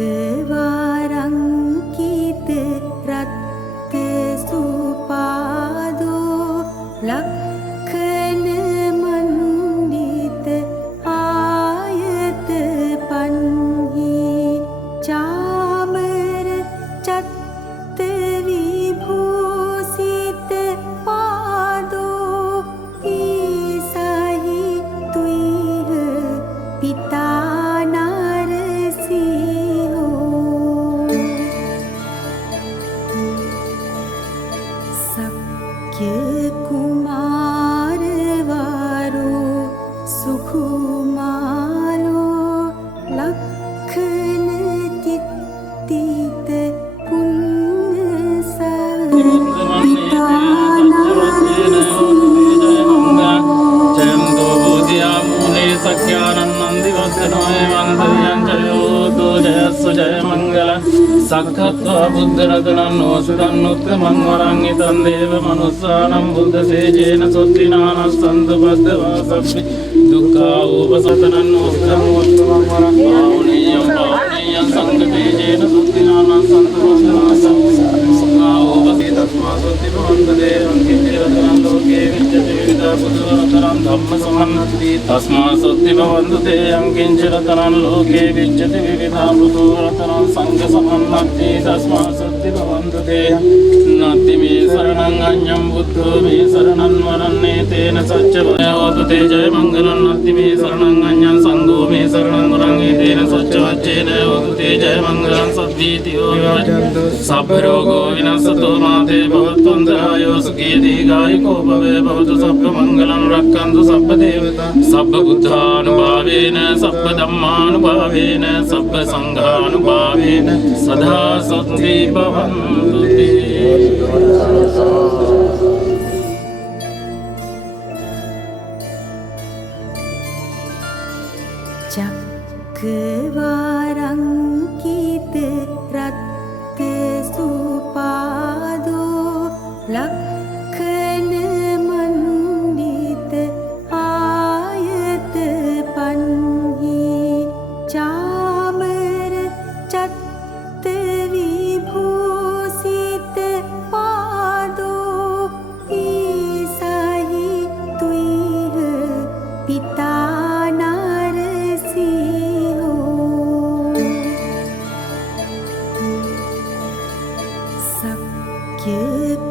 चक्रवारंकित रक्त सुपादो लखन मंडित आयत पन्ही चामर चत्त विभूषित पादो ईसाहि तुइह पिता कुमार वारो सुखुमालो लखन चित्तित पुण्य जय मंगल साक्षात्वा बुद्धरत्नं सुरन्नुत्तमं वराङ्गितं देव मनुष्याणां बुद्धसेजेन सुत्तिनानस्तन्तु बद्धवासभ्य दुःखावोपसतनन्नोत्तमं वरं पावनीयं संघतेजेन सुत्तिनानस्तन्तु बद्धवासभ्य तस्मात् सुत्तिभवन्तु देवं किञ्चिरतनं लोके विद्यते विद्याबुद्धरतनं धम्मसमन्नति तस्मात् सुत्तिभवन्तु देवं किञ्चिरतनं लोके विद्यते विविधाबुद्धरतनं संघसमन्नति तस्मात् सुत्तिभवन्तु देवं नत्ति मे शरणं अन्यं बुद्धो मे शरणं वरन्ने तेन सच्चवयोतु ते जय मंगलं नत्ति मे शरणं अन्यं संघो मे शरणं वरन्ने तेन सच्चवच्चेन होतु ते जय मंगलं सद्भीतियो सर्वरोगो विनश्यतो माते भवत्वन्तरायो सुखी दीर्घायुको भवे भवतु सर्वमङ्गलं रक्षन्तु सर्वदेवता सर्वबुद्धानुभावेन सर्वधम्मानुभावेन सर्वसङ्घानुभावेन सदा सन्ति भवन्तु ते चक्रवारंकित रक्त सुपादो लखन मंडित आयत पन्ही चामर चत्त विभूषित पादो ईसाहि तुइह पिता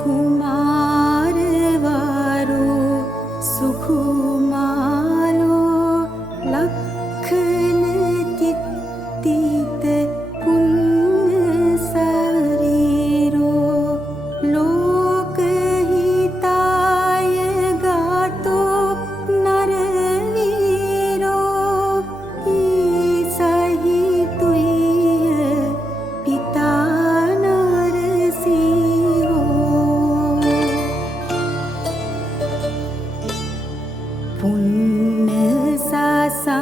कुमार वारो सुखुमालो लखन चित्तित पुण्य शरीरो लोकहिताय गातो नरवीरो ईसाहि तुइह पिता पुण्य सासंकनिभो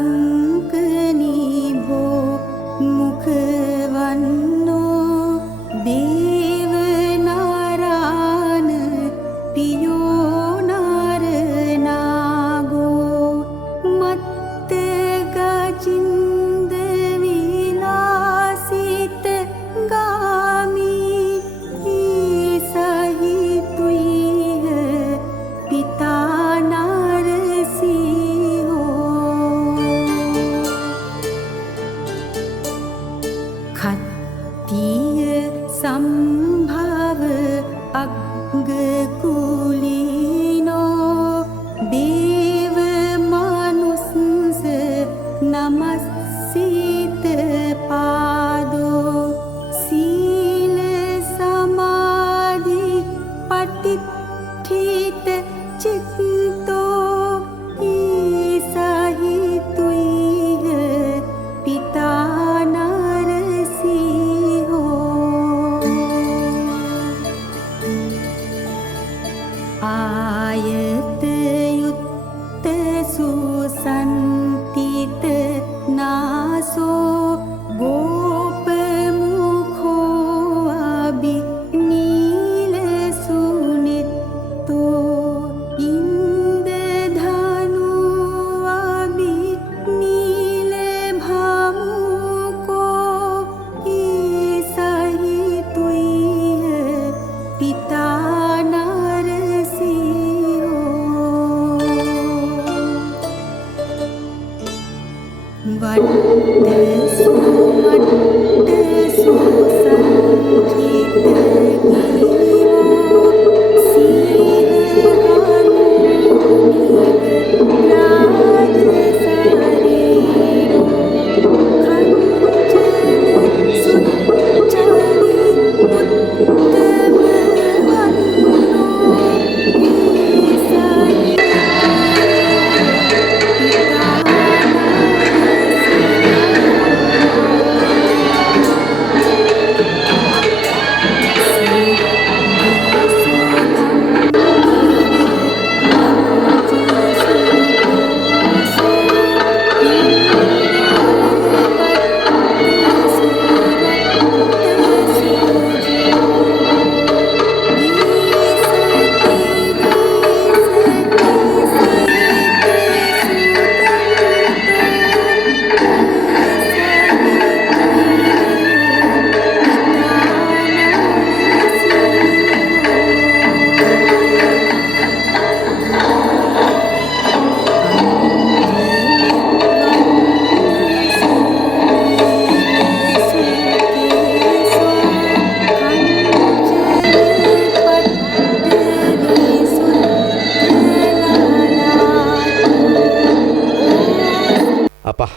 मुखवन्नो देव नारायण पियो नार नागो मत्त गजिन्द विलासित गामी ईसाहि तुइह पिता खत्तीय संभव अग्रकुलीनो देव मानुष नमस्सित पादो शील समाधि पठित चित्तो ईसाहि तुइह पिता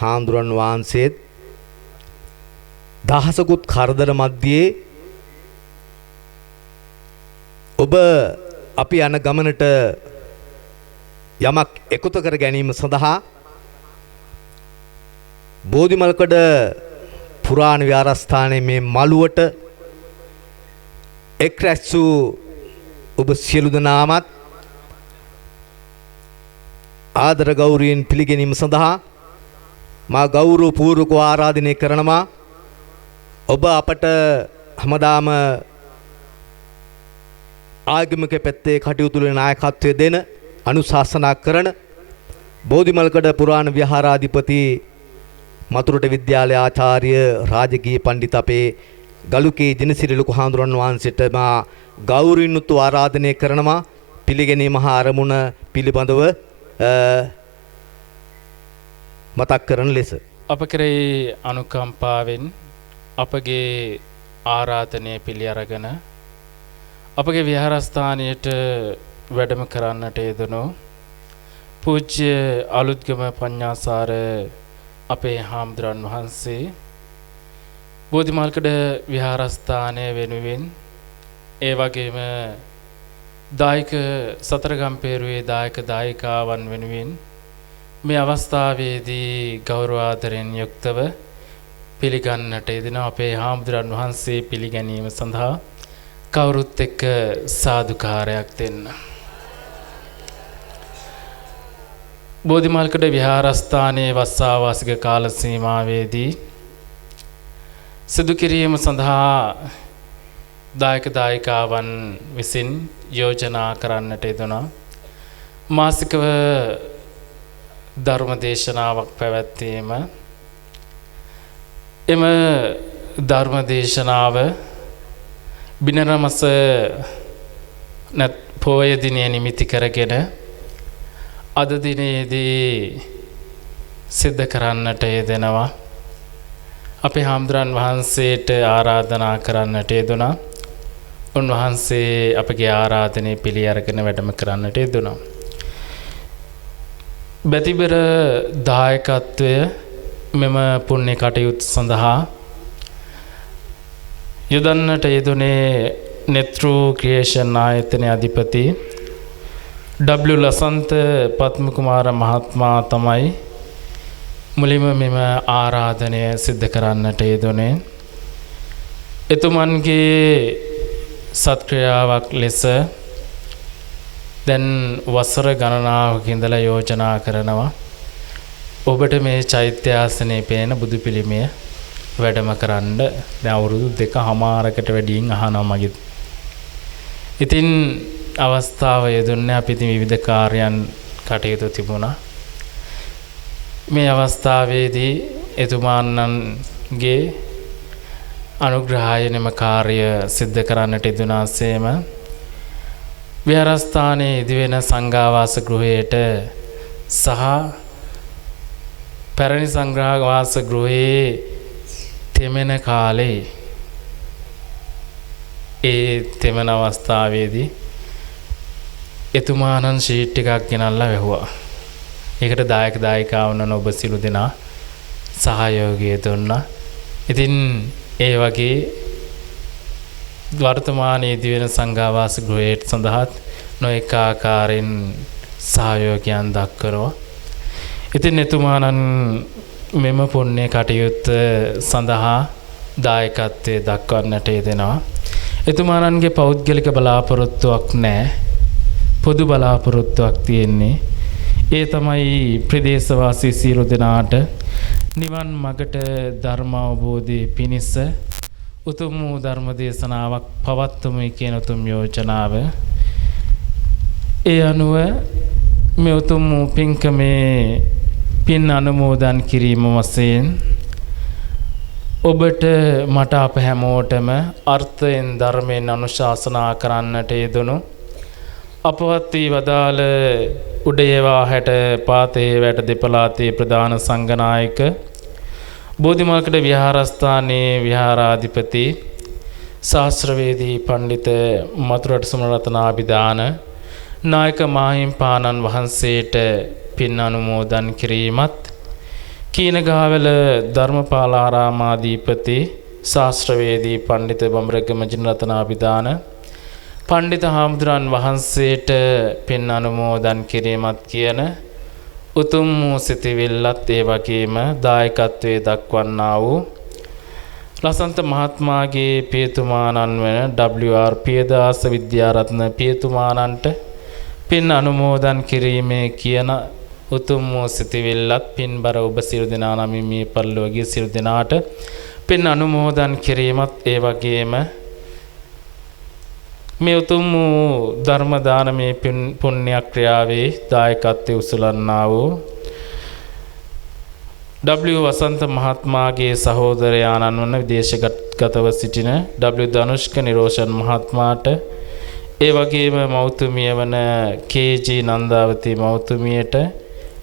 හාමුදුරන් වහන්සේත් දහසකුත් කරදර මැද්දේ ඔබ අපි යන ගමනට යමක් එකතු කර ගැනීම සඳහා බෝධිමල්කඩ පුරාණ විහාරස්ථානයේ මේ මළුවට එක් රැස් වූ ඔබ සියලු දෙනාමත් ආදර ගෞරවයෙන් පිළිගැනීම සඳහා මා ගෞරවපූර්වකව ආරාධනය කරනවා. ඔබ අපට හැමදාම ආගමික පැත්තේ කටයුතු වල නායකත්වය දෙන අනුශාසනා කරන බෝධිමල්කඩ පුරාණ විහාරාධිපති මතුරට විද්‍යාලය ආචාර්ය රාජකීය පඬිත් අපේ ගලුකේ දිනසිරි ලොකු හාමුදුරන් වහන්සේට මා ගෞරවයෙන් උතු ආරාධනය කරනවා. පිළිගැනීම හා අරමුණ පිළිබඳව මතක් කරන ලෙස අප කෙරෙහි අනුකම්පාවෙන් අපගේ ආරාධනය පිළි අරගෙන අපගේ විහාරස්ථානයට වැඩම කරන්නට යෙදුණු පූජ්‍ය අලුත්ගම පඤ්ඤාසාර අපේ හාමුදුරන් වහන්සේ බෝධිමල්කඩ විහාරස්ථානය වෙනුවෙන් ඒ වගේම දායක සතරගම්පේරුවේ දායක දායිකාවන් වෙනුවෙන් මේ අවස්ථාවේදී ගෞරවාදරයෙන් යුක්තව පිළිගන්නට යෙදෙන අපේ හාමුදුරන් වහන්සේ පිළිගැනීම සඳහා කවුරුත් එක්ක සාදුකාරයක් දෙන්න. බෝධිමල්කඩ විහාරස්ථානයේ වස්සාවාසික කාල සීමාවේදී සිදු කිරීම සඳහා දායක දායිකාවන් විසින් යෝජනා කරන්නට යෙදුණා. මාසිකව ධර්ම දේශනාවක් පැවැත්වීම. එම ධර්ම දේශනාව බිනර මාස පොය දිනය නිමිති කරගෙන අද දිනයේදී සිද්ධ කරන්නට යෙදෙනවා. අපේ හාමුදුරන් වහන්සේට ආරාධනා කරන්නට යෙදුණා. උන්වහන්සේ අපගේ ආරාධනය පිළි අරගෙන වැඩම කරන්නට යෙදුණා. බැතිබර දායකත්වය මෙම පුණ්‍ය කටයුතු සඳහා යොදන්නට යෙදුනේ නෙත්‍රෝ ක්‍රියේෂන් ආයතනයේ අධිපති W ලසන්ත පත්මකුමාර මහත්මයා තමයි මුලින්ම මෙම ආරාධනය සිද්ධ කරන්නට යෙදුනේ. එතුමන්ගේ සත්ක්‍රියාවක් ලෙස දැන් වසර ගණනාවක ඉඳලා යෝජනා කරනවා ඔබට මේ චෛත්‍යාසනයේ පේන බුදු පිළිමය වැඩම කරන්න. දැන් අවුරුදු 2කමාරකට වැඩියෙන් අහනවා මගේ. ඉතින් අවස්ථාව යෙදුන්නේ අපි ඉතින් විවිධ කාර්යයන් කටයුතු තිබුණා. මේ අවස්ථාවේදී එතුමාන්ගේ අනුග්‍රහයෙන්ම කාර්ය සිද්ධ කරන්නට යෙදුනාseම විහාරස්ථානයේ ඉදිවෙන සංඝාවාස ගෘහයට සහ පැරණි සංඝාවාස ගෘහයේ තෙමෙන කාලේ ඒ තෙමෙන අවස්ථාවේදී එතුමානන් ෂීට් එකක් ගෙනල්ලා වැහුවා. ඒකට දායක දායිකාවුන් ඔබ සිළු දෙනා සහයෝගය දුන්නා. ඉතින් ඒ වගේ වර්තමානයේදී වෙන සංඝාවාස ගෘහයට සඳහාත් නොඑක ආකාරයෙන් සහයෝගයන් දක්වනවා. ඉතින් එතුමානන් මෙම පුණ්‍ය කටයුත්ත සඳහා දායකත්වයේ දක්වන්නට යෙදෙනවා. එතුමානන්ගේ පෞද්ගලික බලාපොරොත්තුවක් නැහැ. පොදු බලාපොරොත්තුවක් තියෙන්නේ. ඒ තමයි ප්‍රදේශවාසී සියලු දෙනාට නිවන් මගට ධර්ම අවබෝධයේ පිණිස උතුම් වූ ධර්ම දේශනාවක් පවත්වමු කියන උතුම් යෝජනාව. ඒ අනුව මේ උතුම් වූ පින්කමේ පින් අනුමෝදන් කිරීම වශයෙන් ඔබට මට අප හැමෝටම අර්ථයෙන් ධර්මයෙන් අනුශාසනා කරන්නට යෙදුණු අපවත් වී වදාළ උඩයවා හැට පාතේ වැට දෙපළාතේ ප්‍රධාන සංඝනායක බෝධිමල්කඩ විහාරස්ථානයේ විහාරාධිපති ශාස්ත්‍රවේදී පඬිත මතුරට සුමරතනාභිදාන නායක මාහිම්පාණන් වහන්සේට පින් අනුමෝදන් කිරීමත් කීනගාවල ධර්මපාලාරාමාධිපති ශාස්ත්‍රවේදී පණ්ඩිත බඹරගම ජිනරතනාභිදාන පණ්ඩිත හාමුදුරන් වහන්සේට පින් අනුමෝදන් කිරීමත් කියන උතුම් වූ සිතිවිල්ලත් ඒ වගේම දායකත්වයේ දක්වන්නා වූ ලසන්ත මහත්මයාගේ පියතුමාණන් වන W.R. පියදාස විද්‍යාරත්න පියතුමාණන්ට පින් අනුමෝදන් කිරීමේ කියන උතුම් වූ සිතිවිල්ලත් පින්බර ඔබ සියලු දෙනා නමින් මේ පරිලෝකීය සියලු දෙනාට පින් අනුමෝදන් කිරීමත් ඒ වගේම මේ උතුම් වූ ධර්ම දානමේ පුණ්‍ය ක්‍රියාවේ දායකත්වයේ උසුලන්නා වූ W. වසන්ත මහත්මයාගේ සහෝදරයාණන් වන විදේශගතව සිටින W. ධනුෂ්ක නිරෝෂන් මහත්මයාට ඒ වගේම මෞතුමිය වන K.G. නන්දාවති මෞතුමියට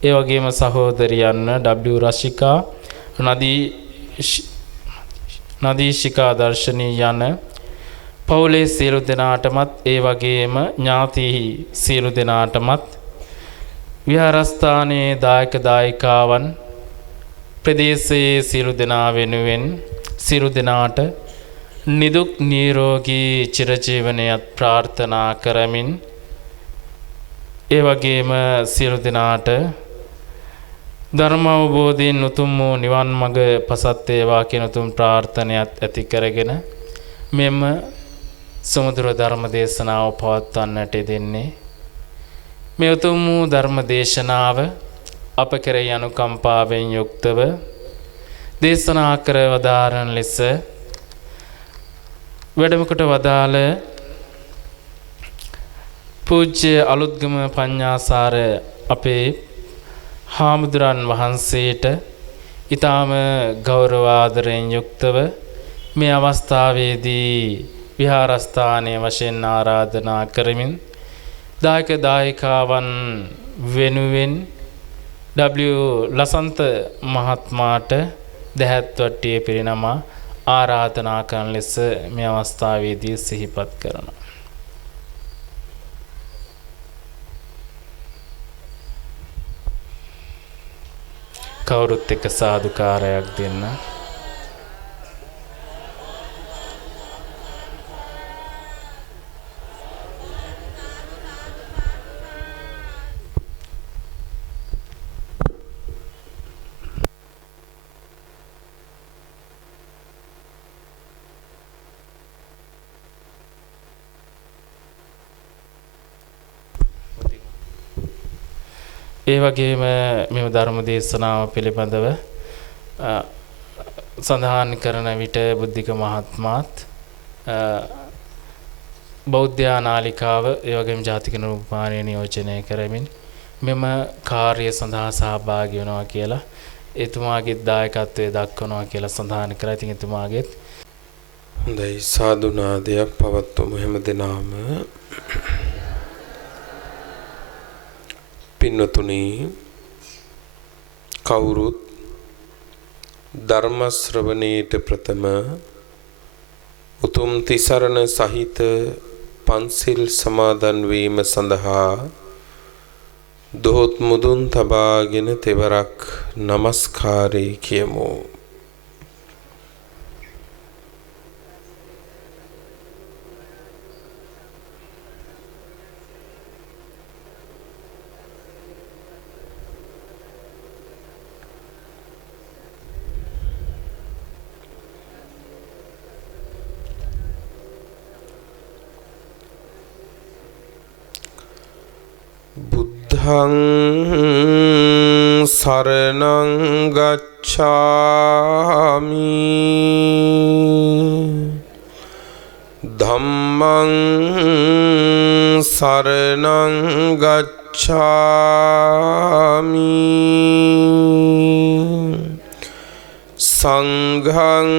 ඒ වගේම සහෝදරියන් W. රශිකා නදීශිකා දර්ශනී යන පවුලේ සියලු දෙනාටමත් ඒ වගේම ඥාති සියලු දෙනාටමත් විහාරස්ථානයේ දායක දායිකාවන් ප්‍රදේශයේ සියලු දෙනා වෙනුවෙන් සියලු දෙනාට නිදුක් නිරෝගී චිරජීවනයත් ප්‍රාර්ථනා කරමින් ඒ වගේම සියලු දෙනාට ධර්ම අවබෝධයෙන් උතුම් වූ නිවන් මඟ පසත් වේවා කියන උතුම් ප්‍රාර්ථනයත් ඇති කරගෙන මෙම සමුදුර ධර්ම දේශනාව පවත්වන්නට දෙන්නේ මේ උතුම් වූ ධර්ම දේශනාව අප කෙරෙහි අනුකම්පාවෙන් යුක්තව දේශනා කර වදාරන ලෙස වැඩමකොට වදාළ පූජ්‍ය අලුත්ගම පඤ්ඤාසාර අපේ හාමුදුරන් වහන්සේට ඊටාම ගෞරව ආදරයෙන් යුක්තව මේ අවස්ථාවේදී විහාරස්ථානයේ වශයෙන් ආරාධනා කරමින් දායක දායිකාවන් වෙනුවෙන් W. ලසන්ත මහත්මයාට දැහැත් වට්ටියේ පිරිනම ආරාධනා කරන ලෙස මේ අවස්ථාවේදී සිහිපත් කරනවා. කවුරුත් එක්ක සාදුකාරයක් දෙන්න. ඒ වගේම මෙම ධර්ම දේශනාව පිළිබඳව සඳහන් කරන විට බුද්ධික මහත්මයාත් බෞද්ධ නාලිකාව ඒ වගේම ජාතික නිරූපණය නියෝජනය කරමින් මෙම කාර්ය සඳහා සහභාගී වෙනවා කියලා එතුමාගේ දායකත්වයේ දක්වනවා කියලා සඳහන් කරා. ඉතින් එතුමාගේත් හොඳයි සාදු නාදයක් පවත්වමු හැමදෙනාම. පින්නතුනි කවුරුත් ධර්ම ශ්‍රවණයට ප්‍රථම උතුම් තිසරණ සහිත පන්සිල් සමාදන් වීම සඳහා දොහොත් මුදුන් තබාගෙන තෙවරක් නමස්කාරය කියමු. බුද්ධං සරණං ගච්ඡාමි ධම්මං සරණං ගච්ඡාමි සංඝං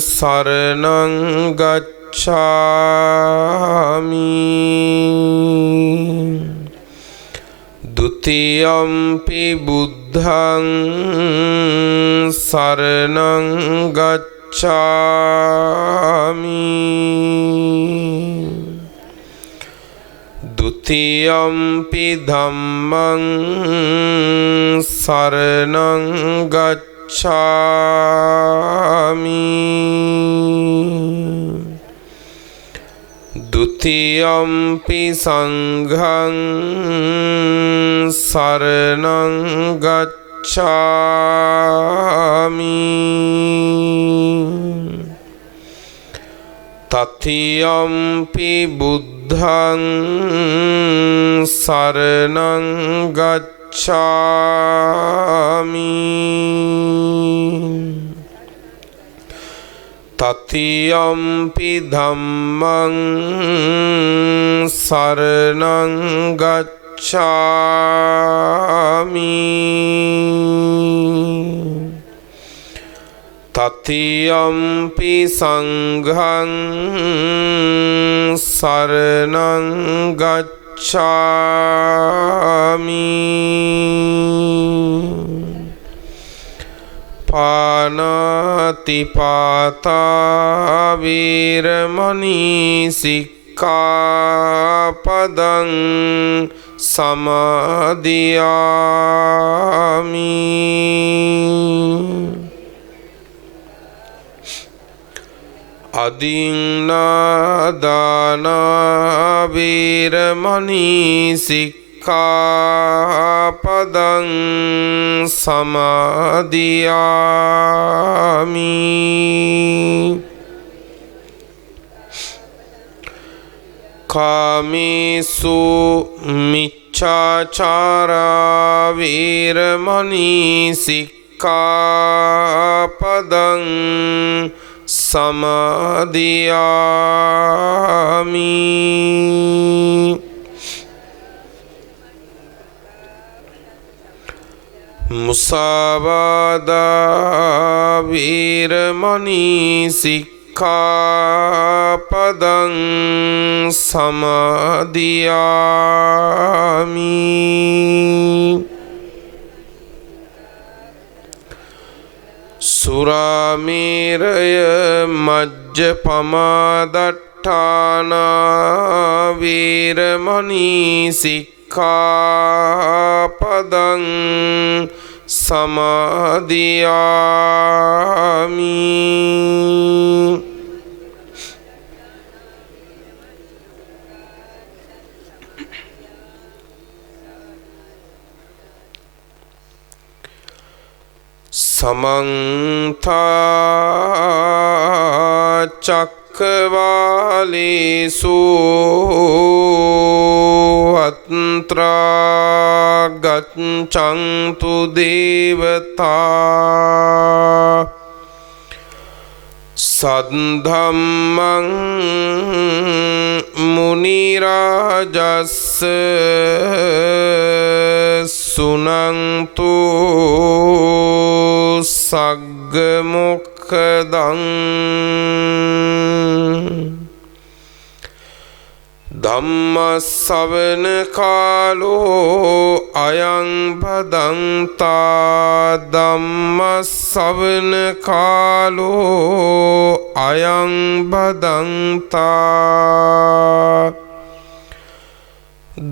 සරණං ගච්ඡාමි द्वितीयम्पि बुद्धं शरणं गच्छामि Dutiyampi dhammang saranang gacchami Dutiyampi sanghang saranang gacchami Tatiyampi buddhang saranang gacchami Tatiyampi dhammang saranang gacchami Tatiyampi sanghang saranang gacchami Panatipata viramani sikkapadang samadhiyami Adinādāna viramani sikkapadang samadhiyami Kāmesu miccācārā viramani sikkapadang samadhiyami Musāvādā viramani sikkapadang samadhiyami Surameraya majjapamadatthāna viramani sikkapadang samadhiyami Samantha cakkavalesu atra gaccantu devata Saddhammang munirajassa sunantu saggamukkhadang Dhammasavana kālo ayang bhadantā Dhammasavana kālo ayang bhadantā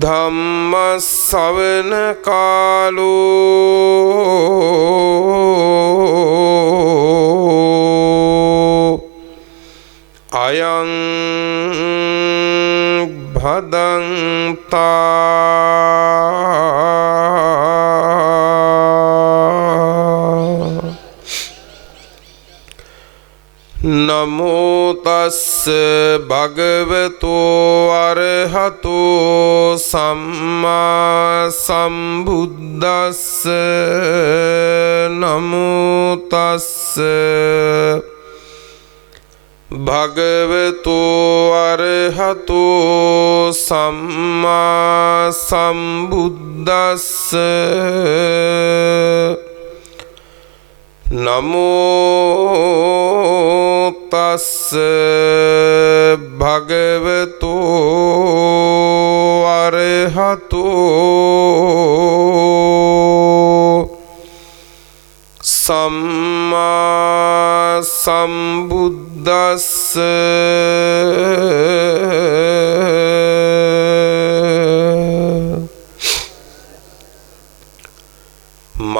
Dhammasavana kālo ayang bhadantā Namo tassa bhagavato arahato samma sambuddhassa Namo tassa Bhagavato arahato samma sambuddhassa Namo tassa bhagavato arahato samma sambuddhassa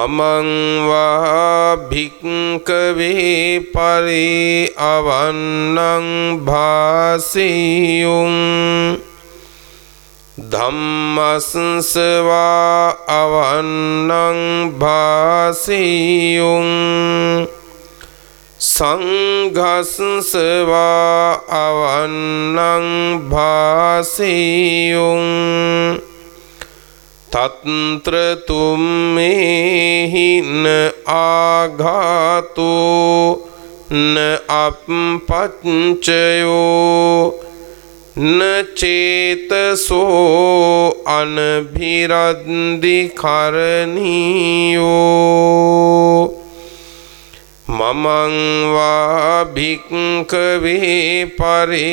මමං වා භික්ඛවේ පරි අවන්නං භාසියුං ධම්මස්සවා අවන්නං භාසියුං සංඝස්සවා අවන්නං භාසියුං තත්ත්‍ර තුම්මේහි න ආඝාතෝ න අප්පච්චයෝ න චේතසෝ අනභිරද්දි කරණීයෝ මමං වා භික්ඛවේ පරි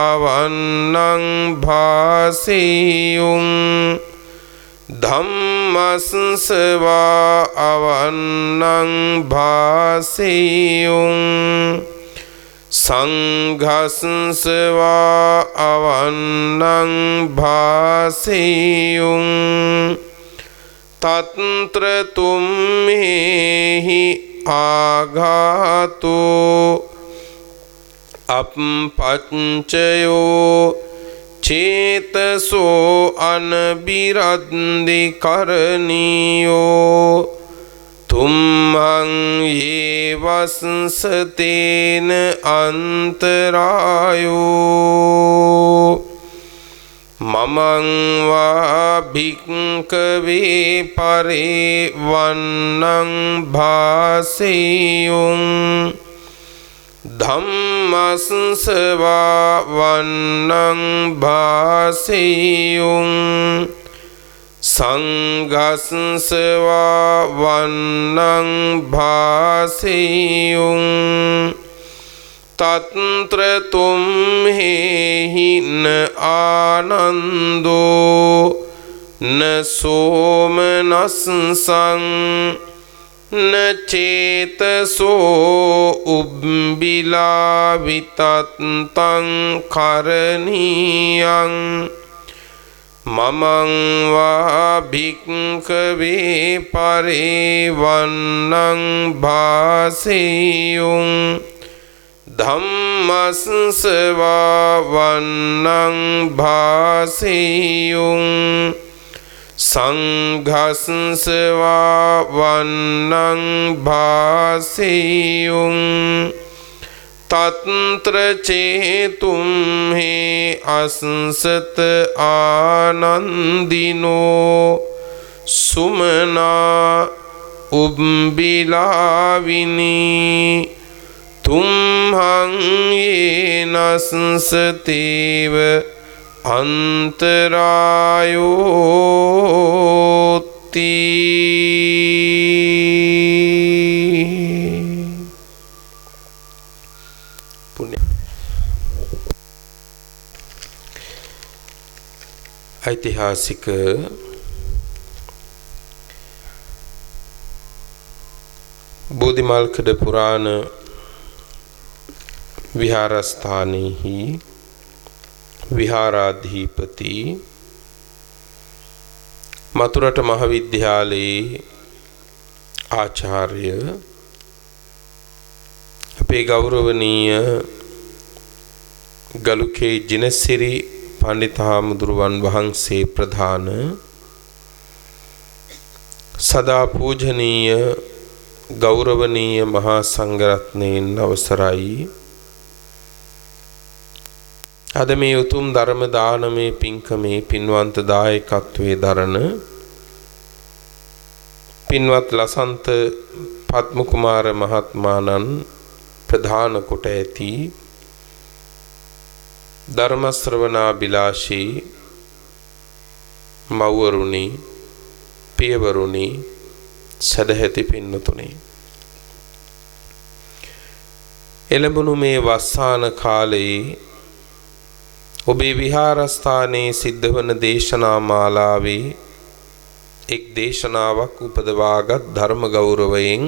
අවන්නං භාසියුං ධම්මස්සවා අවන්නං භාසියුං සංඝස්සවා අවන්නං භාසියුං තත්ත්‍ර තුම්මේහි ආඝාතෝ අප්පච්චයෝ චේතසෝ අනබිරද්දි කරණීයෝ තුම්මං යේවස්සතේන අන්තරායෝ මමං වා භික්ඛවේ පරි වන්නං භාසියුං ධම්මස්සවා වන්නං භාසියුං සංඝස්සවා වන්නං භාසියුං තත්ත්‍ර තුම්හෙහි න ආනන්දෝ න සෝමනස්සං න චේතසෝ උබ්බිලා විතත්තං කරණීයං මමං වා භික්ඛවේ පරි වන්නං භාසියුං ධම්මස්සවා වන්නං භාසියුං සංඝස්සවා වන්නං භාසියුං තත්ත්‍ර චේතුම්හි අස්සත ආනන්දිනෝ සුමනා උබ්බිලාවිනී තුම්හං යේනස්සතේව අන්තරායෝති පුණ්‍ය ඓතිහාසික බෝධිමල්කඩ පුරාණ විහාරස්ථානෙහි විහාරාධිපති මතුරට මහාවිද්‍යාලයේ ආචාර්ය අපේ ගෞරවනීය ගලුකේ ජිනසිරි පණ්ඩිතහාමුදුරුවන් වහන්සේ ප්‍රධාන සදා පූජනීය ගෞරවනීය මහා සංඝරත්නයන් අවසරයි අද මේ උතුම් ධර්ම දානමේ පින්කමේ පින්වන්ත දායකත්වයේ දරන පින්වත් ලසන්ත පද්ම කුමාර මහත්මාණන් ප්‍රධාන කොට ඇති ධර්ම ශ්‍රවණාබිලාෂී මව්වරුනි පියවරුනි සදැහැති පින්නතුනි එළඹුණු මේ වස්සාන කාලයේ ඔබේ විහාරස්ථානයේ සිද්ධ වන දේශනා මාලාවේ එක් දේශනාවක් උපදවාගත් ධර්ම ගෞරවයෙන්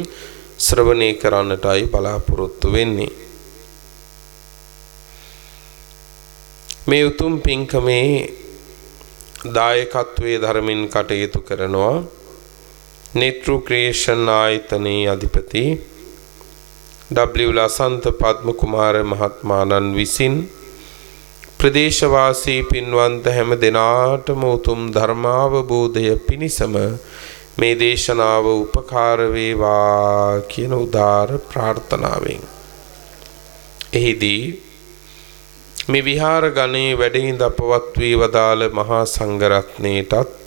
ශ්‍රවණය කරන්නටයි බලාපොරොත්තු වෙන්නේ. මේ උතුම් පින්කමේ දායකත්වයේ ධර්මින් කටයුතු කරනවා नेत्रु क्रिएशन ආයතනයේ අධිපති W ලසන්ත පද්ම කුමාර මහත්මයාණන් විසින් ප්‍රදේශවාසී පින්වන්ත හැම දෙනාටම උතුම් ධර්මාවබෝධය පිණිසම මේ දේශනාව උපකාර වේවා කියන උදාර ප්‍රාර්ථනාවෙන් එහිදී මේ විහාර ගණේ වැඩහිඳ අපවත් වී වදාළ මහා සංඝරත්නයටත්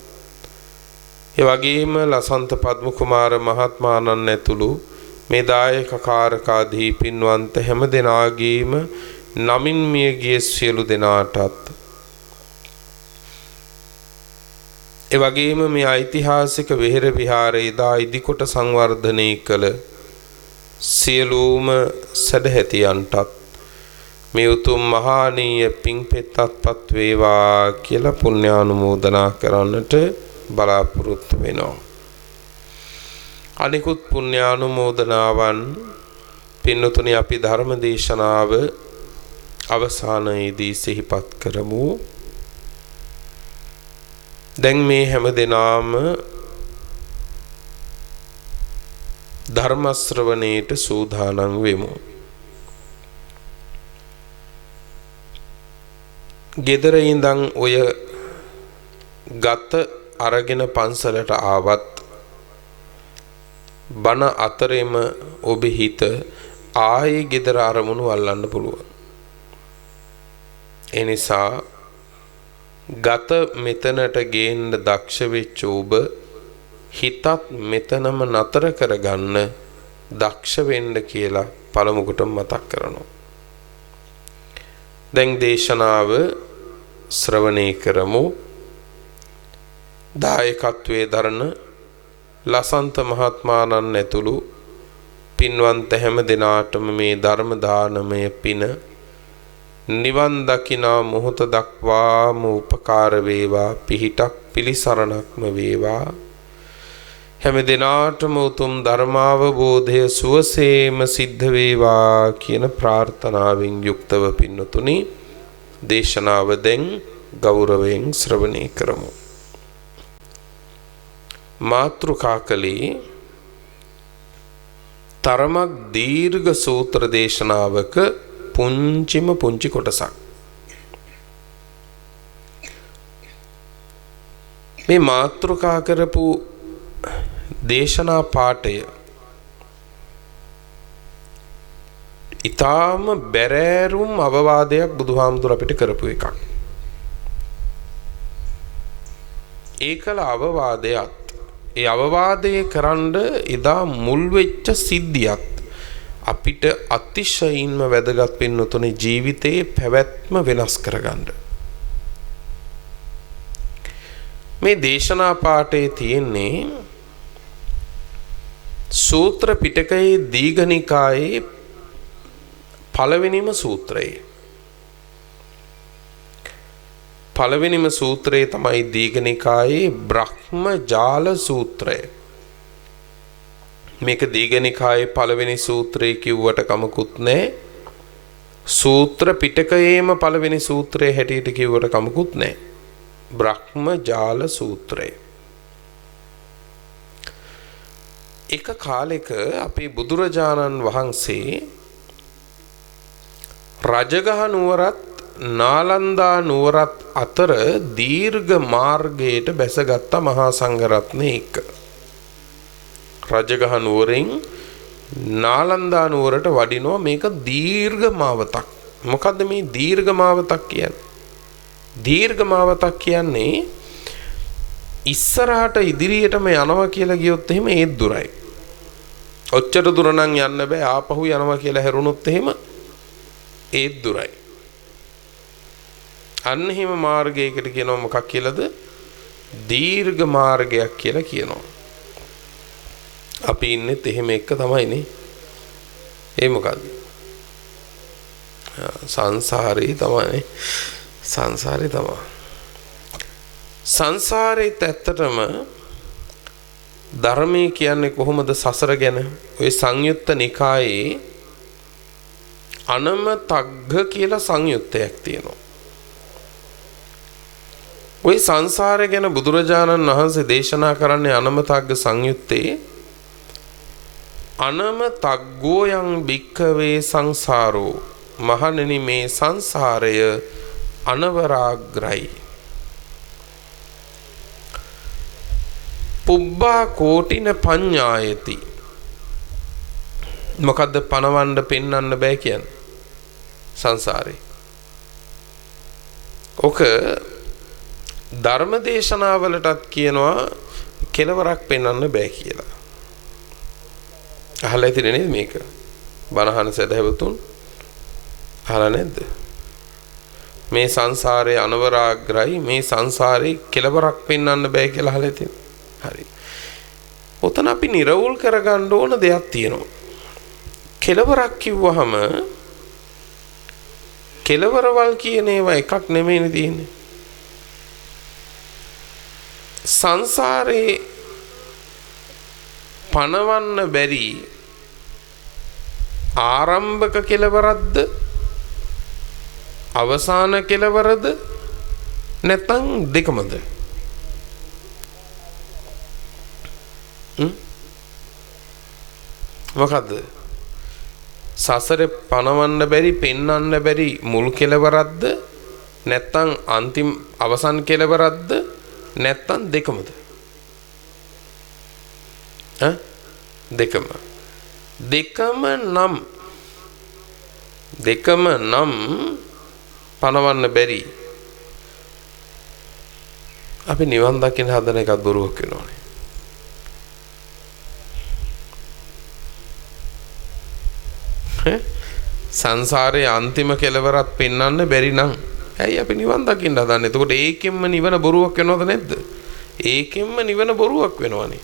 ඒ වගේම ලසන්ත පද්ම කුමාර මහත්මයාණන් ඇතුළු මේ දායක කාරකාදී පින්වන්ත හැම දෙනාගේම නමින් මියගිය සියලු දෙනාටත් ඒ වගේම මේ ඓතිහාසික වෙහෙර විහාරයේ දා ඉදිකොට සංවර්ධනය කළ සියලුම සදහැතියන්ටත් මේ උතුම් මහානීය පිංපෙත්තත්පත් වේවා කියලා පුණ්‍යානුමෝදනා කරන්නට බලාපොරොත්තු වෙනවා. අනිකුත් පුණ්‍යානුමෝදනාවන් පින්නතුනි අපි ධර්ම දේශනාව අවසානයේදී සිහිපත් කරමු. දැන් මේ හැම දිනාම ධර්ම ශ්‍රවණයට සූදානම් වෙමු. ගෙදර ඉඳන් ඔය ගත අරගෙන පන්සලට ආවත් බණ අතරෙම ඔබේ හිත ආයේ ගෙදර අරමුණු අල්ලන්න පුළුවන්. ඒ නිසා ගත මෙතනට ගේන්න දක්ෂ වෙච්ච ඔබ හිතත් මෙතනම නතර කරගන්න දක්ෂ වෙන්න කියලා පළමුවට මතක් කරනවා. දැන් දේශනාව ශ්‍රවණය කරමු. දායකත්වයේ දරන ලසන්ත මහත්මයාණන් ඇතුළු පින්වන්ත හැම දිනාටම මේ ධර්ම දානමය පින නිවන් දකිනා මොහොත දක්වාම උපකාර වේවා, පිහිටක් පිලිසරණක්ම වේවා. හැම දිනාටම උතුම් ධර්මාවබෝධය සුවසේම සිද්ධ වේවා කියන ප්‍රාර්ථනාවෙන් යුක්තව පින්නතුනි දේශනාව දැන් ගෞරවයෙන් ශ්‍රවණය කරමු. මාතෘකා කලේ තරමක් දීර්ඝ සූත්‍ර දේශනාවක පුංචිම පුංචි කොටසක්. මේ මාතෘකා කරපු දේශනා පාඨය ඊටාම බැරෑරුම් අවවාදයක් බුදුහාමුදුර අපිට කරපු එකක්. ඒකල අවවාදයක් ඒ අවවාදයේ කරන්න එදා මුල් වෙච්ච සිද්ධියක් අපිට අතිශයින්ම වැදගත් වෙනුතුනේ ජීවිතයේ පැවැත්ම වෙනස් කරගන්න. මේ දේශනා පාඨයේ තියෙන්නේ සූත්‍ර පිටකයේ දීඝනිකායේ පළවෙනිම සූත්‍රය. පළවෙනිම සූත්‍රය තමයි දීඝනිකායේ බ්‍රහ්මජාල සූත්‍රය. මේක දීඝනිකායේ පළවෙනි සූත්‍රය කිව්වට කමකුත් නැහැ. සූත්‍ර පිටකයේම පළවෙනි සූත්‍රය හැටියට කිව්වට කමකුත් නැහැ. බ්‍රහ්මජාල සූත්‍රය. එක කාලෙක අපේ බුදුරජාණන් වහන්සේ රජගහ නුවරත් නාලන්දා නුවරත් අතර දීර්ඝ මාර්ගයට බැසගත්ත මහා සංඝරත්නය එක්ක. රජගහ නුවරින් නාලන්දා නුවරට වඩිනවා. මේක දීර්ඝ මාවතක්. මොකද්ද මේ දීර්ඝ මාවතක් කියන්නේ? දීර්ඝ මාවතක් කියන්නේ ඉස්සරහට ඉදිරියටම යනවා කියලා ගියොත් එහෙම ඒත් දුරයි. ඔච්චර දුර නම් යන්න බෑ. ආපහු යනවා කියලා හැරුණොත් එහෙම ඒත් දුරයි. අන්න එහෙම මාර්ගයකට කියනවා මොකක් කියලාද? දීර්ඝ මාර්ගයක් කියලා කියනවා. අපි ඉන්නෙත් එහෙම එක තමයිනේ. ඒ මොකද්ද? සංසාරේ තමයි. සංසාරේ තමයි. සංසාරේත් ඇත්තටම ධර්මයේ කියන්නේ කොහොමද සසර ගැන? ඔය සංයුත්ත නිකායේ අනම තග්ග කියලා සංයුත්තයක් තියෙනවා. ওই සංසාරය ගැන බුදුරජාණන් වහන්සේ දේශනා කරන්නේ අනමතග්ග සංයුත්තේ අනමතග්ගෝ යං භික්ඛවේ සංසාරෝ මහණෙනි මේ සංසාරය අනවරාග්‍රයි පුබ්බා කෝටින පඤ්ඤායති මොකද්ද පණවන්න පෙන්වන්න බෑ කියන්නේ සංසාරේ ඔක ධර්ම දේශනාවලටත් කියනවා කෙලවරක් පෙන්වන්න බෑ කියලා. අහලා ඉතින් නේද මේක? බණහන සදහැවතුන් අහලා නැද්ද? මේ සංසාරේ අනවරාග්‍රයි මේ සංසාරේ කෙලවරක් පෙන්වන්න බෑ කියලා අහලා ඉතින්. හරි. ඔතන අපි නිර්වුල් කරගන්න ඕන දෙයක් තියෙනවා. කෙලවරක් කිව්වහම කෙලවරවල් කියන ඒවා එකක් නෙමෙයිනේ තියෙන්නේ. සංසාරේ පණවන්න බැරි ආරම්භක කෙලවරක්ද අවසාන කෙලවරද නැත්නම් දෙකමද? මොකද්ද? සසරේ පණවන්න බැරි පෙන්වන්න බැරි මුල් කෙලවරක්ද නැත්නම් අන්තිම අවසන් කෙලවරක්ද නැත්නම් දෙකමද? දෙකම නම් පණවන්න බැරි අපි නිවන් දකින්න හදන එකත් බොරුවක් වෙනවනේ. සංසාරයේ අන්තිම කෙලවරක් පෙන්වන්න බැරි නම් ඇයි අපි නිවන් දකින්න හදන්නේ? එතකොට ඒකෙන්ම නිවන බොරුවක් වෙනවද නැද්ද? ඒකෙන්ම නිවන බොරුවක් වෙනවනේ.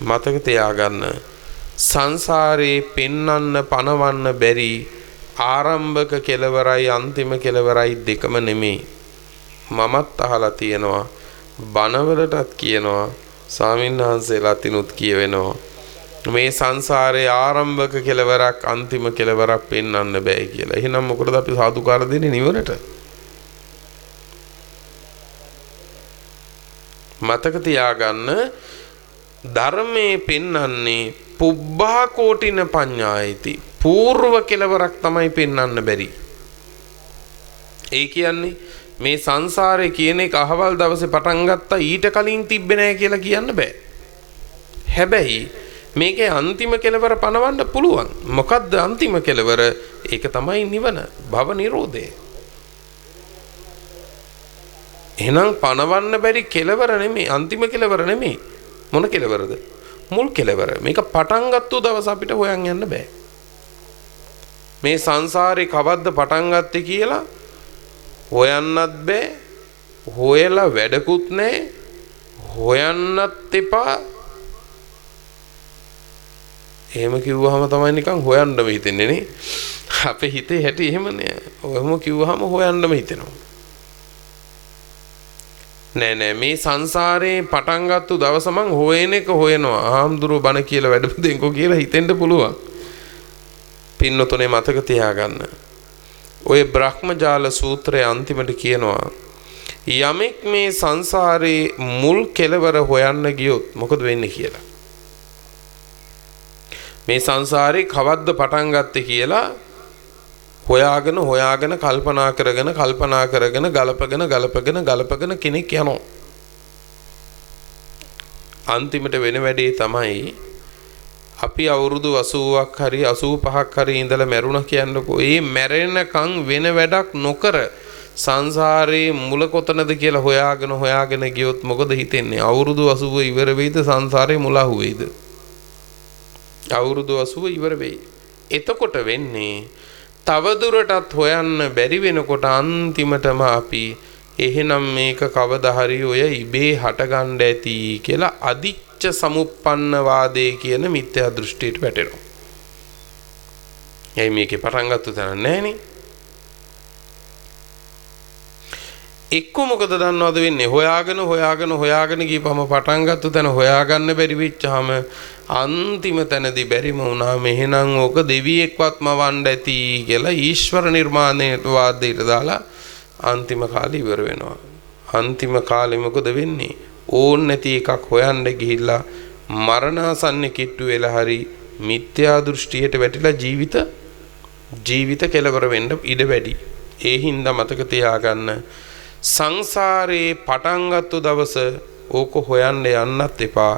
මතක තියාගන්න සංසාරේ පෙන්වන්න පණවන්න බැරි ආරම්භක කෙලවරයි අන්තිම කෙලවරයි දෙකම නෙමෙයි. මමත් අහලා තියෙනවා බණවලටත් කියනවා ස්වාමින්වහන්සේලා තිනුත් කියවෙනවා මේ සංසාරේ ආරම්භක කෙලවරක් අන්තිම කෙලවරක් පෙන්වන්න බෑ කියලා. එහෙනම් මොකටද අපි සාදුකාර දෙන්නේ නිවනට? මතක තියාගන්න ධර්මයේ පෙන්වන්නේ පුබ්බා කෝටින පඤ්ඤායති. పూర్ව කෙලවරක් තමයි පෙන්වන්න බැරි. ඒ කියන්නේ මේ සංසාරේ කියන එක අහවල් දවසේ පටන් ගත්තා ඊට කලින් තිබ්බේ නැහැ කියලා කියන්න බෑ. හැබැයි මේකේ අන්තිම කෙලවර පණවන්න පුළුවන්. මොකද්ද අන්තිම කෙලවර? ඒක තමයි නිවන, භව නිරෝධය. එහෙනම් පණවන්න බැරි කෙලවර නෙමෙයි, අන්තිම කෙලවර නෙමෙයි. මොන කෙලවරද? මුල් කෙලවර. මේක පටන් ගත්ත දවස අපිට හොයන් යන්න බෑ. මේ සංසාරේ කවද්ද පටන් ගත්තේ කියලා හොයන්නත් බෑ. හොයලා වැඩකුත් නැහැ. හොයන්නත් එපා. එහෙම කිව්වහම තමයි නිකන් හොයන්නම හිතෙන්නේ නේ. අපේ හිතේ හැටි එහෙම නෑ. ඔයම කිව්වහම හොයන්නම හිතෙනවා. නෑ මේ සංසාරේ පටන් ගත්ත දවස මං හොයන එක හොයනවා. ආම්දුරෝ බණ කියලා වැඩම දෙන්කෝ කියලා හිතෙන්න පුළුවන්. පින්නතුනේ මතක තියාගන්න. ඔය බ්‍රහ්මජාල සූත්‍රයේ අන්තිමට කියනවා යමෙක් මේ සංසාරේ මුල් කෙලවර හොයන්න ගියොත් මොකද වෙන්නේ කියලා. මේ සංසාරේ කවද්ද පටන් ගත්තේ කියලා හොයාගෙන කල්පනා කරගෙන ගලපගෙන කෙනෙක් යනවා. අන්තිමට වෙන වැඩේ තමයි අපි අවුරුදු 80ක් හරි 85ක් හරි ඉඳලා මැරුණා කියන්නකෝ. ඒ මැරෙනකන් වෙන වැඩක් නොකර සංසාරේ මුල කොතනද කියලා හොයාගෙන ගියොත් මොකද හිතෙන්නේ? අවුරුදු 80 ඉවර වෙයිද සංසාරේ මුල අහුවේද? අවුරුදු 80 ඉවර වෙයි. එතකොට වෙන්නේ තවදුරටත් හොයන්න බැරි වෙනකොට අන්තිමටම අපි එහෙනම් මේක කවදා හරි ඔය ඉබේ හටගන්න ඇති කියලා අදිච්ච සමුප්පන්න වාදේ කියන මිත්‍යා දෘෂ්ටියට වැටෙනවා. එයි මේකේ පටන් ගත්ත තැන නැහනේ. එක්ක මොකද දන්නවද වෙන්නේ? හොයාගෙන ගිහපම පටන් ගත්ත තැන හොයාගන්න බැරි වෙච්චාම අන්තිම තැනදී බැරිම වුණාම එහෙනම් ඕක දෙවියෙක්වත් මවන්න ඇති කියලා ඊශ්වර නිර්මාණයට වාදයට දාලා අන්තිම කාලේ ඉවර වෙනවා. අන්තිම කාලේ මොකද වෙන්නේ? ඕන් නැති එකක් හොයන්න ගිහිල්ලා මරණාසන්න කිට්ටු වෙලා හරි මිත්‍යා දෘෂ්ටියට වැටිලා ජීවිත කෙලවර වෙන්න ඉඩ වැඩි. ඒ හින්දා මතක තියාගන්න සංසාරේ පටන් ගත්ත දවස ඕක හොයන්න යන්නත් එපා.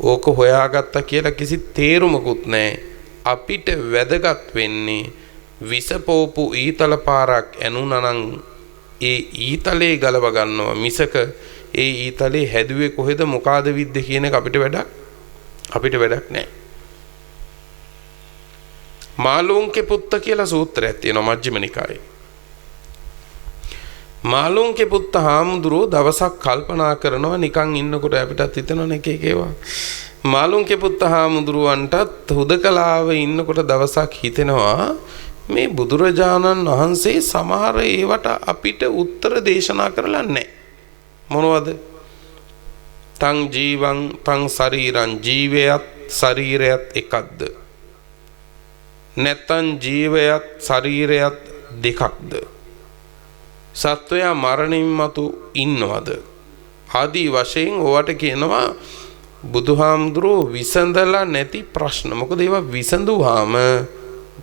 ඕක හොයාගත්තා කියලා කිසි තේරුමකුත් නැහැ. අපිට වැදගත් වෙන්නේ විසපෝපු ඊතල පාරක් ඇනුනනම් ඒ ඊතලේ ගලව ගන්නවා මිසක ඒ ඊතලේ හැදුවේ කොහෙද මොකාද විද්ද කියන එක අපිට වැඩක් නැහැ. මාළුන්ගේ පුත්ත කියලා සූත්‍රයක් තියෙනවා මජ්ක්‍ධිම නිකායේ. මාළුන්ගේ පුත්ත හාමුදුරුවෝ දවසක් කල්පනා කරනවා නිකන් ඉන්නකොට අපිටත් හිතෙනවා එක ඒවා. මාළුන්ගේ පුත්ත හාමුදුරුවන්ටත් හුදකලාව ඉන්නකොට දවසක් හිතෙනවා මේ බුදුරජාණන් වහන්සේ සමහර ඒවට අපිට උත්තර දේශනා කරලා නැහැ. මොනවද? තං ජීවං තං ශරීරං ජීවයත් ශරීරයත් එකක්ද? නැත්නම් ජීවයත් ශරීරයත් දෙකක්ද? සත්වයා මරණින් මතු ඉන්නවද? ආදී වශයෙන් ඕවට කියනවා බුදුහාමුදුරුවෝ විසඳලා නැති ප්‍රශ්න. මොකද ඒවා විසඳුවාම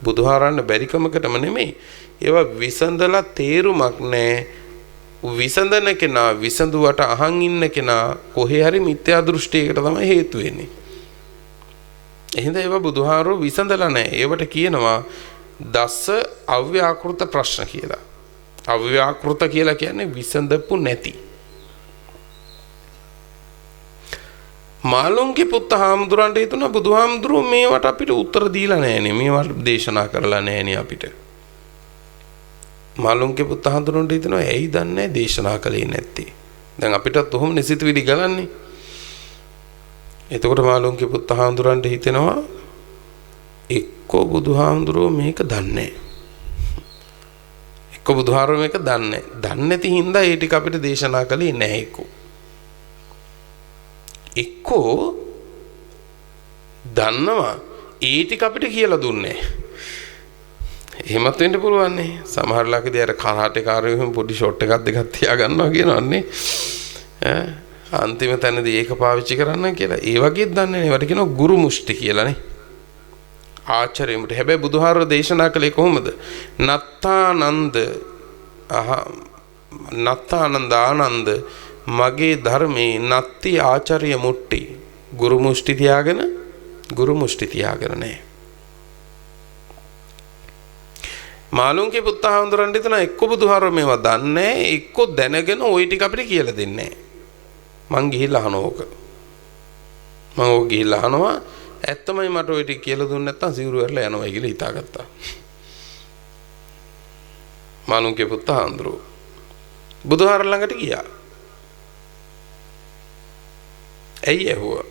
බුදුහාරන්න බැරිකමකටම නෙමෙයි. ඒවා විසඳලා තේරුමක් නැහැ. විසඳන කෙනා විසඳුවට අහන් ඉන්න කෙනා කොහේ හරි මිත්‍යා දෘෂ්ටියකට තමයි හේතු වෙන්නේ. එහෙනම් ඒවා බුදුහාරෝ විසඳලා නැහැ. ඒවට කියනවා දස අව්‍යාකෘත ප්‍රශ්න කියලා. අව්‍යාකෘත කියලා කියන්නේ විසඳපු නැති. මාළුන්ගේ පුත්ත හාමුදුරන්ට හිතුණා බුදුහාමුදුරුවෝ මේවට අපිට උත්තර දීලා නැහැනේ. මේවට දේශනා කරලා නැහැනේ අපිට. මාළුන්ගේ පුත්ත හාමුදුරන්ට හිතුණා ඇයි දන්නේ දේශනා කළේ නැත්තේ. දැන් අපිටත් ඔහොම නිසිතවිලි ගලන්නේ. එතකොට මාළුන්ගේ පුත්ත හාමුදුරන්ට හිතෙනවා එක්කෝ බුදුහාමුදුරුවෝ මේක දන්නේ නැහැ. බුදුහාරෝ මේක දන්නේ නැති හින්දා ඒ ටික අපිට දේශනා කළේ නැහැ එක්කෝ දන්නවා ඒ ටික අපිට කියලා දුන්නේ. එහෙමත් වෙන්න පුළුවන් නේ. සමහර ලාකදී අර කරාටේ කාර්යයෙන් පොඩි ෂොට් එකක් දෙකක් තියා ගන්නවා කියනවන්නේ. අන්තිම තැනදී ඒක පාවිච්චි කරන්න කියලා. ඒ වගේත් දන්නේ නැහැ. ඒවට කියනවා ගුරු මුෂ්ටි කියලානේ. ආචාර්යමුට. හැබැයි බුදුහාරෝ දේශනා කළේ කොහොමද? නත්තානන්ද ආනන්ද මගේ ධර්මේ නත්ති ආචාර්ය මුට්ටි. ගුරු මුෂ්ටි තියාගෙන නැහැ. මාළුන්ගේ පුත්ත හාමුදුරන්ට හිතන එක්ක බුදුහාරෝ මේවා දන්නේ එක්ක දැනගෙන ওই ටික අපිට කියලා දෙන්නේ නැහැ. මං ගිහිල්ලා අහනවා ඇත්තමයි මට ඔය ටික කියලා දුන්නේ නැත්තම් සිවුරු වෙරලා යනවා කියලා හිතාගත්තා. මාළුන්ගේ පුත්ත හාමුදුරුවෝ බුදුහාර ළඟට ගියා. ඇයි ඇහුවා?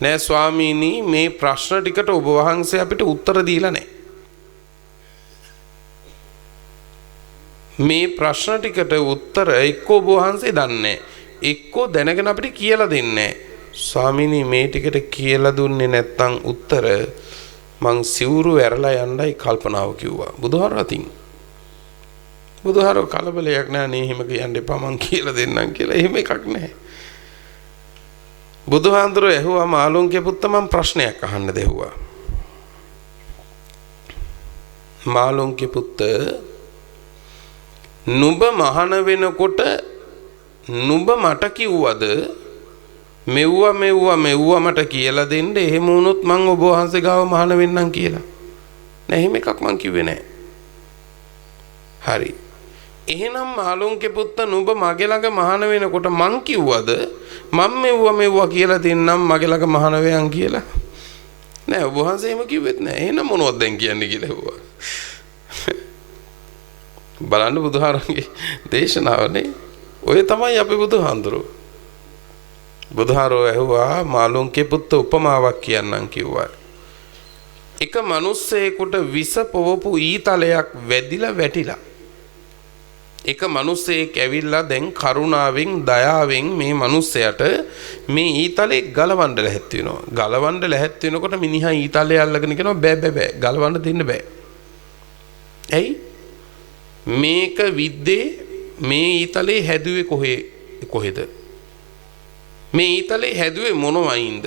නෑ ස්වාමීනි මේ ප්‍රශ්න ටිකට ඔබ වහන්සේ අපිට උත්තර දීලා නැහැ. මේ ප්‍රශ්න ටිකට උත්තර එක්ක ඔබ වහන්සේ දන්නේ එක්ක දැනගෙන අපිට කියලා දෙන්නේ. ස්වාමීනි මේ ටිකට කියලා දුන්නේ නැත්නම් උත්තර මං සිවුරු ඇරලා යන්නයි කල්පනාව කිව්වා. බුදුහාරෝ කලබලයක් නෑ නේ එහෙම කියන්න එපා මං කියලා දෙන්නම් කියලා. එහෙම එකක් නැහැ. බුදුහාඳුරෝ ඇහුවා මාළුන්ගේ පුත්ත මං ප්‍රශ්නයක් අහන්න දෙවුවා. මාළුන්ගේ පුත්ත නුඹ මහාන වෙනකොට නුඹ මට කිව්වද මෙව්වා මට කියලා දෙන්න. එහෙම වුණොත් මං ඔබ වහන්සේ ගාව මහාන වෙන්නම් කියලා. නෑ එහෙම එකක් මං කිව්වේ නෑ. හරි. එහෙනම් මාළුන්ගේ පුත්ත නුඹ මගේ ළඟ මහාන වෙනකොට මං කිව්වද මම මෙව්වා කියලා දෙන්නම් මගේ ළඟ මහාන වෙයන් කියලා. නෑ ඔබ වහන්සේ එහෙම කිව්වෙත් නෑ. එහෙනම් මොනවද දැන් කියන්නේ කියලා ඇහුවා. බලන්න බුදුහාරන්ගේ දේශනාවනේ. ඔය තමයි අපි බුදුහාඳුරෝ. බුදුහාරෝ ඇහුවා මාළුන්ගේ පුත්ත උපමාවක් කියන්නම් කිව්වා. එක මිනිස්සෙකුට විස පොවපු ඊතලයක් වැටිලා එක මිනිස්සෙක් ඇවිල්ලා දැන් කරුණාවෙන් දයාවෙන් මේ මිනිස්සයාට මේ ඊතලේ ගලවන්න ලැහැත් වෙනවා. ගලවන්න ලැහැත් වෙනකොට මිනිහා ඊතලේ අල්ලගෙන කියනවා බෑ ගලවන්න දෙන්න බෑ. ඇයි? මේක විද්දේ මේ ඊතලේ හැදුවේ කොහෙද? මේ ඊතලේ හැදුවේ මොන වයින්ද?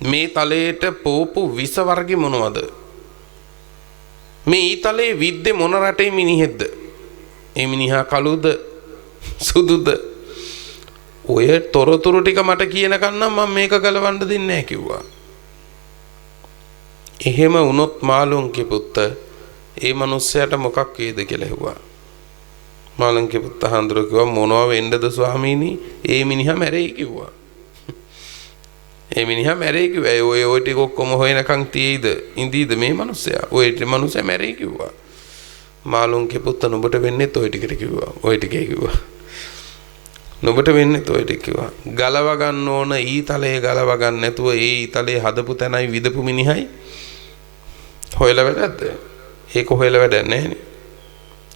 මේ තලයට පෝපු විස වර්ග මොනවද? මේ ඊතලේ විද්දේ මොන රටේ මිනිහෙක්ද? ඒ මිනිහා කළුද සුදුද? ඔය තොරතුරු ටික මට කියනකන් නම් මම මේක ගලවන්න දෙන්නේ නැහැ කිව්වා. එහෙම වුණොත් මාළුන්ගේ පුත්ත ඒ මිනිස්සයාට මොකක් වේද කියලා ඇහුවා. මාළුන්ගේ පුත්ත හඳුර කිව්වා මොනවා වෙන්නද ස්වාමීනි? ඒ මිනිහා මැරෙයි කිව්වා. ඒ මිනිහා මැරෙයි කිව්වා. ඔය ටික ඔක්කොම හොයනකන් තියෙයිද? ඉඳීද මේ මිනිස්සයා? ඔය මිනිස්සයා මැරෙයි කිව්වා. මාළුන්ගේ පුත්ත නුඹට වෙන්නේ ඔය ටිකට කිව්වා. ඔය ටිකේ කිව්වා. නුඹට වෙන්නේ ඔය ටික කිව්වා. ගලව ගන්න ඕන ඊතලයේ ගලව ගන්න නැතුව ඒ ඊතලයේ හදපු තැනයි විදපු මිනිහයි හොයලා වැඩක්ද? ඒක හොයලා වැඩක් නැහැනේ.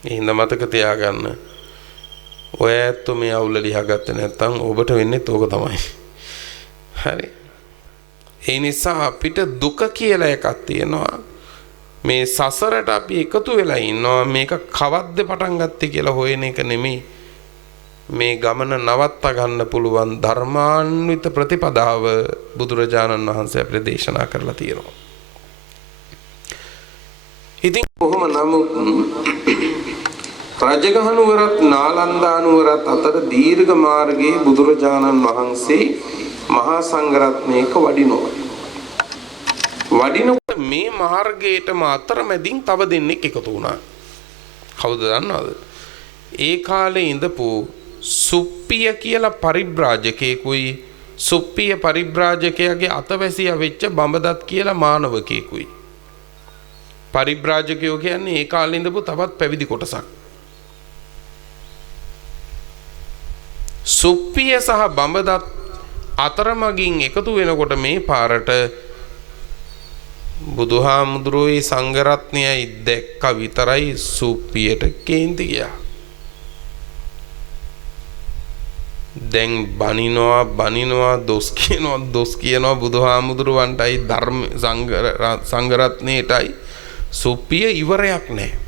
ඒ හින්දා මතක තියාගන්න. ඔය ඇත්තෝ මේ අවුල ලියාගත්තේ නැත්නම් ඔබට වෙන්නේ ඕක තමයි. හරි. ඒ නිසා අපිට දුක කියලා එකක් තියෙනවා. මේ සසරට අපි එකතු වෙලා ඉන්නවා. මේක කවද්ද පටන් ගත්තේ කියලා හොයන එක නෙමෙයි. මේ ගමන නවත්තා ගන්න පුළුවන් ධර්මාන්විත ප්‍රතිපදාව බුදුරජාණන් වහන්සේ අපිට දේශනා කරලා තියෙනවා. ඉතින් කොහොම නමුත් රජගහනුවරත් නාලන්දානුවරත් අතර දීර්ඝ මාර්ගයේ බුදුරජාණන් වහන්සේ මහා සංඝරත්නයක වඩිනවා. වඩිනකොට මේ මාර්ගයටම අතරමැදින් තව දෙන්නෙක් එකතු වුණා. කවුද දන්නවද? ඒ කාලේ ඉඳපු සුප්පිය කියලා පරිබ්‍රාජකයෙකුයි සුප්පිය පරිබ්‍රාජකයාගේ අතවැසියා වෙච්ච බඹදත් කියලා මානවකයෙකුයි. පරිබ්‍රාජකයෝ කියන්නේ ඒ කාලේ ඉඳපු තවත් පැවිදි කොටසක්. සුප්පිය සහ බඹදත් අතරමඟින් එකතු වෙනකොට මේ පාරට බුදුහාමුදුරුවෝයි සංඝරත්නයයි දැක්ක විතරයි සුප්පියට කේන්ති ගියා. දැන් බනිනවා දොස් කියනවා බුදුහාමුදුරුවන්ටයි ධර්ම සංඝරත්නයටයි සුප්පිය ඉවරයක් නැහැ.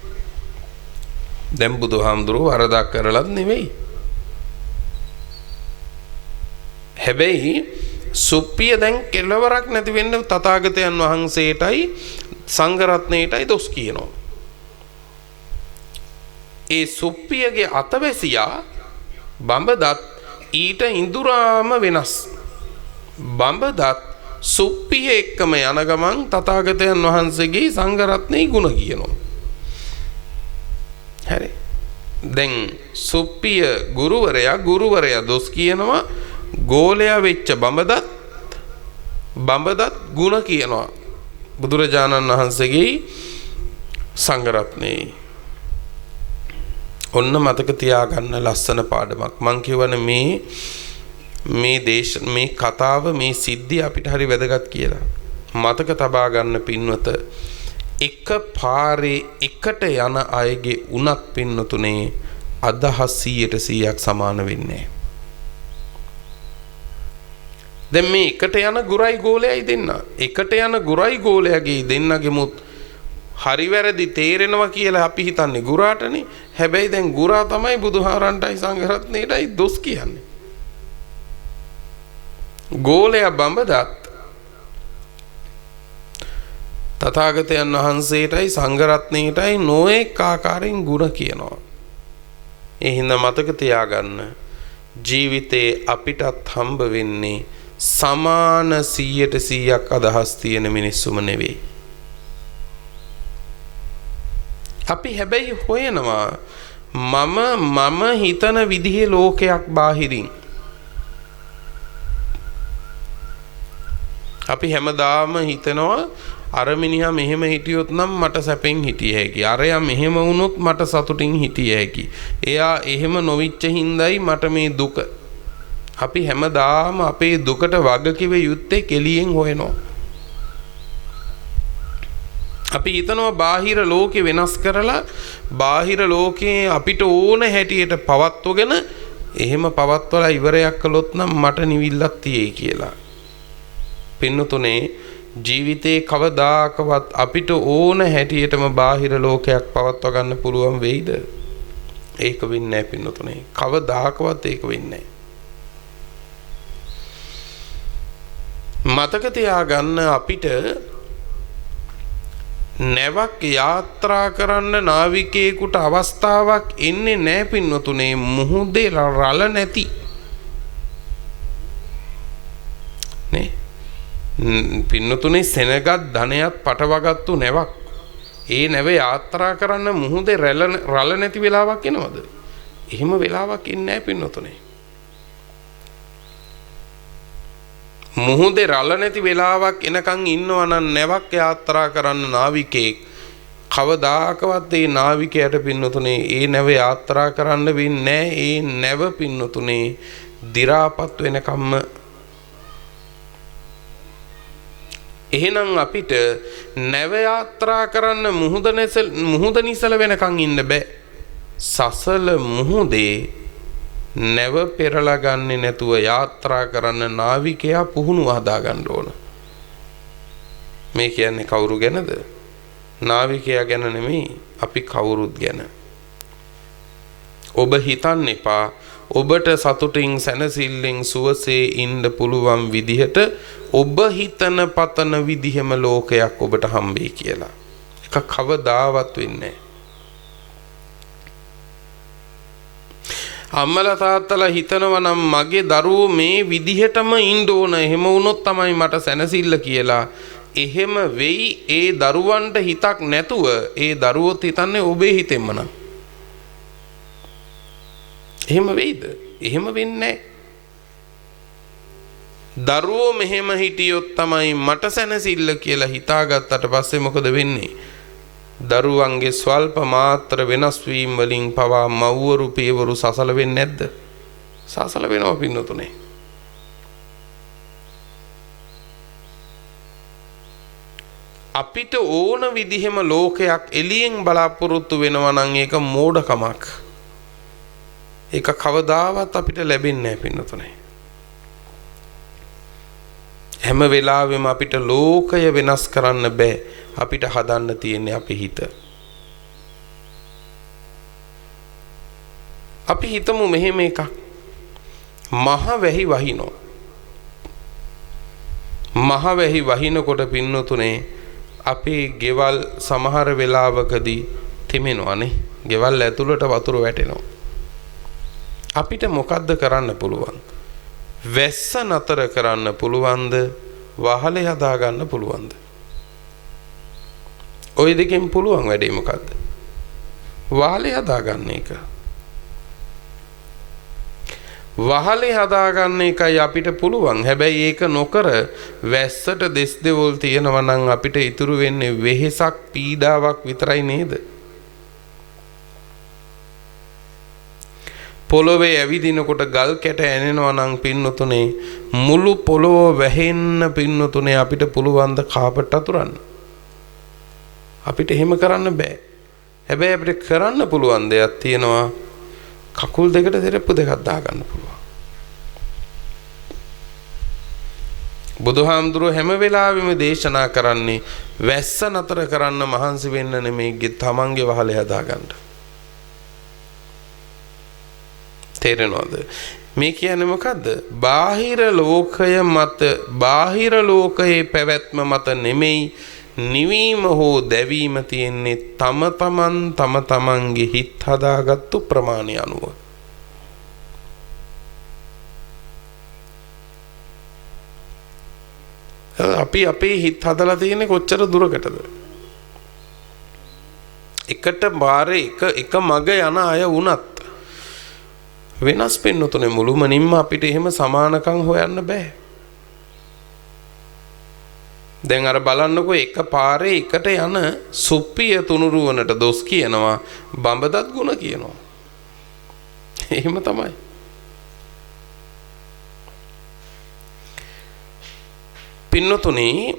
දැන් බුදුහාමුදුරුවෝ වරදක් කරලත් නෙවෙයි. හැබැයි සුප්පිය දැන් කෙලවරක් නැති වෙන්න තථාගතයන් වහන්සේටයි සංඝරත්නයටයි දොස් කියනවා. ඒ සුප්පියගේ අතවැසියා බඹදත් ඊට ඉඳුරාම වෙනස්. බඹදත් සුප්පිය එක්කම යන ගමන් තථාගතයන් වහන්සේගේ සංඝරත්නයේ ගුණ කියනවා. හරි. දැන් සුප්පිය ගුරුවරයා දොස් කියනවා. ගෝලයා වෙච්ච බඹදත් ගුණ කියනවා බුදුරජාණන් වහන්සේගේ සංඝරත්නයේ. ඔන්න මතක තියාගන්න ලස්සන පාඩමක්. මං කියවනේ මේ කතාව මේ සිද්ධිය අපිට හරි වැදගත් කියලා. මතක තබා ගන්න පින්වත, එක පාරේ එකට යන අයගේ උනත් පින්නතුනේ අදහස් 100% සමාන වෙන්නේ. දැන් මේ එකට යන ගුරයි ගෝලයයි දෙන්න. එකට යන ගුරයි ගෝලයාගේ දෙන්නගෙමුත් හරි වැරදි තේරෙනවා කියලා අපි හිතන්නේ ගුරාටනේ. හැබැයි දැන් ගුරා තමයි බුදුහාරන්ටයි සංඝරත්නයටයි දොස් කියන්නේ. ගෝලයා බඹදත් තථාගතයන් වහන්සේටයි සංඝරත්නයටයි නොඑක ආකාරයෙන් ගුණ කියනවා. ඒ හින්දා මතක තියාගන්න, ජීවිතේ අපිටත් හම්බ වෙන්නේ සමාන 100% අදහස් තියෙන මිනිස්සුම නෙවෙයි. අපි හැබැයි හොයනවා මම හිතන විදිහේ ලෝකයක් බාහිරින්. අපි හැමදාම හිතනවා අර මිනිහා මෙහෙම හිටියොත් නම් මට සැපෙන් හිටිය හැකි. අරයා මෙහෙම වුණොත් මට සතුටින් හිටිය හැකි. එයා එහෙම නොවිච්ච හින්දායි මට මේ දුක. අපි හැමදාම අපේ දුකට වගකිව යුත්තේ කෙලියෙන් හොයනවා. අපි හිතනවා බාහිර ලෝකේ වෙනස් කරලා බාහිර ලෝකේ අපිට ඕන හැටියට පවත්වගෙන එහෙම පවත්වලා ඉවරයක් කළොත් නම් මට නිවිල්ලක් තියෙයි කියලා. පින්නතුනේ ජීවිතේ කවදාකවත් අපිට ඕන හැටියටම බාහිර ලෝකයක් පවත්වා ගන්න පුළුවන් වෙයිද? ඒක වෙන්නේ නැහැ පින්නතුනේ. කවදාකවත් ඒක වෙන්නේ නැහැ. මතක තියාගන්න අපිට නැවක් යාත්‍රා කරන්න නාවිකයෙකුට අවස්ථාවක් එන්නේ නැහැ පින්නතුනේ මුහුදේ රළ නැති. නේ? පින්නතුනේ සෙනගත් ධනයත් පටවගත්තු නැවක්. ඒ නැව යාත්‍රා කරන්න මුහුදේ රළ නැති වෙලාවක් එනවද? එහෙම වෙලාවක් ඉන්නේ නැහැ පින්නතුනේ. මුහුදේ රළ නැති වෙලාවක් එනකන් ඉන්නවා නම් නැවක් යාත්‍රා කරන්න නාවිකයෙක් කවදාකවත් ඒ නාවිකයට පින්නතුනේ ඒ නැව යාත්‍රා කරන්න වෙන්නේ නැහැ. ඒ නැව පින්නතුනේ දි รา පත් වෙනකම්ම. එහෙනම් අපිට නැව යාත්‍රා කරන්න මුහුද නිසල වෙනකන් ඉන්න බෑ. සසල මුහුදේ නැව පෙරලා ගන්නේ නැතුව යාත්‍රා කරන්න නාවිකයා පුහුණුව හදා ගන්න ඕන. මේ කියන්නේ කවුරු ගැනද? නාවිකයා ගැන නෙමෙයි, අපි කවුරුත් ගැන. ඔබ හිතන්න එපා ඔබට සතුටින් සැනසෙල්ලෙන් සුවසේ ඉන්න පුළුවන් විදිහට ඔබ හිතන පතන විදිහම ලෝකයක් ඔබට හම්බෙයි කියලා. ඒක කවදාවත් වෙන්නේ නැහැ. අම්මලා තාත්තලා හිතනවා නම් මගේ දරුවෝ මේ විදිහටම ඉන්න ඕන, එහෙම වුණොත් තමයි මට සැනසෙල්ල කියලා. එහෙම වෙයි. ඒ දරුවන්ට හිතක් නැතුව ඒ දරුවොත් හිතන්නේ ඔබේ හිතෙන්ම නම්. එහෙම වෙයිද? එහෙම වෙන්නේ නැහැ. දරුවෝ මෙහෙම හිටියොත් තමයි මට සැනසෙල්ල කියලා හිතාගත්තට පස්සේ මොකද වෙන්නේ? දරුවන්ගේ ස්වල්ප මාත්‍ර වෙනස් වීම වලින් පවා මව්වරු පියවරු සසල වෙන්නේ නැද්ද? සසල වෙනවා පින්නතුනේ. අපිට ඕන විදිහෙම ලෝකයක් එළියෙන් බලාපොරොත්තු වෙනවා නම් ඒක මෝඩකමක්. ඒක කවදාවත් අපිට ලැබෙන්නේ නැහැ පින්නතුනේ. හැම වෙලාවෙම අපිට ලෝකය වෙනස් කරන්න බෑ. අපිට හදන්න තියෙන්නේ අපේ හිත. අපි හිතමු මෙහෙම එකක්. මහ වැහි වහිනෝ. මහ වැහි වහිනකොට පින්නතුනේ අපේ ගෙවල් සමහර වෙලාවකදී තෙමෙනවානේ. ගෙවල් ඇතුළට වතුර වැටෙනවා. අපිට මොකද්ද කරන්න පුළුවන්? වැස්ස නතර කරන්න පුළුවන්ද? වහලේ හදා ගන්න පුළුවන්ද? ඔය දෙකෙන් පුළුවන් වැඩේ මොකද්ද? වහලේ හදා ගන්න එක. වහලේ හදා ගන්න එකයි අපිට පුළුවන්. හැබැයි ඒක නොකර වැස්සට දෙස් දෙවොල් තියනවා නම් අපිට ඉතුරු වෙන්නේ වෙහෙසක් පීඩාවක් විතරයි නේද? පොළොවේ ඇවිදිනකොට ගල් කැට ඇනෙනවා නම් පින්නතුනේ මුළු පොළොව වැහෙන්න පින්නතුනේ අපිට පුළුවන් ද කාපට් අතුරන්න? අපිට එහෙම කරන්න බෑ. හැබැයි අපිට කරන්න පුළුවන් දෙයක් තියෙනවා. කකුල් දෙකට තෙරප්පු දෙකක් දාගන්න පුළුවන්. බුදුහාමුදුරුවෝ හැම වෙලාවෙම දේශනා කරන්නේ වැස්ස නතර කරන්න මහන්සි වෙන්න නෙමෙයි, තමන්ගේ වහලේ හදාගන්න. තේරෙනවද? මේ කියන්නේ මොකද්ද? බාහිර ලෝකය මත, බාහිර ලෝකයේ පැවැත්ම මත නෙමෙයි නිවීම හෝ දැවීම තියෙන්නේ තම තමන්ගේ හිත් හදාගත්තු ප්‍රමාණය අනුව. අපි අපේ හිත් හදලා තියෙන්නේ කොච්චර දුරකටද? එකට බාරේ එක මග යන අය වුණත් වෙනස් පින්නතුනේ මුළුමනින්ම අපිට එහෙම සමානකම් හොයන්න බෑ. දැන් අර බලන්නකෝ එක පාරේ එකට යන සුප්පිය තුනුරුවනට දොස් කියනවා, බඹදත් ගුණ කියනවා. එහෙම තමයි. පින්නතුනේ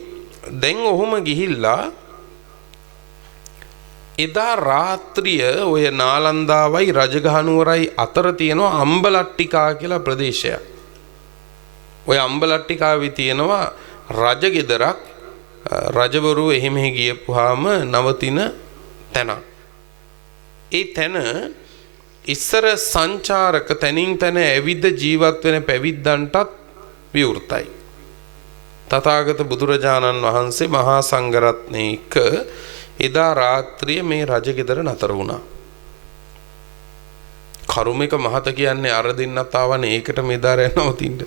දැන් ඔහොම ගිහිල්ලා එදා රාත්‍රිය ඔය නාලන්දාවයි රජගහනුවරයි අතර තියෙනවා අම්බලට්ටිකා කියලා ප්‍රදේශයක්. ඔය අම්බලට්ටිකාවේ තියෙනවා රජගෙදරක්. රජවරු එහෙම ගියපුවාම නවතින තැන. ඒ තැන ඉස්සර සංචාරක තනින් තන ඇවිද ජීවත් වෙන පැවිද්දන්ටත් විවෘතයි. තථාගත බුදුරජාණන් වහන්සේ මහා සංඝරත්නයක එදා රාත්‍රිය මේ රජගෙදර නතර වුණා. කරුමික මහත කියන්නේ අර දෙන්නත් ආවනේ ඒකට මෙදා රැ නවතින්න.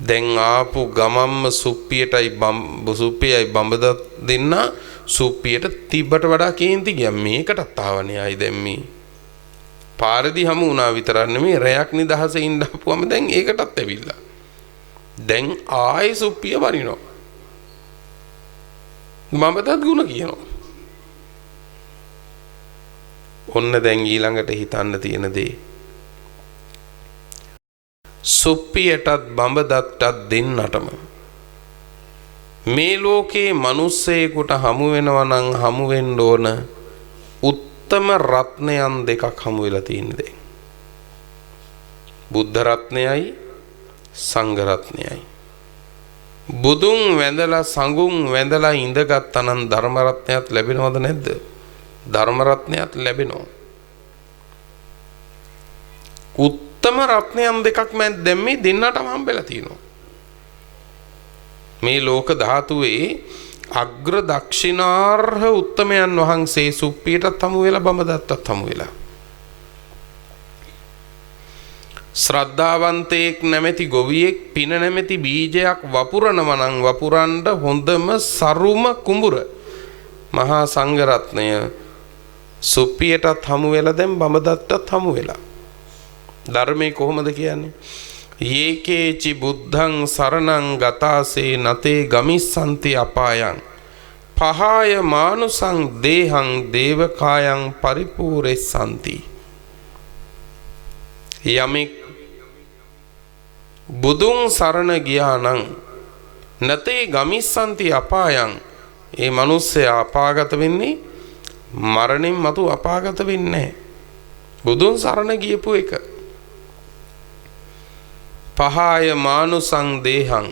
දැන් ආපු ගමම්ම සුප්පියටයි බඹදත් දෙන්න සුප්පියට තිබ්බට වඩා කේන්ති ගියා. මේකටත් ආවනේ ආයි දැන් මේ පාරදී හමු වුණා විතරක් නෙමෙයි රැයක් නිදහසේ ඉඳ ආපුවම දැන් ඒකටත් ඇවිල්ලා. දැන් ආයි සුප්පිය වරිනවා. බඹදත් ගුණ කියනවා. ඔන්න දැන් ඊළඟට හිතන්න තියෙන දේ සුප්පියටත් බඹදත්තටත් දෙන්නටම මේ ලෝකේ මිනිස්සෙකුට හමු වෙනවා නම් හමු වෙන්න ඕන උත්තම රත්නයන් දෙකක් හමු වෙලා තියෙන්නේ. බුද්ධ රත්නයයි සංඝ රත්නයයි. බුදුන් වැඳලා සංඝුන් වැඳලා ඉඳගත්තා නම් ධර්ම රත්නයත් ලැබෙනවද නැද්ද? ධර්ම රත්නයත් ලැබෙනවා. උත්තම රත්නයන් දෙකක් මම දැන් මේ දෙන්නටම හම්බෙලා තියෙනවා. මේ ලෝක ධාතුවේ අග්‍ර දක්ෂිනාර්හ උත්තමයන් වහන්සේ සුප්පියටත් හමු වෙලා බඹදත්තත් හමු වෙලා. ශ්‍රද්ධාවන්තයෙක් නැමැති ගොවියෙක් පින නැමැති බීජයක් වපුරනවා නම් වපුරන්න හොඳම සරුම කුඹුර මහා සංඝරත්නය සුප්පියටත් හමු වෙලා දැන් බඹදත්තත් හමු වෙලා. ධර්මයේ කොහොමද කියන්නේ? යේකේචි බුද්ධං සරණං ගතාසේ නතේ ගමිස්සන්ති අපායං පහාය මානුසං දේහං දේවකායං පරිපූර්ෙස්සන්ති. යමෙක් බුදුන් සරණ ගියා නම් නතේ ගමිස්සන්ති අපායං ඒ මිනිස්සයා අපාගත වෙන්නේ මරණින් මතු අපාගත වෙන්නේ නැහැ. බුදුන් සරණ ගියපු එක. පහාය මානුසං දේහං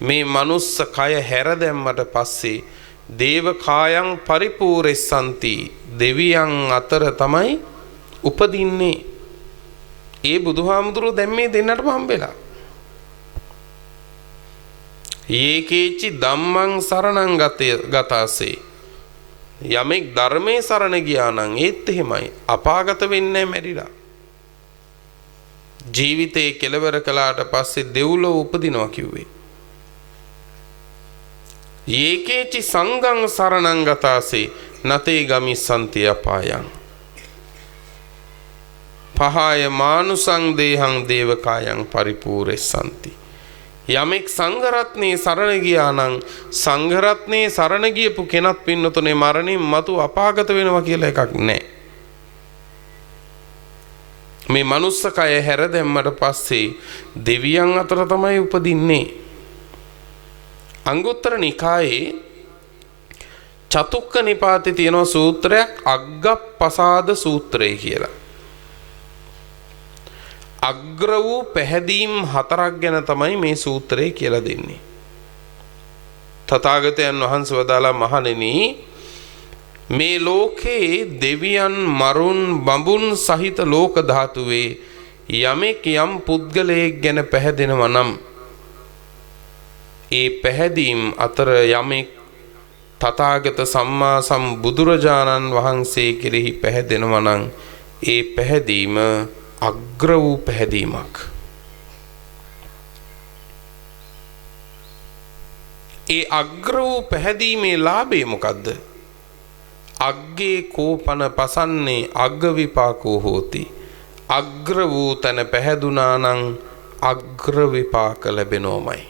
මේ මනුස්ස කය හැර දැම්මට පස්සේ දේව කායං පරිපූර්ෙස්සන්ති දෙවියන් අතර තමයි උපදින්නේ. ඒ බුදුහාමුදුරුවෝ දැන් මේ දෙන්නටම හම්බෙලා. යේකේචි ධම්මං සරණං ගතාසේ යමෙක් ධර්මයේ සරණ ගියා නම් ඒත් එහෙමයි අපාගත වෙන්නේ මැරිලා. ජීවිතේ කෙලවර කළාට පස්සේ දෙව්ලොව උපදිනවා කිව්වේ. යේකේචි සංඝං සරණං ගතාසේ නතේ ගමිස්සන්ති අපායං පහාය මානුසං දේහං දේවකායං පරිපූර්ෙස්සන්ති. යමෙක් සංඝරත්නයේ සරණ ගියා නම් සංඝරත්නයේ සරණ ගියපු කෙනත් පින්නතුනේ මරණින් මතු අපාගත වෙනවා කියලා එකක් නැහැ. මේ මනුස්ස කය හැර දැම්මට පස්සේ දෙවියන් අතර තමයි උපදින්නේ. අංගුත්තර නිකායේ චතුක්ක නිපාතේ තියෙන සූත්‍රයක් අග්ගප්පසාද සූත්‍රය කියලා. අග්‍ර වූ පැහැදීම් හතරක් ගැන තමයි මේ සූත්‍රය කියලා දෙන්නේ. තථාගතයන් වහන්සේ වදාලා මහණෙනි මේ ලෝකේ දෙවියන් මරුන් බඹුන් සහිත ලෝක ධාතුවේ යමෙක් යම් පුද්ගලයෙක් ගැන පැහැදෙනවා නම් ඒ පැහැදීම් අතර යමෙක් තථාගත සම්මා සම්බුදුරජාණන් වහන්සේ කෙරෙහි පැහැදෙනවා නම් ඒ පැහැදීම අග්‍ර වූ පැහැදීමක්. ඒ අග්‍ර වූ පැහැදීමේ ලාභය මොකද්ද? අග්ගේ කෝපන පසන්නේ අග්ග විපාකෝ හෝති. අග්‍ර වූ තැන පැහැදුනා නම් අග්‍ර විපාක ලැබෙනෝමයි.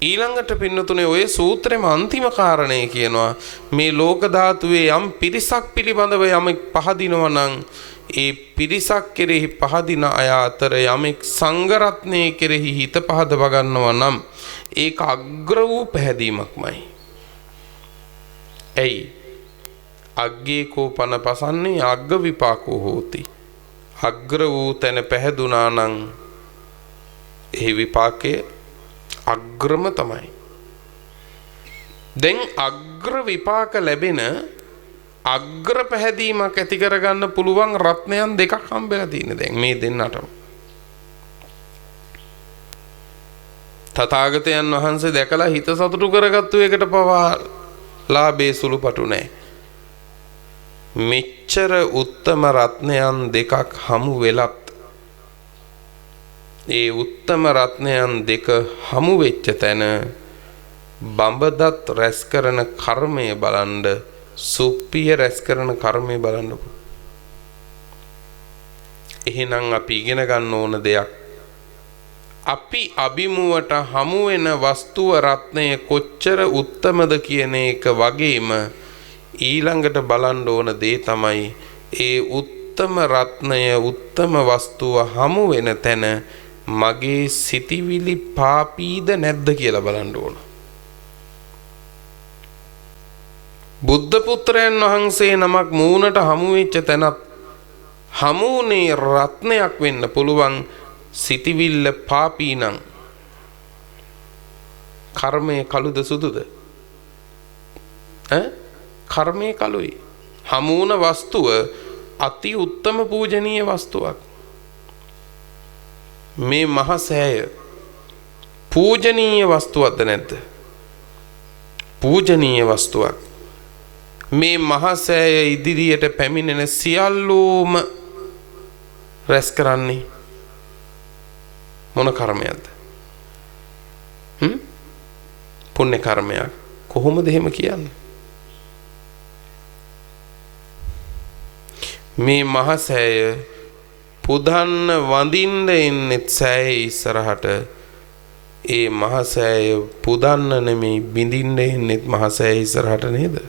ඊළඟට පින්නතුනේ ඔය සූත්‍රෙම අන්තිම කාරණේ කියනවා මේ ලෝක ධාතුවේ යම් පිරිසක් පිළිබඳව යමෙක් පහදිනවා නම් ඒ පිරිසක් කෙරෙහි පහදින අය අතර යමෙක් සංඝ රත්නයේ කෙරෙහි හිත පහදව ගන්නවා නම් ඒක අග්‍ර වූ පැහැදීමක්මයි. එයි අග්ගේ කෝපන පසන්නේ අග්ග විපාකෝ හෝති. අග්‍ර වූ තැන පැහැදුනා නම් ඒ විපාකය අග්‍රම තමයි. දැන් අග්‍ර විපාක ලැබෙන අග්‍ර පැහැදීමක් ඇති කරගන්න පුළුවන් රත්නයන් දෙකක් හම්බෙලා තියෙන දැන් මේ දෙන්නටම. තථාගතයන් වහන්සේ දැකලා හිත සතුටු කරගත්තු එකට පවා ලාභේ සුළුපටු නැහැ. මෙච්චර උත්තම රත්නයන් දෙකක් හමු වෙලත් ඒ උත්තම රත්නයන් දෙක හමු වෙච්ච තැන බඹදත් රැස් කරන කර්මය බලන්න, සුප්පිය රැස් කරන කර්මය බලන්න. එහෙනම් අපි ඉගෙන ගන්න ඕන දෙයක්, අපි අභිමුවට හමු වෙන වස්තුව රත්නය කොච්චර උත්තමද කියන එක වගේම ඊළඟට බලන්න ඕන දේ තමයි ඒ උත්තම රත්නය උත්තම වස්තුව හමු වෙන තැන මගේ සිතිවිලි පාපීද නැද්ද කියලා බලන්න ඕන. බුද්ධ පුත්‍රයන් වහන්සේ නමක් මූණට හමු වෙච්ච තැනත් හමුුනේ රත්නයක් වෙන්න පුළුවන්. සිතිවිල්ල පාපී නම් කර්මය කළුද සුදුද? කර්මය කළුයි. හමුුණ වස්තුව අති උත්තම පූජනීය වස්තුවක්. මේ මහ සෑය පූජනීය වස්තුවක්ද නැද්ද? පූජනීය වස්තුවක්. මේ මහ සෑය ඉදිරියට පැමිණෙන සියල්ලෝම රැස් කරන්නේ මොන කර්මයක්ද? පුණ්‍ය කර්මයක්. කොහොමද එහෙම කියන්නේ? මේ මහ සෑය පුදන්න වඳින්න එන්නේ සෑය ඉස්සරහට. ඒ මහ සෑය පුදන්න නෙමෙයි බිඳින්න එන්නේ මහ සෑය ඉස්සරහට නේද?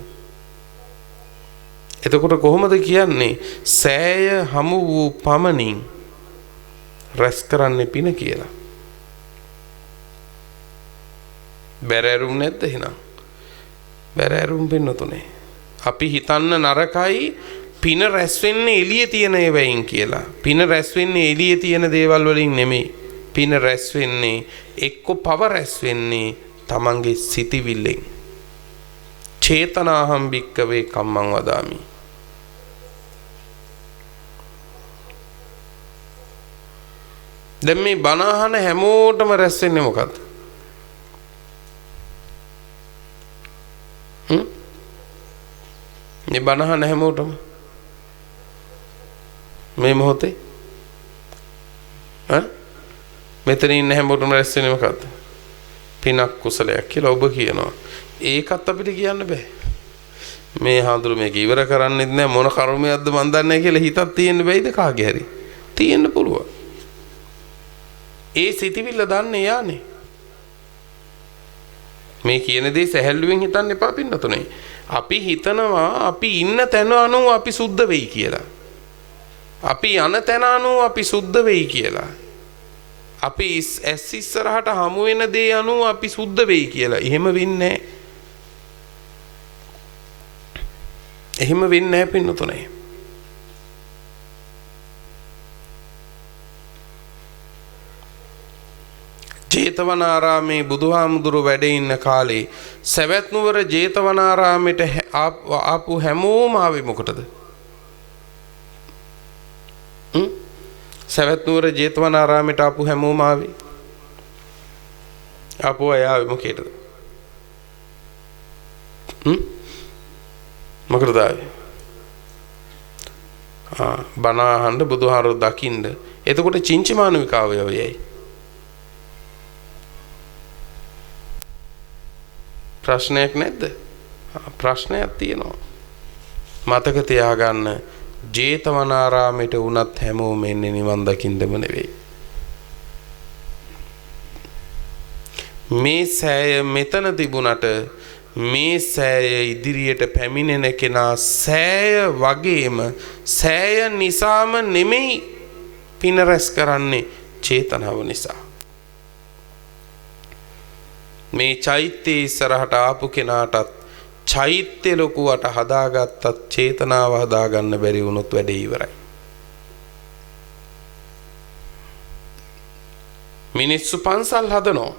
එතකොට කොහොමද කියන්නේ සෑය හමු වූ පමණින් රැස් කරන්නේ පින කියලා? බැරෑරුම් නැද්ද එහෙනම්? බැරෑරුම් පින්නතුනේ. අපි හිතන්න නරකයි පින රැස් වෙන්නේ එළියේ තියෙන ඒවායින් කියලා. පින රැස් වෙන්නේ එළියේ තියෙන දේවල් වලින් නෙමෙයි. පින රැස් වෙන්නේ එක්ක පව රැස් වෙන්නේ තමන්ගේ සිතිවිල්ලෙන්. චේතනාහම් භික්කවේ කම්මං වදාමි. දැන් මේ බණ අහන හැමෝටම රැස් වෙන්නේ මොකද්ද? මේ බණ අහන හැමෝටම මේ මොහොතේ මෙතන ඉන්න හැමෝටම රැස් වෙන්නේ මොකද්ද? පිනක් කුසලයක් කියලා ඔබ කියනවා. ඒකත් අපිට කියන්න බෑ. මේ හාඳුරු මේක ඉවර කරන්නෙත් නෑ, මොන කර්මයක්ද මන් දන්නේ නැහැ කියලා හිතක් තියෙන්න බෑයිද කාගේ හරි? තියෙන්න පුළුවන්. ඒ සිතිවිල්ල දන්නේ යානේ. මේ කියන දේ සැහැල්ලුවෙන් හිතන්න එපා පින්නතුනේ. අපි හිතනවා අපි ඉන්න තැන අනුව අපි සුද්ධ වෙයි කියලා. අපි යන තැන අනුව අපි සුද්ධ වෙයි කියලා. අපි ඇස් ඉස්සරහට හමු වෙන දේ අනුව අපි සුද්ධ වෙයි කියලා. එහෙම වෙන්නේ නැහැ. එහෙම වෙන්නේ නැහැ පින්නතුනේ. ජේතවනාරාමේ බුදුහාමුදුරුවෝ වැඩ ඉන්න කාලේ සවැත් නුවර ජේතවනාරාමෙට ආපු හැමෝම ආවේ මොකටද? සවැත් නුවර ජේතවනාරාමෙට ආපු හැමෝම ආවේ. ආපු අය ආවේ මොකේද? මොකටද ආවේ? බණ අහන්න බුදුහාමුදුරුවෝ දකින්න. එතකොට චින්චමානුවිකාව යෝයයි. ප්‍රශ්නයක් නැද්ද? ප්‍රශ්නයක් තියෙනවා. මතක තියාගන්න, ජේතවනාරාමයට වුණත් හැමෝම එන්නේ නිවන් දකින්නම නෙවෙයි. මේ සෑය මෙතන තිබුණට මේ සෑය ඉදිරියට පැමිණෙන කෙනා සෑය වගේම සෑය නිසාම නෙමෙයි පින රැස් කරන්නේ, චේතනාව නිසා. මේ චෛත්‍ය ඉස්සරහට ආපු කෙනාටත් චෛත්‍ය ලොකුවට හදාගත්තත් චේතනාව හදාගන්න බැරි වුණොත් වැඩේ ඉවරයි. මිනිස්සු පන්සල් හදනවා.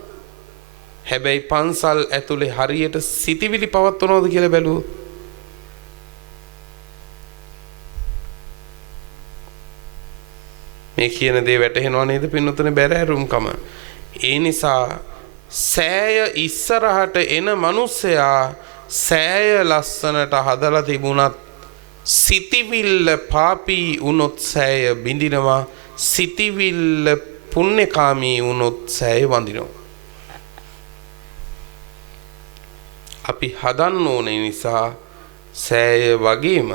හැබැයි පන්සල් ඇතුලේ හරියට සිටිවිලි පවත්වනවද කියලා බැලුවොත් මේ කියන දේ වැටහෙනව නේද පින්නතුනේ බැරෑරුම්කම. ඒ නිසා සෑය ඉස්සරහට එන මිනිස්සයා සෑය ලස්සනට හදලා තිබුණත් සිටිවිල්ල පාපී වුණොත් සෑය බිඳිනවා. සිටිවිල්ල පුණ්‍යකාමී වුණොත් සෑය වඳිනවා. අපි හදන්න ඕනේ නිසා සෑය වගේම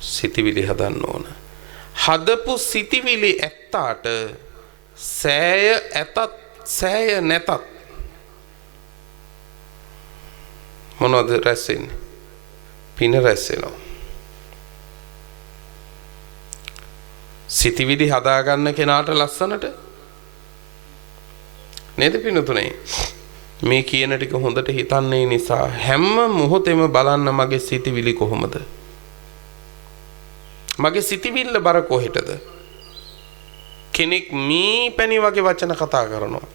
සිටිවිලි හදන්න ඕන. හදපු සිටිවිලි ඇත්තාට සෑය ඇතත් සෑය නැතත් මොනවද රැස් වෙන්නේ? පින රැස් වෙනවා. සිටිවිලි හදාගන්න කෙනාට ලස්සනට නේද පින්නතුනේ? මේ කියන ටික හොඳට හිතන්නේ නිසා හැම මොහොතෙම බලන්න මගේ සිටිවිලි කොහොමද? මගේ සිටිවිල්ල බර කොහෙටද? කෙනෙක් මී පැණි වගේ වචන කතා කරනවා.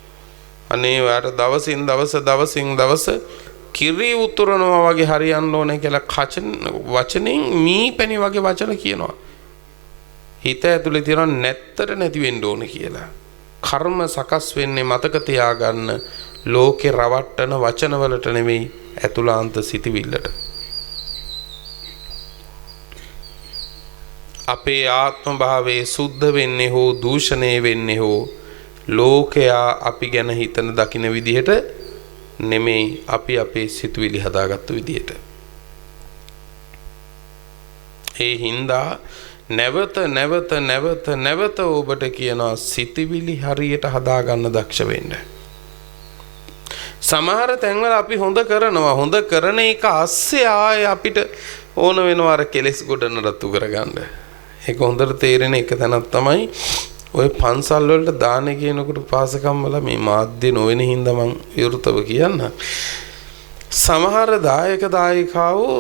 අනේ ඔයාට දවසින් දවස කිරි උතුරනවා වගේ හරියන්න ඕනේ කියලා වචනෙන් මී පැණි වගේ වචන කියනවා. හිත ඇතුලේ තියෙන නැත්තර නැති වෙන්න ඕනේ කියලා. කර්ම සකස් වෙන්නේ මතක තියාගන්න ලෝකේ රවට්ටන වචන වලට නෙමෙයි ඇතුළාන්ත සිටිවිල්ලට. අපේ ආත්ම භාවයේ සුද්ධ වෙන්නේ හෝ දූෂණය වෙන්නේ හෝ ලෝකයා අපි ගැන හිතන දකින විදිහට නෙමෙයි අපි අපේ සිතුවිලි හදාගත්තු විදිහට. ඒ හින්දා නැවත ඔබට කියනවා සිතුවිලි හරියට හදාගන්න දක්ෂ වෙන්න. සමහර තැන්වල අපි හොඳ කරනවා. හොඳ කරන එක ASCII ආය අපිට ඕන වෙනවා අර කෙලෙස් ගොඩ නඩත්තු කරගන්න. ඒක හොඳට තේරෙන එක තැනක් තමයි ඔය පන්සල් වලට දාන කියනකොට පාසකම් වල මේ මාධ්‍ය නොවන හින්දා මං විවෘතව කියන්න. සමහර දායකාවෝ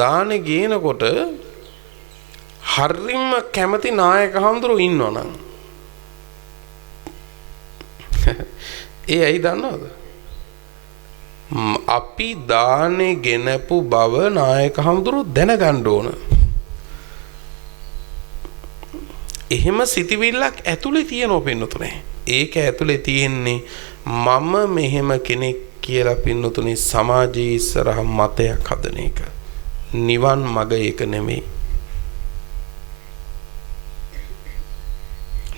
දාන ගේනකොට හරිම කැමති නායක හඳුරු ඉන්නවනම් ඒ ඇයි දන්නවද? අපි දානේ ගෙනපු බව නායක හඳුරු දැනගන්න ඕන. එහෙම සිටිවිල්ලක් ඇතුලේ තියෙනවා පින්නතුනේ. ඒක ඇතුලේ තියෙන්නේ මම මෙහෙම කෙනෙක් කියලා පින්නතුනේ සමාජයේ ඉස්සරහ මතයක් හදන එක. නිවන් මඟ ඒක නෙමෙයි.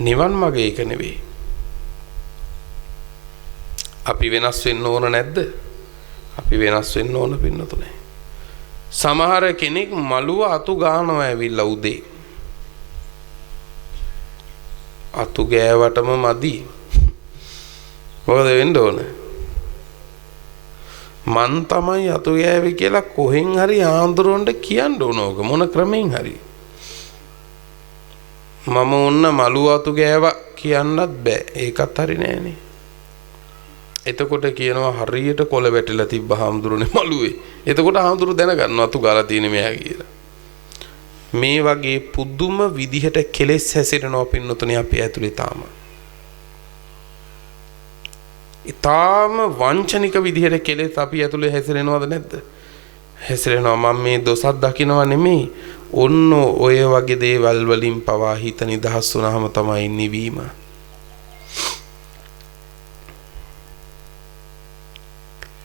නිවන් මඟ ඒක නෙවෙයි. අපි වෙනස් වෙන්න ඕන නැද්ද? අපි වෙනස් වෙන්න ඕන පින්නතුනේ. සමහර කෙනෙක් මළුව අතු ගානවා ඇවිල්ලා උදේ. අතු ගෑවටම මදි. මොකද වෙන්න ඕන? මන් තමයි අතු ගෑවි කියලා කොහෙන් හරි ආන්දරොන්ට කියන්න ඕන ඕක මොන ක්‍රමෙන් හරි. මම ඔන්න මළුව අතු ගෑවා කියන්නත් බෑ. ඒකත් හරි නෑනේ. එතකොට කියනවා හරියට කොළ වැටිලා තිබ්බ හාමුදුරනේ මළුවේ. එතකොට හාමුදුරු දැනගන්නවා අතු ගාලා තියෙන මෙයා කියලා. මේ වගේ පුදුම විදිහට කෙලෙස් හැසිරෙනවා පින්නතුනේ අපි ඇතුලේ තාම. ඊටාම වංචනික විදිහට කෙලෙස් අපි ඇතුලේ හැසිරෙනවද නැද්ද? හැසිරෙනවා. මම මේ දොසක් දකින්නවා නෙමෙයි. ඔන්න ඔය වගේ දේවල් වලින් පවා හිත නිදහස් වුණාම තමයි නිවීම.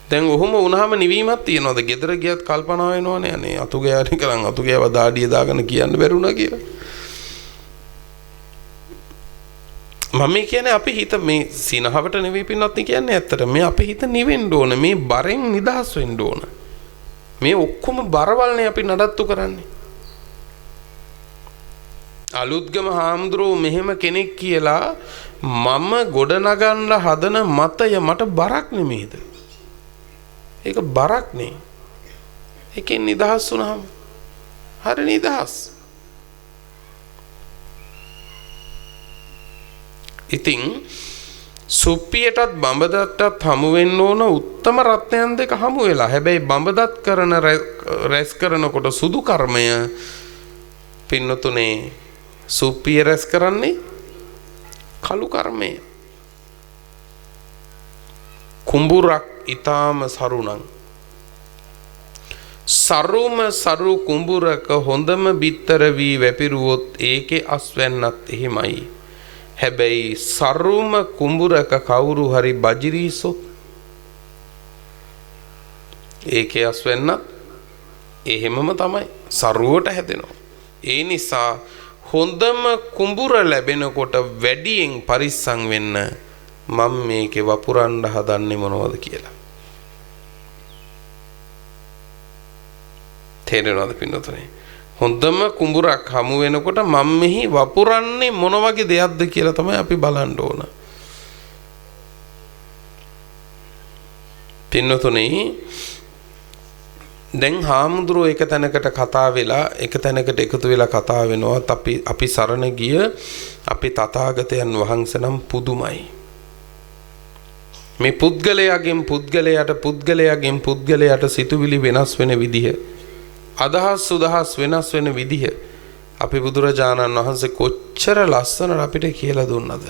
දැන් ඔහොම වුණාම නිවීමක් තියනවාද? ගෙදර ගියත් කල්පනා වෙනවනේ අනේ අතු ගෑවනේ කරන් අතු ගෑව දාඩිය දාගෙන කියන්න බැරුණා කියලා. මම කියන්නේ අපි හිත මේ සිනහවට නෙවෙයි පින්නත් කියන්නේ ඇත්තට මේ අපේ හිත නිවෙන්න ඕන. මේ බරෙන් නිදහස් වෙන්න ඕන. මේ ඔක්කොම බරවල්නේ අපි නඩත්තු කරන්නේ. අලුත්ගම හාමුදුරුවෝ මෙහෙම කෙනෙක් කියලා මම ගොඩනගන්න හදන මතය මට බරක් නෙමෙයිද? ඒක බරක් නේ. ඒකෙන් නිදහස් වුණාම හරි නිදහස්. ඉතින් සුප්පියටත් බඹදත්තත් හමු වෙන්න ඕන උත්තම රත්නයන් දෙක හමු වෙලා. හැබැයි බඹදත් කරන රැස් කරනකොට සුදු කර්මය පින්නතුනේ සුප්පිය රැස් කරන්නේ කළු කර්මය. කුඹුරක් ඊටාම සරුණං සරුම සරු කුඹුරක හොඳම බිත්තර වී වැපිරුවොත් ඒකේ අස්වැන්නත් එහෙමයි. හැබැයි සරුම කුඹුරක කවුරු හරි බජිරීසොත් ඒකේ අස්වැන්නත් එහෙමම තමයි සරුවට හැදෙනවා. ඒ නිසා හොඳම කුඹුර ලැබෙනකොට වැඩියෙන් පරිස්සම් වෙන්න මම මේකේ වපුරන්න හදන්නේ මොනවද කියලා. තේරෙනවද පින්නතුනේ? හොඳම කුඹුරක් හමු වෙනකොට මම මෙහි වපුරන්නේ මොන වගේ දෙයක්ද කියලා තමයි අපි බලන්න ඕන. පින්නතුනේ දැන් හාමුදුරුවෝ එක තැනකට කතා වෙලා එක තැනකට එකතු වෙලා කතා වෙනවා. අපි සරණ ගිය අපි තථාගතයන් වහන්සේ නම් පුදුමයි. මේ පුද්ගලයාට සිතුවිලි වෙනස් වෙන විදිහ, අදහස් සුදහස් වෙනස් වෙන විදිහ අපි බුදුරජාණන් වහන්සේ කොච්චර ලස්සනට අපිට කියලා දුන්නද?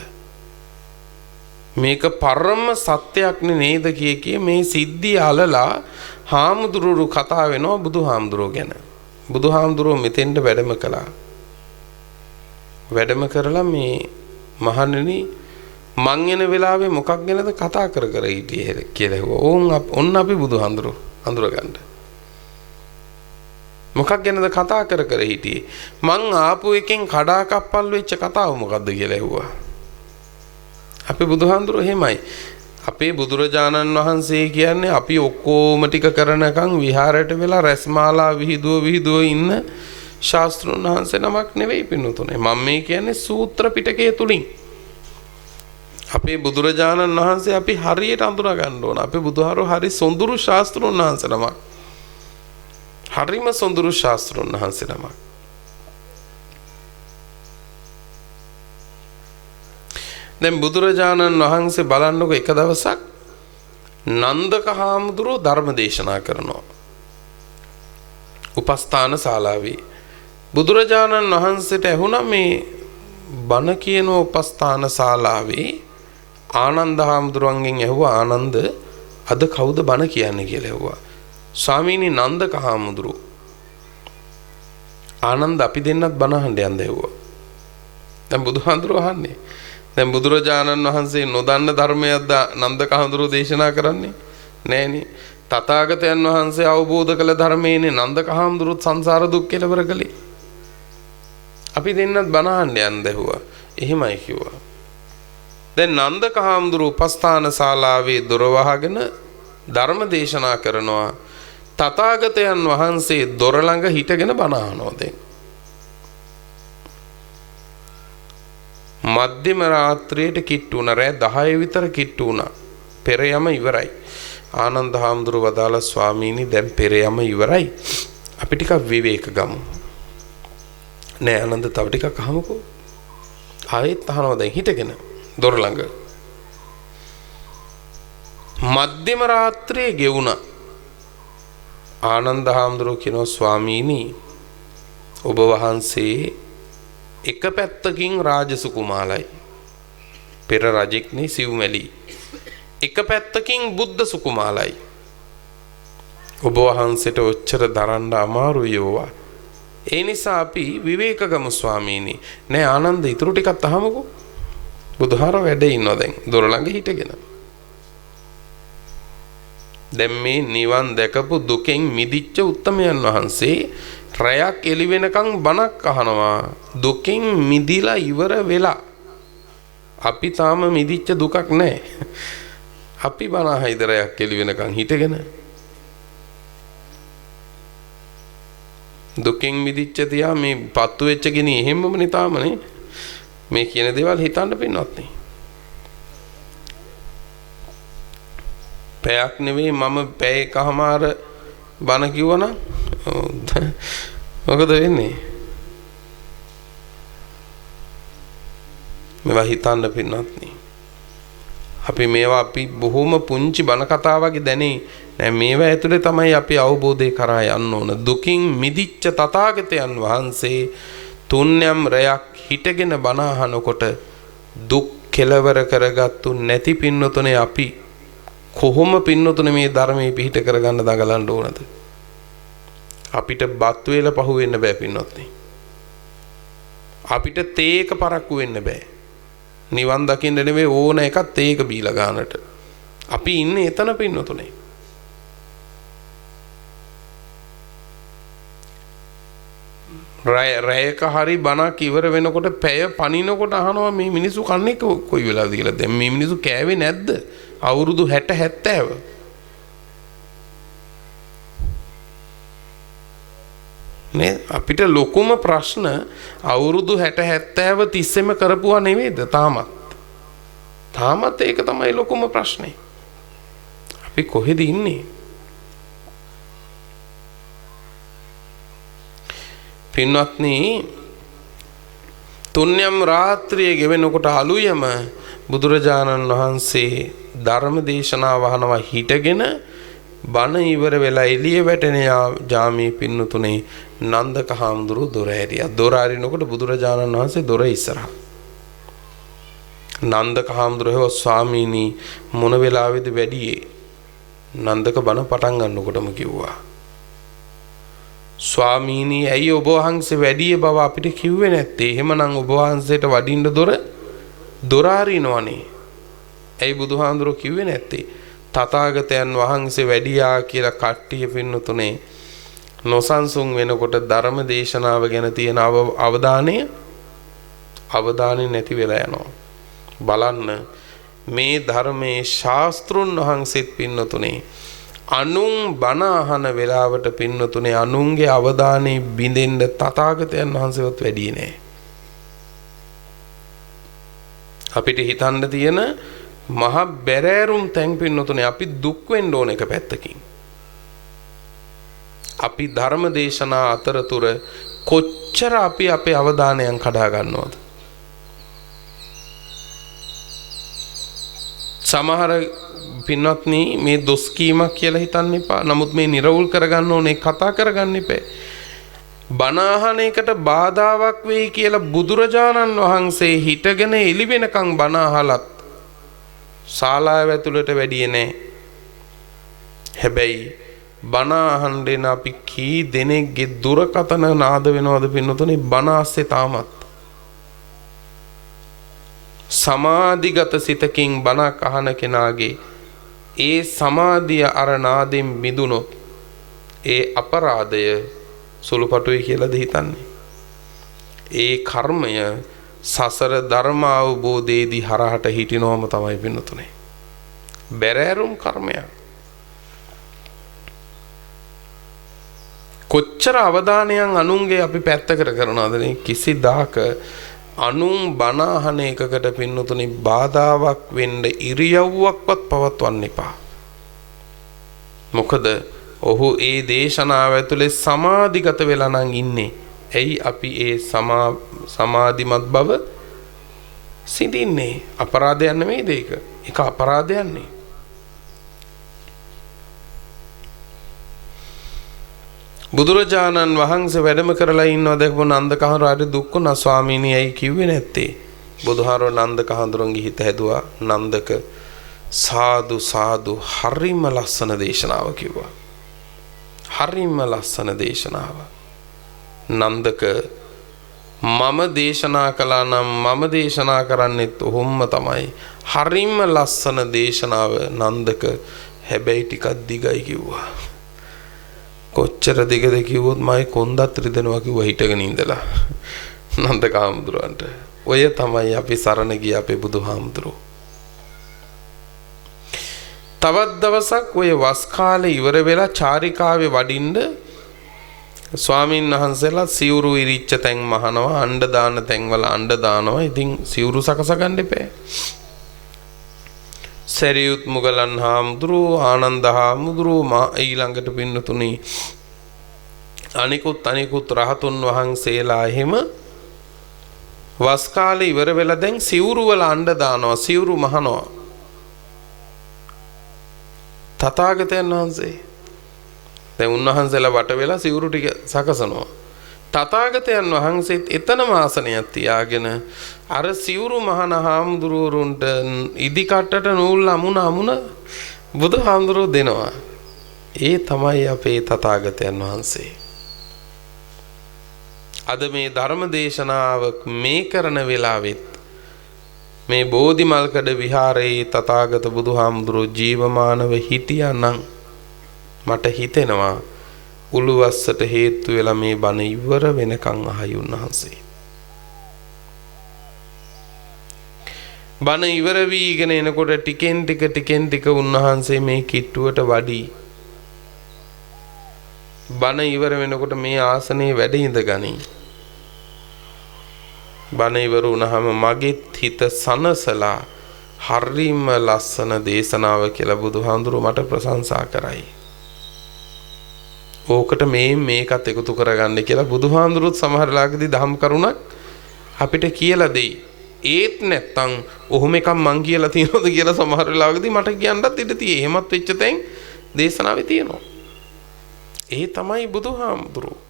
මේක පරම සත්‍යයක් නේද කිය මේ සිද්ධිය අලලා හාමුදුරුවෝ කතා වෙනවා බුදුහාමුදුරුවෝ ගැන. බුදුහාමුදුරුවෝ මෙතෙන්ට වැඩම කළා. වැඩම කරලා මේ මහණෙනි මං එන වෙලාවේ මොකක් ගැනද කතා කර හිටියේ කියලා ඇහුවා. ඔන්න අපි බුදුහාමුදුරුවෝ අඳුරගන්න. මොකක් ගැනද කතා කර හිටියේ? මං ආපු එකෙන් කඩාකප්පල් වෙච්ච කතාව මොකද්ද කියලා ඇහුවා. අපි බුදුහාමුදුරුවෝ එහෙමයි. අපේ බුදුරජාණන් වහන්සේ කියන්නේ අපි ඔක්කොම ටික කරනකම් විහාරයට වෙලා රැස්මාලා විහිදුව ඉන්න ශාස්ත්‍රඥ වහන්සේ නමක් නෙවෙයි පින්නතුනේ. මම මේ කියන්නේ සූත්‍ර පිටකයේ තුලින් අපේ බුදුරජාණන් වහන්සේ අපි හරියට අඳුනා ගන්න ඕන. අපේ බුදුහාරෝ හරි සොඳුරු ශාස්ත්‍රඥ වහන්සේ නමක්. හරිම සොඳුරු ශාස්ත්‍රඥ වහන්සේ නමක්. දැන් බුදුරජාණන් වහන්සේ බලන්නකො එක දවසක් නන්දක හාමුදුරුවෝ ධර්ම දේශනා කරනවා උපස්ථාන ශාලාවේ. බුදුරජාණන් වහන්සේට ඇහුණා මේ බණ කියන උපස්ථාන ශාලාවේ ආනන්ද හාමුදුරුවන්ගෙන් ඇහුවා ආනන්ද අද කවුද බණ කියන්නේ කියලා ඇහුවා. ස්වාමීනි නන්දක හාමුදුරුවෝ ආනන්ද අපි දෙන්නත් බණ අහන්න යන්න ඇහුවා. දැන් බුදුහාමුදුරුවෝ අහන්නේ දැන් බුදුරජාණන් වහන්සේ නොදන්න ධර්මයක්ද නන්දක හාමුදුරුවෝ දේශනා කරන්නේ නෑනේ. තථාගතයන් වහන්සේ අවබෝධ කළ ධර්මයේනේ නන්දක හාමුදුරුවෝ සංසාර දුක් කෙලවර කළේ. අපි දෙන්නත් බණ අහන්න යන්න ඇහුවා. එහෙමයි කිව්වා. දැන් නන්දක හාමුදුරුවෝ උපස්ථාන ශාලාවේ දොර වහගෙන ධර්ම දේශනා කරනවා. තථාගතයන් වහන්සේ දොර ළඟ හිටගෙන බණ අහනවා. දැන් මධ්‍යම රාත්‍රියට කිට්ටු වුණා. රෑ 10 විතර කිට්ටු වුණා. පෙර යම ඉවරයි. ආනන්ද හාමුදුරුවෝ වදාළ ස්වාමීනි දැන් පෙර යම ඉවරයි. අපි ටිකක් විවේක ගමු. නෑ ආනන්ද තව ටිකක් අහමුකෝ. ආයෙත් අහනවා දැන් හිටගෙන දොර ළඟ. මධ්‍යම රාත්‍රියේ ගෙවුණා. ආනන්ද හාමුදුරුවෝ කියනවා ස්වාමීනි ඔබ වහන්සේ එක පැත්තකින් රාජසුකුමාලයි පෙර රජෙක්නේ සිව්මැලි. එක පැත්තකින් බුද්ධ සුකුමාලයි. ඔබ වහන්සේට ඔච්චර දරන්න අමාරුයි යෝවා. ඒ නිසා අපි විවේක ගමු ස්වාමීනි. නෑ ආනන්ද ඊටු ටිකක් අහමුකෝ. බුදුහාර වැඩේ ඉන්නවා දැන් දොර ළඟ හිටගෙන. දැන් මේ නිවන් දැකපු දුකෙන් මිදිච්ච උත්තමයන් වහන්සේ රැයක් එළි වෙනකන් බණක් අහනවා. දුකෙන් මිදිලා ඉවර වෙලා. අපි තාම මිදිච්ච දුකක් නැහැ. අපි බණ අහයිද රැයක් එළි වෙනකන් හිටගෙන. දුකෙන් මිදිච්ච තියා මේ පත්තු වෙච්ච කෙනෙ එහෙමමනේ තාමනේ. මේ කියන දේවල් හිතන්න පින්නවත් නේ. පැයක් නෙවෙයි මම පැය එකමාර බණ කිව්වනම් මොකද වෙන්නේ? මේවා හිතන්න පින්නත් නේ. අපි මේවා අපි බොහොම පුංචි බණ කතා වගේ දැනේ. නෑ මේවා ඇතුලේ තමයි අපි අවබෝධය කරා යන්න ඕන. දුකින් මිදිච්ච තථාගතයන් වහන්සේ තුන්යම් රැයක් හිටගෙන බණ අහනකොට දුක් කෙලවර කරගත්තු නැති පින්නතුනේ අපි කොහොම පින්නතුනේ මේ ධර්මයේ පිහිට කරගන්න දඟලන්න ඕනද? අපිට බත් වේල පහු වෙන්න බෑ පින්නතුනේ. අපිට තේක පරක්කු වෙන්න බෑ. නිවන් දකින්න නෙවෙයි ඕන එකක් තේක බීලා ගන්නට. අපි ඉන්නේ එතන පින්නතුනේ. රැයක හරි බණක් ඉවර වෙනකොට පැය පනිනකොට අහනවා මේ මිනිස්සු කන්නේ කොයි වෙලාවද කියලා. දැන් මේ මිනිස්සු කෑවේ නැද්ද? අවුරුදු 60 70. නේ අපිට ලොකුම ප්‍රශ්න අවුරුදු 60 70 තිස්සෙම කරපුවා නෙවෙයිද තාමත් ඒක තමයි ලොකුම ප්‍රශ්නේ. අපි කොහෙද ඉන්නේ? පින්වත්නි, තුන්යම් රාත්‍රියේ ගෙවෙනකොට අලුයම බුදුරජාණන් වහන්සේ ධර්ම දේශනාව අහනවා හිටගෙන. බණ ඉවර වෙලා එළිය වැටෙන ජාමී පින්නතුනේ නන්දක හාමුදුරුවෝ දොර ඇරියා. දොර අරිනකොට බුදුරජාණන් වහන්සේ දොර ඉස්සරහා. නන්දක හාමුදුරුවෝ ස්වාමීනි මොන වෙලාවේද වැඩියේ? නන්දක බණ පටන් ගන්නකොටම කිව්වා. ස්වාමීනි ඇයි ඔබ වහන්සේ වැඩියේ බව අපිට කිව්වේ නැත්තේ? එහෙමනම් ඔබ වහන්සේට වඩින්න දොර අරිනවනේ. ඇයි බුදුහාමුදුරුවෝ කිව්වේ නැත්තේ? තථාගතයන් වහන්සේ වැඩියා කියලා කට්ටිය පින්නතුනේ නොසන්සුන් වෙනකොට ධර්ම දේශනාව ගැන තියෙන අවධානය නැති වෙලා යනවා. බලන්න මේ ධර්මයේ ශාස්ත්‍රුන් වහන්සේත් පින්නතුනේ අනුන් බණ අහන වෙලාවට පින්නතුනේ අනුන්ගේ අවධානය බිඳෙන්න තථාගතයන් වහන්සේවත් වැඩි නෑ. අපිට හිතන්න තියෙන මහ බැරෑරුම් තැන් පින්නතුනේ අපි දුක් වෙන්න ඕන එක පැත්තකින්. අපි ධර්ම දේශනා අතරතුර කොච්චර අපි අපේ අවධානයන් කඩා ගන්නවද? සමහර පින්වත්නි මේ දොස් කීමක් කියලා හිතන්න එපා. නමුත් මේ නිර්වුල් කරගන්න ඕනේ, කතා කරගන්න එපා. බණ අහන එකට බාධාවක් වෙයි කියලා බුදුරජාණන් වහන්සේ හිටගෙන එළි වෙනකන් බණ අහලත් ශාලාව ඇතුළට වැඩියේ නැහැ. හැබැයි බණ අහන්න අපි කී දෙනෙක්ගේ දුරකතන නාද වෙනවද පින්නතුනේ? බණ ASCII තාමත් සමාධිගත සිතකින් බණක් අහන කෙනාගේ ඒ සමාධිය අර නාදෙන් මිදුනොත් ඒ අපරාධය සුළුපටුයි කියලාද හිතන්නේ? ඒ කර්මය සසර ධර්ම අවබෝධයේදී හරහට හිටිනවම තමයි පින්නතුනේ. බැරෑරුම් කර්මයක්. කොච්චර අවධානයන් අනුන්ගේ අපි පැත්තකට කරනවද නේ? කිසිදාක අනුන් බණ අහන එකකට පින්නතුනේ බාධාවක් වෙන්න ඉරියව්වක්වත් පවත්වන්න එපා. මොකද ඔහු ඒ දේශනාව ඇතුලේ සමාධිගත වෙලා නම් ඉන්නේ. ඇයි අපි ඒ සමාධිමත් බව සිටින්නේ? අපරාධයක් නෙමෙයිද ඒක? ඒක අපරාධයක් නේ. බුදුරජාණන් වහන්සේ වැඩම කරලා ඉන්නවා දැකපු නන්දකහඳුරට දුක් වුණා. ස්වාමීනි ඇයි කිව්වේ නැත්තේ? බුදුහාරෝ නන්දකහඳුරන්ගේ හිත හැදුවා. නන්දක සාදු සාදු හරිම ලස්සන දේශනාව කිව්වා. හරිම ලස්සන දේශනාව. නන්දක මම දේශනා කළා නම් මම දේශනා කරන්නෙත් ඔහොම තමයි. හරිම ලස්සන දේශනාව නන්දක. හැබැයි ටිකක් දිගයි කිව්වා. කොච්චර දිගද කිව්වොත් මයි කොන්දත් රිදෙනවා කිව්වා හිටගෙන ඉඳලා නන්දක හාමුදුරුවන්ට. ඔය තමයි අපි සරණ ගිය අපේ බුදුහාමුදුරුවෝ. තවත් දවසක් ඔය වස් කාලේ ඉවර වෙලා චාරිකාවේ වඩින්න ස්වාමීන් වහන්සේලා සිවුරු ඉරිච්ච තැන් මහනවා, අඬ දාන තැන්වල අඬ දානවා. ඉතින් සිවුරු සකස ගන්න එපා. සරියුත් මුගලන් හාමුදුරුවෝ, ආනන්ද හාමුදුරුවෝ, ඊළඟට පින්නතුනි අනිකුත් රහතුන් වහන්සේලා එහෙම වස් කාලේ ඉවර වෙලා දැන් සිවුරු වල අඬ දානවා, සිවුරු මහනවා. තථාගතයන් වහන්සේ දැන් උන්වහන්සේලා වට වෙලා සිවුරු ටික සකසනවා. තථාගතයන් වහන්සේත් එතනම ආසනයක් තියාගෙන අර සිවුරු මහන හාමුදුරුවරුන්ට ඉදි කට්ටට නූල් අමුණ බුදුහාමුදුරුවෝ දෙනවා. ඒ තමයි අපේ තථාගතයන් වහන්සේ. අද මේ ධර්ම දේශනාව මේ කරන වෙලාවෙත් මේ බෝධිමල්කඩ විහාරයේ තථාගත බුදුහාමුදුරුවෝ ජීවමානව හිටියානම් මට හිතෙනවා උළුවස්සට හේතු වෙලා මේ බණ ඉවර වෙනකන් අහයි උන්වහන්සේ. බණ ඉවර වීගෙන එනකොට ටිකෙන් ටික උන්වහන්සේ මේ කිට්ටුවට වඩි. බණ ඉවර වෙනකොට මේ ආසනයේ වැඩ ඉඳගනි. බණ ඉවර වුණාම මගෙත් හිත සනසලා හරිම ලස්සන දේශනාව කියලා බුදුහාඳුරු මට ප්‍රශංසා කරයි. ඕකට මේකත් එකතු කරගන්න කියලා බුදුහාඳුරුත් සමහර ලාගදී දහම් කරුණක් අපිට කියලා දෙයි. ඒත් නැත්තම් ඔහොම එකක් මං කියලා තියනවද කියලා සමහර වෙලාවකදී මට කියන්නත් ඉඩ තියෙයි. එහෙමත් වෙච්ච තැන් දේශනාවේ තියෙනවා. ඒ තමයි බුදුහාමුදුරුවෝ.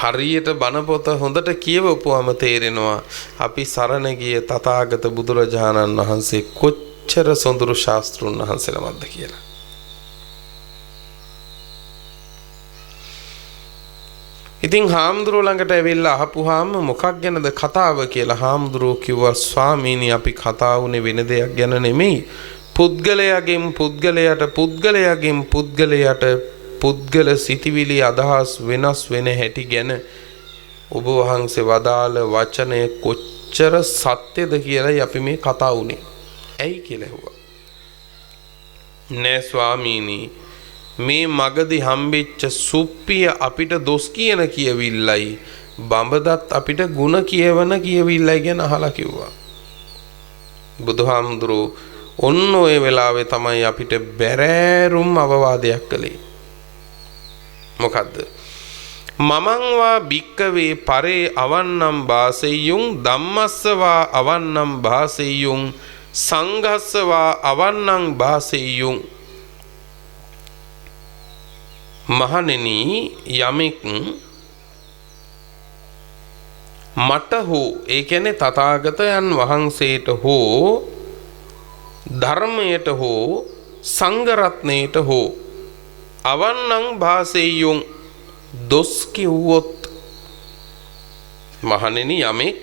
හරියට බණ පොත හොඳට කියවපුවම තේරෙනවා අපි සරණ ගිය තථාගත බුදුරජාණන් වහන්සේ කොච්චර සොඳුරු ශාස්ත්‍රුන් වහන්සේලමක්ද කියලා. ඉතින් හාමුදුරුවෝ ළඟට ඇවිල්ලා අහපුවාම මොකක් ගැනද කතාව කියලා හාමුදුරුවෝ කිව්වා ස්වාමීනි අපි කතා වුණේ වෙන දෙයක් ගැන නෙමෙයි. පුද්ගලයාගෙන් පුද්ගලයාට පුද්ගල සිටිවිලි අදහස් වෙනස් වෙන හැටි ගැන ඔබ වහන්සේ වදාළ වචනය කොච්චර සත්‍යද කියලායි අපි මේ කතා වුණේ. ඇයි කියලා ඇහුවා. නෑ ස්වාමීනි මේ මගදී හම්බෙච්ච සුප්පිය අපිට දොස් කියන කියවිල්ලයි බඹදත් අපිට ಗುಣ කියවන කියවිල්ලයි ගැන අහලා කිව්වා. බුදුහාමුදුරුවෝ ඔන්න ඔය වෙලාවේ තමයි අපිට බැරෑරුම් අවවාදයක් කළේ. මොකද්ද? මමංවා භික්කවේ පරේ අවන්නම් භාසෙය්‍යුං ධම්මස්සවා අවන්නම් භාසෙය්‍යුං සංඝස්සවා අවන්නම් භාසෙය්‍යුං. මහණෙනි යමෙක් මට හෝ ඒ කියන්නේ තථාගතයන් වහන්සේට හෝ ධර්මයට හෝ සංඝ රත්නයට හෝ අවන්නං භාසෙය්‍යුං දොස් කිව්වොත් මහණෙනි යමෙක්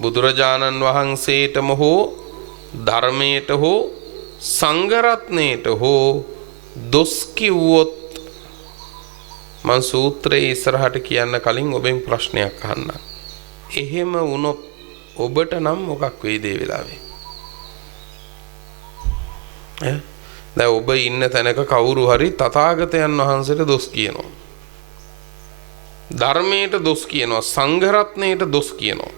බුදුරජාණන් වහන්සේටම හෝ ධර්මයට හෝ සංඝ රත්නයට හෝ දොස් කිව්වොත් මං සූත්‍රයේ ඉස්සරහට කියන්න කලින් ඔබෙන් ප්‍රශ්නයක් අහන්නම්. එහෙම වුණොත් ඔබට නම් මොකක් වෙයිද ඒ වෙලාවේ? දැන් ඔබ ඉන්න තැනක කවුරු හරි තථාගතයන් වහන්සේට දොස් කියනවා. ධර්මයට දොස් කියනවා, සංඝ රත්නයට දොස් කියනවා.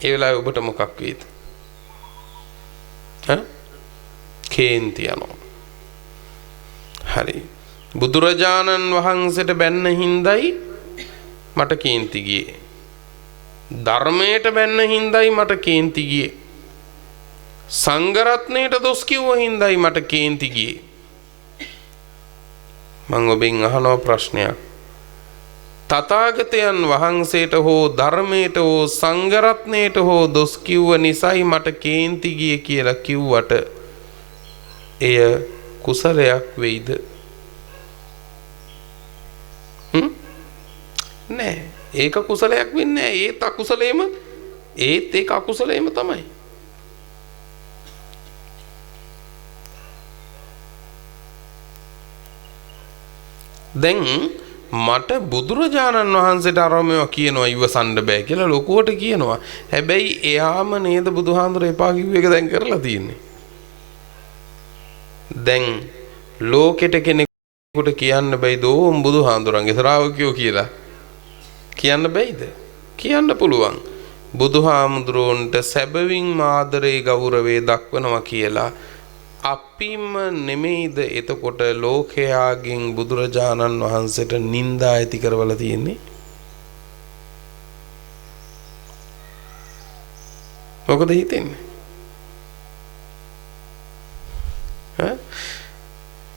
ඒ වෙලාවේ ඔබට මොකක් වෙයිද? කේන්ති යනවා. හරි. බුදුරජාණන් වහන්සේට බැන්න හින්දායි මට කේන්ති ගියේ. ධර්මයට බැන්න හින්දායි මට කේන්ති ගියේ. සංඝ රත්නයට දොස් කිව්ව හින්දායි මට කේන්ති ගියේ. මම ඔබෙන් අහනවා ප්‍රශ්නයක්. තථාගතයන් වහන්සේට හෝ ධර්මයට හෝ සංඝ රත්නයට හෝ දොස් කිව්ව නිසායි මට කේන්ති ගියේ කියලා කිව්වට එය කුසලයක් වෙයිද? නෑ. ඒක කුසලයක් වෙන්නේ නෑ. ඒත් අකුසලේම ඒක අකුසලේම තමයි. දැන් මට බුදුරජාණන් වහන්සේට අරමව කියනවා ඉවසන්න බෑ කියලා ලොකුවට කියනවා. හැබැයි එයාම නේද බුදුහාඳුර එපා කිව්ව එක දැන් කරලා තියෙන්නේ. දැන් ලෝකෙට කෙනෙකුට කියන්න බෑද ඕම් බුදුහාඳුරන්ගේ ශ්‍රාවකයෝ කියලා? කියන්න බෑද? කියන්න පුළුවන්. බුදුහාමුදුරන්ට සැබවින්ම ආදරේ ගෞරවේ දක්වනවා කියලා අපිම නෙමෙයිද එතකොට ලෝකයාගෙන් බුදුරජාණන් වහන්සේට නිନ୍ଦා ඇති කරවලා තියෙන්නේ? මොකද හිතෙන්නේ?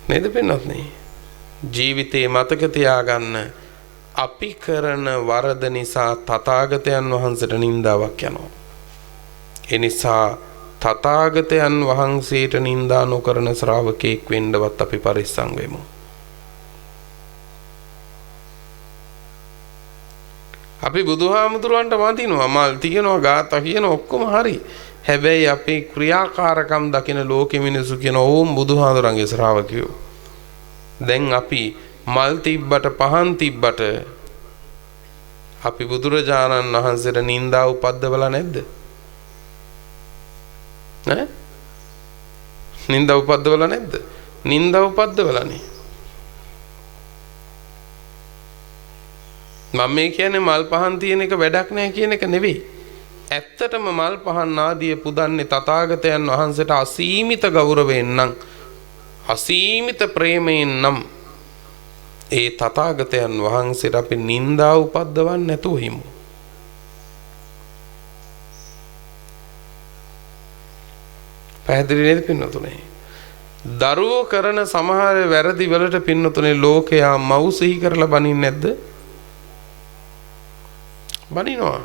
නේද පෙන්නන්නේ? ජීවිතේ මතක තියාගන්න අපි කරන වරද නිසා තථාගතයන් වහන්සේට නින්දාවක් යනවා. ඒ නිසා තථාගතයන් වහන්සේට නිඳා නොකරන ශ්‍රාවකෙක් වෙන්නවත් අපි පරිස්සම් වෙමු. අපි බුදුහාමුදුරන්ට වඳිනවා, මල් තියනවා, ගාථා කියන ඔක්කොම හරි. හැබැයි අපේ ක්‍රියාකාරකම් දකින ලෝකෙ මිනිස්සු කියන ඕම් බුදුහාමුදුරන්ගේ ශ්‍රාවකයෝ. දැන් අපි මල් තිබ්බට පහන් තිබ්බට අපි බුදුරජාණන් වහන්සේට නිඳා උපද්දවලා නැද්ද? ඈ? නිඳා උපද්දවලා නැද්ද? නිඳා උපද්දවලානේ. මම මේ කියන්නේ මල් පහන් තියෙන එක වැඩක් නැහැ කියන එක නෙවෙයි. ඇත්තටම මල් පහන් ආදිය පුදන්නේ තථාගතයන් වහන්සේට අසීමිත ගෞරවයෙන් නම්, අසීමිත ප්‍රේමයෙන් නම් ඒ තථාගතයන් වහන්සේට අපි නිඳා උපද්දවන්නේ නැතුව හිමු. පැහැදිලි නේද පින්නතුනේ? දරුවෝ කරන සමහර වැරදි වලට පින්නතුනේ ලෝකයා මව් සිහි කරලා බනින්නේ නැද්ද? බනිනවා.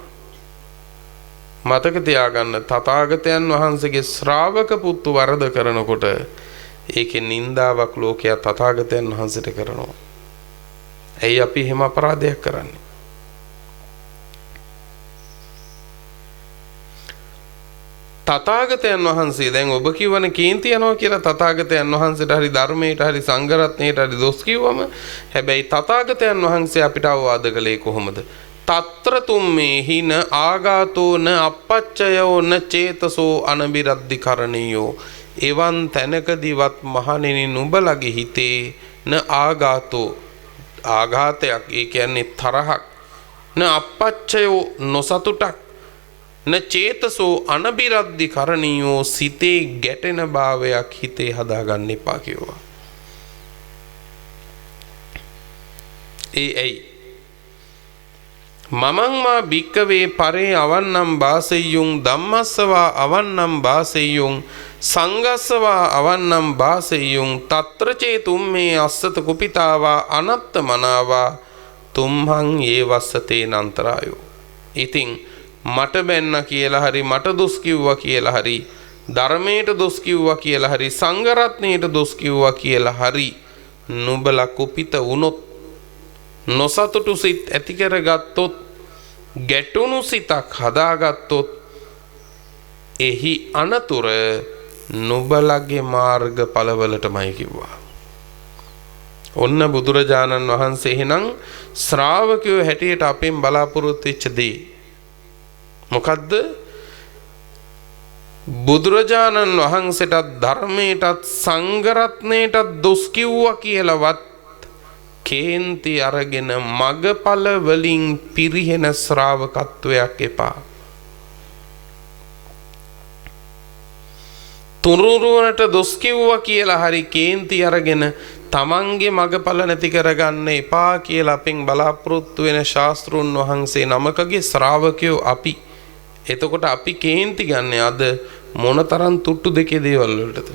මතක තියාගන්න, තථාගතයන් වහන්සේගේ ශ්‍රාවක පුතු වරද කරනකොට ඒකේ නින්දාවක් ලෝකයා තථාගතයන් වහන්සේට කරනවා. ඇයි අපි එහෙම අපරාධයක් කරන්නේ? තථාගතයන් වහන්සේ දැන් ඔබ කියවන කේන්ති යනවා කියලා තථාගතයන් වහන්සේට හරි ධර්මයට හරි සංඝ රත්නයට හරි දොස් කිව්වම, හැබැයි තථාගතයන් වහන්සේ අපිට අවවාද කළේ කොහොමද? తత్ర තුම්මේහින ආගාතෝන අපච්චයෝන චේතසෝ අනබිරද්දි කරණියෝ. එවන් තැනකදීවත් මහණෙනි නුඹලගේ හිතේ න ආගාතෝ, ආඝාතයක්, ඒ කියන්නේ තරහක්, න අපච්චයෝ නොසතුටක්, න චේතසෝ අනබිරද්දි කරණියෝ සිතේ ගැටෙන භාවයක් හිතේ හදාගන්න එපා කිව්වා. ඇයි? මමං මා භික්කවේ පරේ අවන්නම් බාසෙය්‍යුං ධම්මස්සවා අවන්නම් බාසෙය්‍යුං සංගස්සවා අවන්නම් බාසෙය්‍යුං తත්‍ර චේතුම්මේ අස්සත කුපිතාවා අනත්ත මනාවා තුම්හං ඒ වස්සතේ නන්තරායෝ. ඉතින් මට බැන්න කියලා හරි, මට දොස් කිව්වා කියලා හරි, ධර්මයට දොස් කිව්වා කියලා හරි, සංඝ රත්නයට දොස් කිව්වා කියලා හරි නුඹලා කුපිත වුණොත්, නොසතුටු සිත් ඇති කරගත්තොත්, ගැටුණු සිතක් හදාගත්තොත්, එහි අනතුර නුඹලගේ මාර්ගඵලවලටමයි කිව්වා. ඔන්න බුදුරජාණන් වහන්සේ එහෙනම් ශ්‍රාවකයෝ හැටියට අපෙන් බලාපොරොත්තු වෙච්ච දේ මොකද්ද? බුදුරජාණන් වහන්සේටත් ධර්මයටත් සංඝ රත්නයටත් දොස් කිව්වා කියලාවත් කේන්ති අරගෙන මගඵල වලින් පිරිහෙන ශ්‍රාවකත්වයක් එපා. තුනුරුවනට දොස් කිව්වා කියලා හරි කේන්ති අරගෙන තමන්ගේ මගඵල නැති කරගන්න එපා කියලා අපෙන් බලාපොරොත්තු වෙන ශාස්ත්‍රුන් වහන්සේ නමකගේ ශ්‍රාවකයෝ අපි. එතකොට අපි කේන්ති ගන්න අද මොනතරම් තුට්ටු දෙකේ දේවල් වලටද?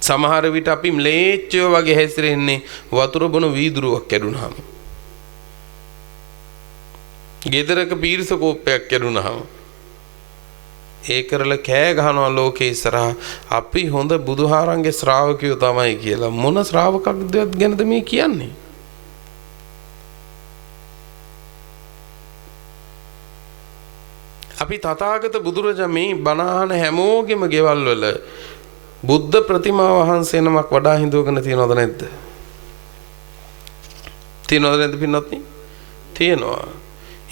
සමහර විට අපි ම්ලේච්චයෝ වගේ හැසිරෙන්නේ වතුර බොන වීදුරුවක් කැඩුනහම, ගෙදරක පීරිස කෝප්පයක් කැඩුනහම ඒ කරලා කෑ ගහනවා ලෝකේ ඉස්සරහා අපි හොඳ බුදුහාරන්ගේ ශ්‍රාවකයෝ තමයි කියලා. මොන ශ්‍රාවකක්ද ගැනද මේ කියන්නේ? අපි තථාගත බුදුරජා මේ බණහන හැමෝගෙම ගෙවල් වල බුද්ධ ප්‍රතිමා වහන්සේ නමක් වඩා හිඳවගෙන තියනවද නැද්ද? තියනවද නැද්ද පින්වත්නි? තියෙනවා.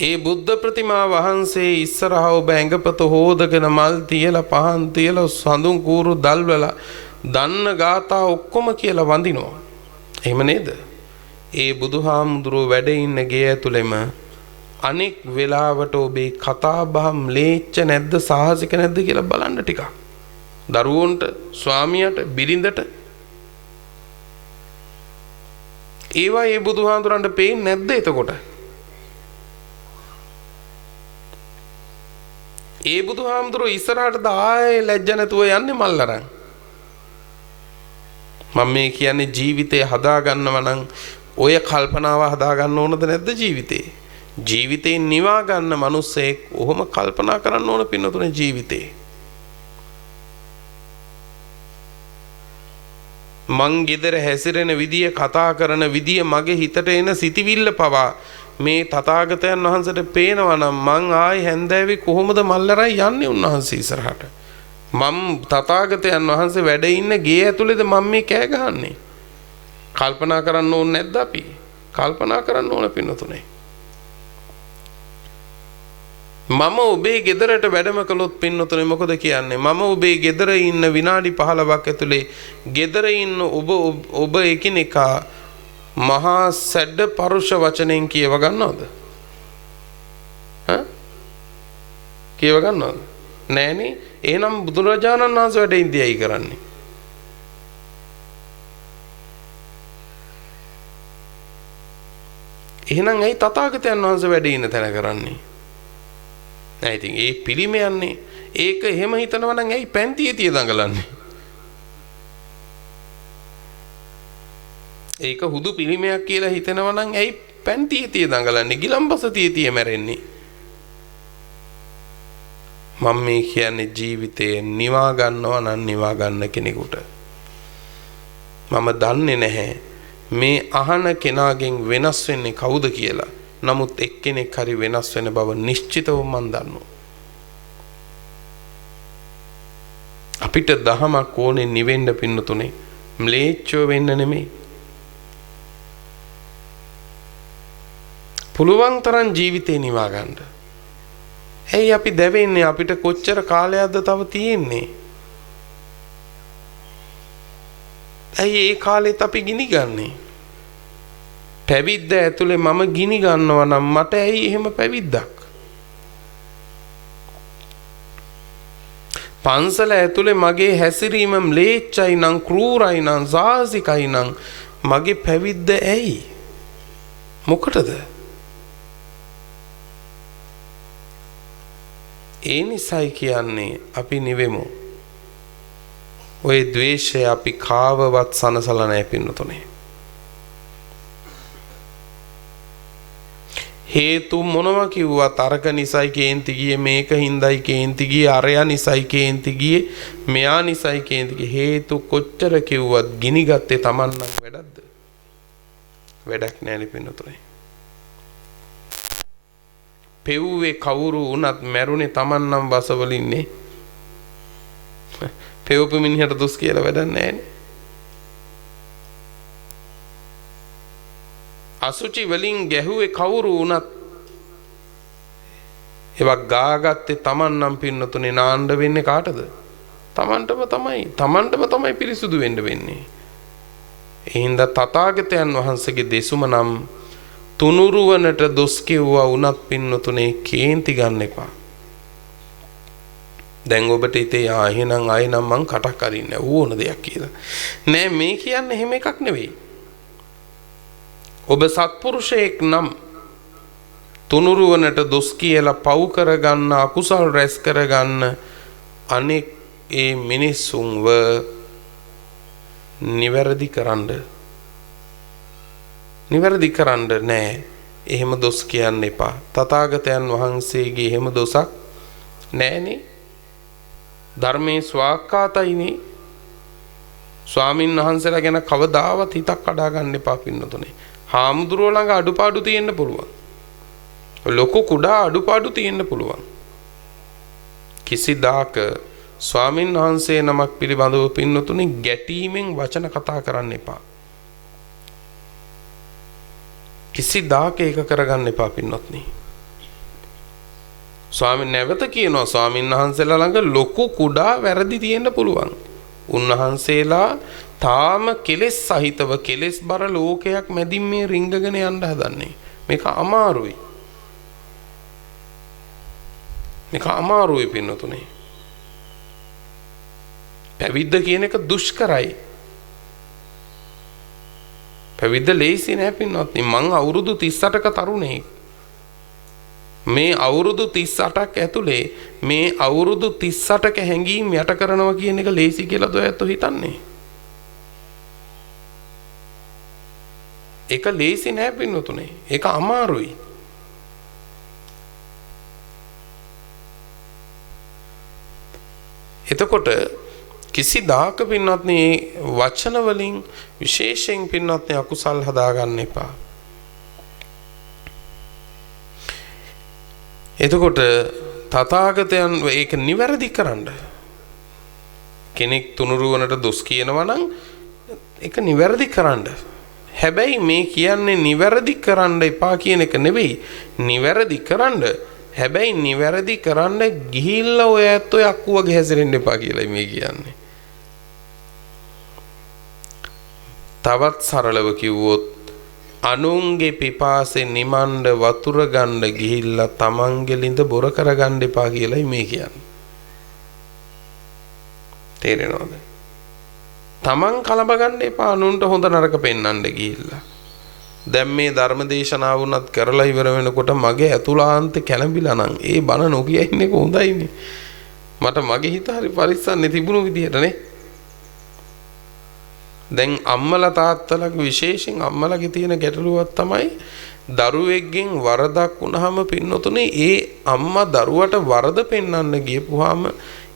ඒ බුද්ධ ප්‍රතිමා වහන්සේ ඉස්සරහා ඔබ ඇඟපත හොදගෙන මල් තියලා පහන් තියලා සඳුන් කූරු දල්වලා දන්න ගාථා ඔක්කොම කියලා වඳිනවා. එහෙම නේද? ඒ බුදුහාමුදුරුවෝ වැඩ ඉන්න ගේ ඇතුළෙම අනෙක් වෙලාවට ඔබේ කතා බහ ම්ලේච්ච නැද්ද, සාහසික නැද්ද කියලා බලන්න ටිකක්. දරුවන්ට, ස්වාමියාට, බිරිඳට ඒවා ඒ බුදුහාමුදුරන්ට පේන්නේ නැද්ද? එතකොට ඒ බුදුහාමුදුරුවෝ ඉස්සරහට ආයේ ලැජ්ජ නැතුව යන්නේ මල් අරන්. මම මේ කියන්නේ ජීවිතේ හදා ගන්නව නම් ඔය කල්පනාව හදා ගන්න ඕනද නැද්ද ජීවිතේ? ජීවිතේ නිවා ගන්න මිනිස්සෙක් ඔහොම කල්පනා කරන්න ඕන පින්නතුනේ ජීවිතේ. මං ගෙදර හැසිරෙන විදිය කතා කරන විදිය මගේ හිතට එන සිතිවිල්ල පවා මේ තථාගතයන් වහන්සේට පේනවා නම් මං ආයි හැන්දෑවේ කොහොමද මල්ලරයි යන්නේ උන්වහන්සේ ඉස්සරහට. මම තථාගතයන් වහන්සේ වැඩ ඉන්න ගේ ඇතුළේද මම මේ කෑ ගහන්නේ. කල්පනා කරන්න ඕනේ නැද්ද අපි? කල්පනා කරන්න ඕන පින්නතුනේ. මම ඔබේ ගෙදරට වැඩම කළොත් පින්නතුනේ මොකද කියන්නේ? මම ඔබේ ගෙදර ඉන්න විනාඩි 15ක් ඇතුලේ ගෙදර ඉන්න ඔබ එකිනෙකා මහා සැඩ පරුෂ වචනෙන් කියව ගන්නවද? කියව ගන්නවද? නෑනේ. එහෙනම් බුදුරජාණන් වහන්සේ වැඩ ඉඳියයි කරන්නේ. එහෙනම් ඇයි තථාගතයන් වහන්සේ වැඩ ඉන්න තැන කරන්නේ? නෑ ඉතින් ඒ පිළිම යන්නේ. ඒක එහෙම හිතනවා නම් ඇයි පැන්තියේ තිය දඟලන්නේ? ඒක හුදු පිළිමයක් කියලා හිතනවා නම් ඇයි පැන්තියේ තිය දඟලන්නේ? ගිලම්පස තිය මැරෙන්නේ. මම මේ කියන්නේ ජීවිතේ නිවා ගන්නවා නම් නිවා ගන්න කෙනෙකුට. මම දන්නේ නැහැ මේ අහන කෙනාගෙන් වෙනස් වෙන්නේ කවුද කියලා. නමුත් එක්කෙනෙක් හරි වෙනස් වෙන බව නිශ්චිතව මම දන්නවා. අපිට දහමක් ඕනේ නිවෙන්න පින්නතුනේ. ම්ලේච්චෝ වෙන්න නෙමෙයි. පුළුවන් තරම් ජීවිතේ නිවා ගන්න. ඇයි අපි දැවෙන්නේ? අපිට කොච්චර කාලයක්ද තව තියෙන්නේ? ඇයි ඒ කාලෙත් අපි ගිනි ගන්නේ? පැවිද්ද ඇතුලේ මම ගිනි ගන්නවා නම් මට ඇයි එහෙම පැවිද්දක්? පන්සල ඇතුලේ මගේ හැසිරීම ම්ලේච්ඡයි නම් ක්‍රූරයි නම් සාහසිකයි නම් මගේ පැවිද්ද ඇයි? මොකටද? ඒ නිසයි කියන්නේ අපි නිවෙමු. ඔය ද්වේෂය අපි කාවවත් සනසලා නැහැ පින්නතුනේ. හේතු මොනවා කිව්වත් අරක නිසයි කේන්ති ගියේ, මේක හින්දයි කේන්ති ගියේ, අරයා නිසයි කේන්ති ගියේ, මෙයා නිසයි කේන්ති ගියේ. හේතු කොච්චර කිව්වත් ගිනි ගත්තේ Taman නම් වැඩක්ද? වැඩක් නෑනේ පින්නතුනේ. පෙව්වේ කවුරු වුණත් මැරුණේ Taman නම් බසවලින්නේ. පෙව්පු මිනිහට දොස් කියලා වැඩක් නෑනේ. අසුචි වලින් ගැහුවේ කවුරු වුණත් ඒවක් ගාගත්තේ Taman නම් පින්නතුනේ. නාන්න වෙන්නේ කාටද? Tamanටම තමයි. Tamanටම තමයි පිරිසුදු වෙන්න වෙන්නේ. එහෙනම් තථාගතයන් වහන්සේගේ දෙසුම නම් තුනුරුවනට දොස් කිව්වා වුණත් පින්නතුනේ කේන්ති ගන්න එපා. දැන් ඔබට හිතේ එහෙනම් ආයෙනම් මං කටක් අරින්නේ ඕන දෙයක් කියලා. නෑ මේ කියන්නේ එහෙම එකක් නෙවෙයි. ඔබ සත්පුරුෂයෙක් නම් තුනුරුවනට දොස් කියලා පව් කරගන්න, අකුසල් රැස් කරගන්න අනෙක් ඒ මිනිසුන්ව නිවැරදි කරන්න නෑ. එහෙම දොස් කියන්න එපා. තථාගතයන් වහන්සේගේ එහෙම දොසක් නෑනේ. ධර්මයේ ස්වාක්කාතයිනේ. ස්වාමින් වහන්සේලා ගැන කවදාවත් හිතක් කඩා ගන්න එපා පින්නතුනේ. හාමුදුරුවෝ ළඟ අඩුපාඩු තියෙන්න පුළුවන්. ලොකු කුඩා අඩුපාඩු තියෙන්න පුළුවන්. කිසිදාක ස්වාමින් වහන්සේ නමක් පිළිබඳව පින්නතුනේ ගැටීමෙන් වචන කතා කරන්න එපා. කිසිදාක ඒක කරගන්න එපා පින්නොත්නි. ස්වාමීන් නැවත කියනවා ස්වාමින් වහන්සේලා ළඟ ලොකු කුඩා වැරදි තියෙන්න පුළුවන්. උන්වහන්සේලා තාම කෙලෙස් සහිතව කෙලෙස් බර ලෝකයක් මැදින් මේ රිංගගෙන යන්න හදන්නේ. මේක අමාරුයි. මේක අමාරුයි පින්නතුනේ. පැවිද්ද කියන එක දුෂ්කරයි. පැවිද්ද ලේසි නෑ පින්නොත්නි. මං අවුරුදු 38ක තරුණයෙක්. මේ අවුරුදු 38ක් ඇතුලේ මේ අවුරුදු 38ක හැඟීම් යට කරනවා කියන එක ලේසි කියලාද ඔයත් හිතන්නේ? ඒක ලේසි නෑ පින්නතුනේ. ඒක අමාරුයි. එතකොට කිසිදාක පින්වත්නි වචන වලින් විශේෂයෙන් පින්වත්නි අකුසල් හදාගන්න එපා. එතකොට තථාගතයන් ඒක නිවැරදි කරන්න. කෙනෙක් තුනුරුවනට දොස් කියනවා නම් ඒක නිවැරදි කරන්න. හැබැයි මේ කියන්නේ නිවැරදි කරන්න එපා කියන එක නෙවෙයි. නිවැරදි කරන්න. හැබැයි නිවැරදි කරන්න ගිහිල්ලා ඔය ඇත්ත ඔය අක්කුවගේ හැසිරෙන්න එපා කියලායි මේ කියන්නේ. තවත් සරලව කිව්වොත් අනුන්ගේ පිපාසෙ නිමණ්ඩ වතුර ගන්න ගිහිල්ලා තමන්ගේ ළිඳ බොර කරගන්න එපා කියලායි මේ කියන්නේ. තේරෙනවද? තමන් කලබ ගන්න එපා අනුන්ට හොඳ නරක පෙන්වන්න ගිහිල්ලා. දැන් මේ ධර්ම දේශනාව වුණත් කරලා ඉවර වෙනකොට මගේ ඇතුළාන්තේ කැළඹිලා නම් ඒ බණ නොකිය ඉන්නේ කොහොඳයිනේ. මට මගේ හිත හරි පරිස්සන්නේ තිබුණු විදිහටනේ. දැන් අම්මලා තාත්තලාගේ විශේෂයෙන් අම්මලාගේ තියෙන ගැටලුවක් තමයි දරුවෙක්ගෙන් වරදක් වුණාම පින්නතුනේ ඒ අම්මා දරුවට වරද පෙන්වන්න ගියපුවාම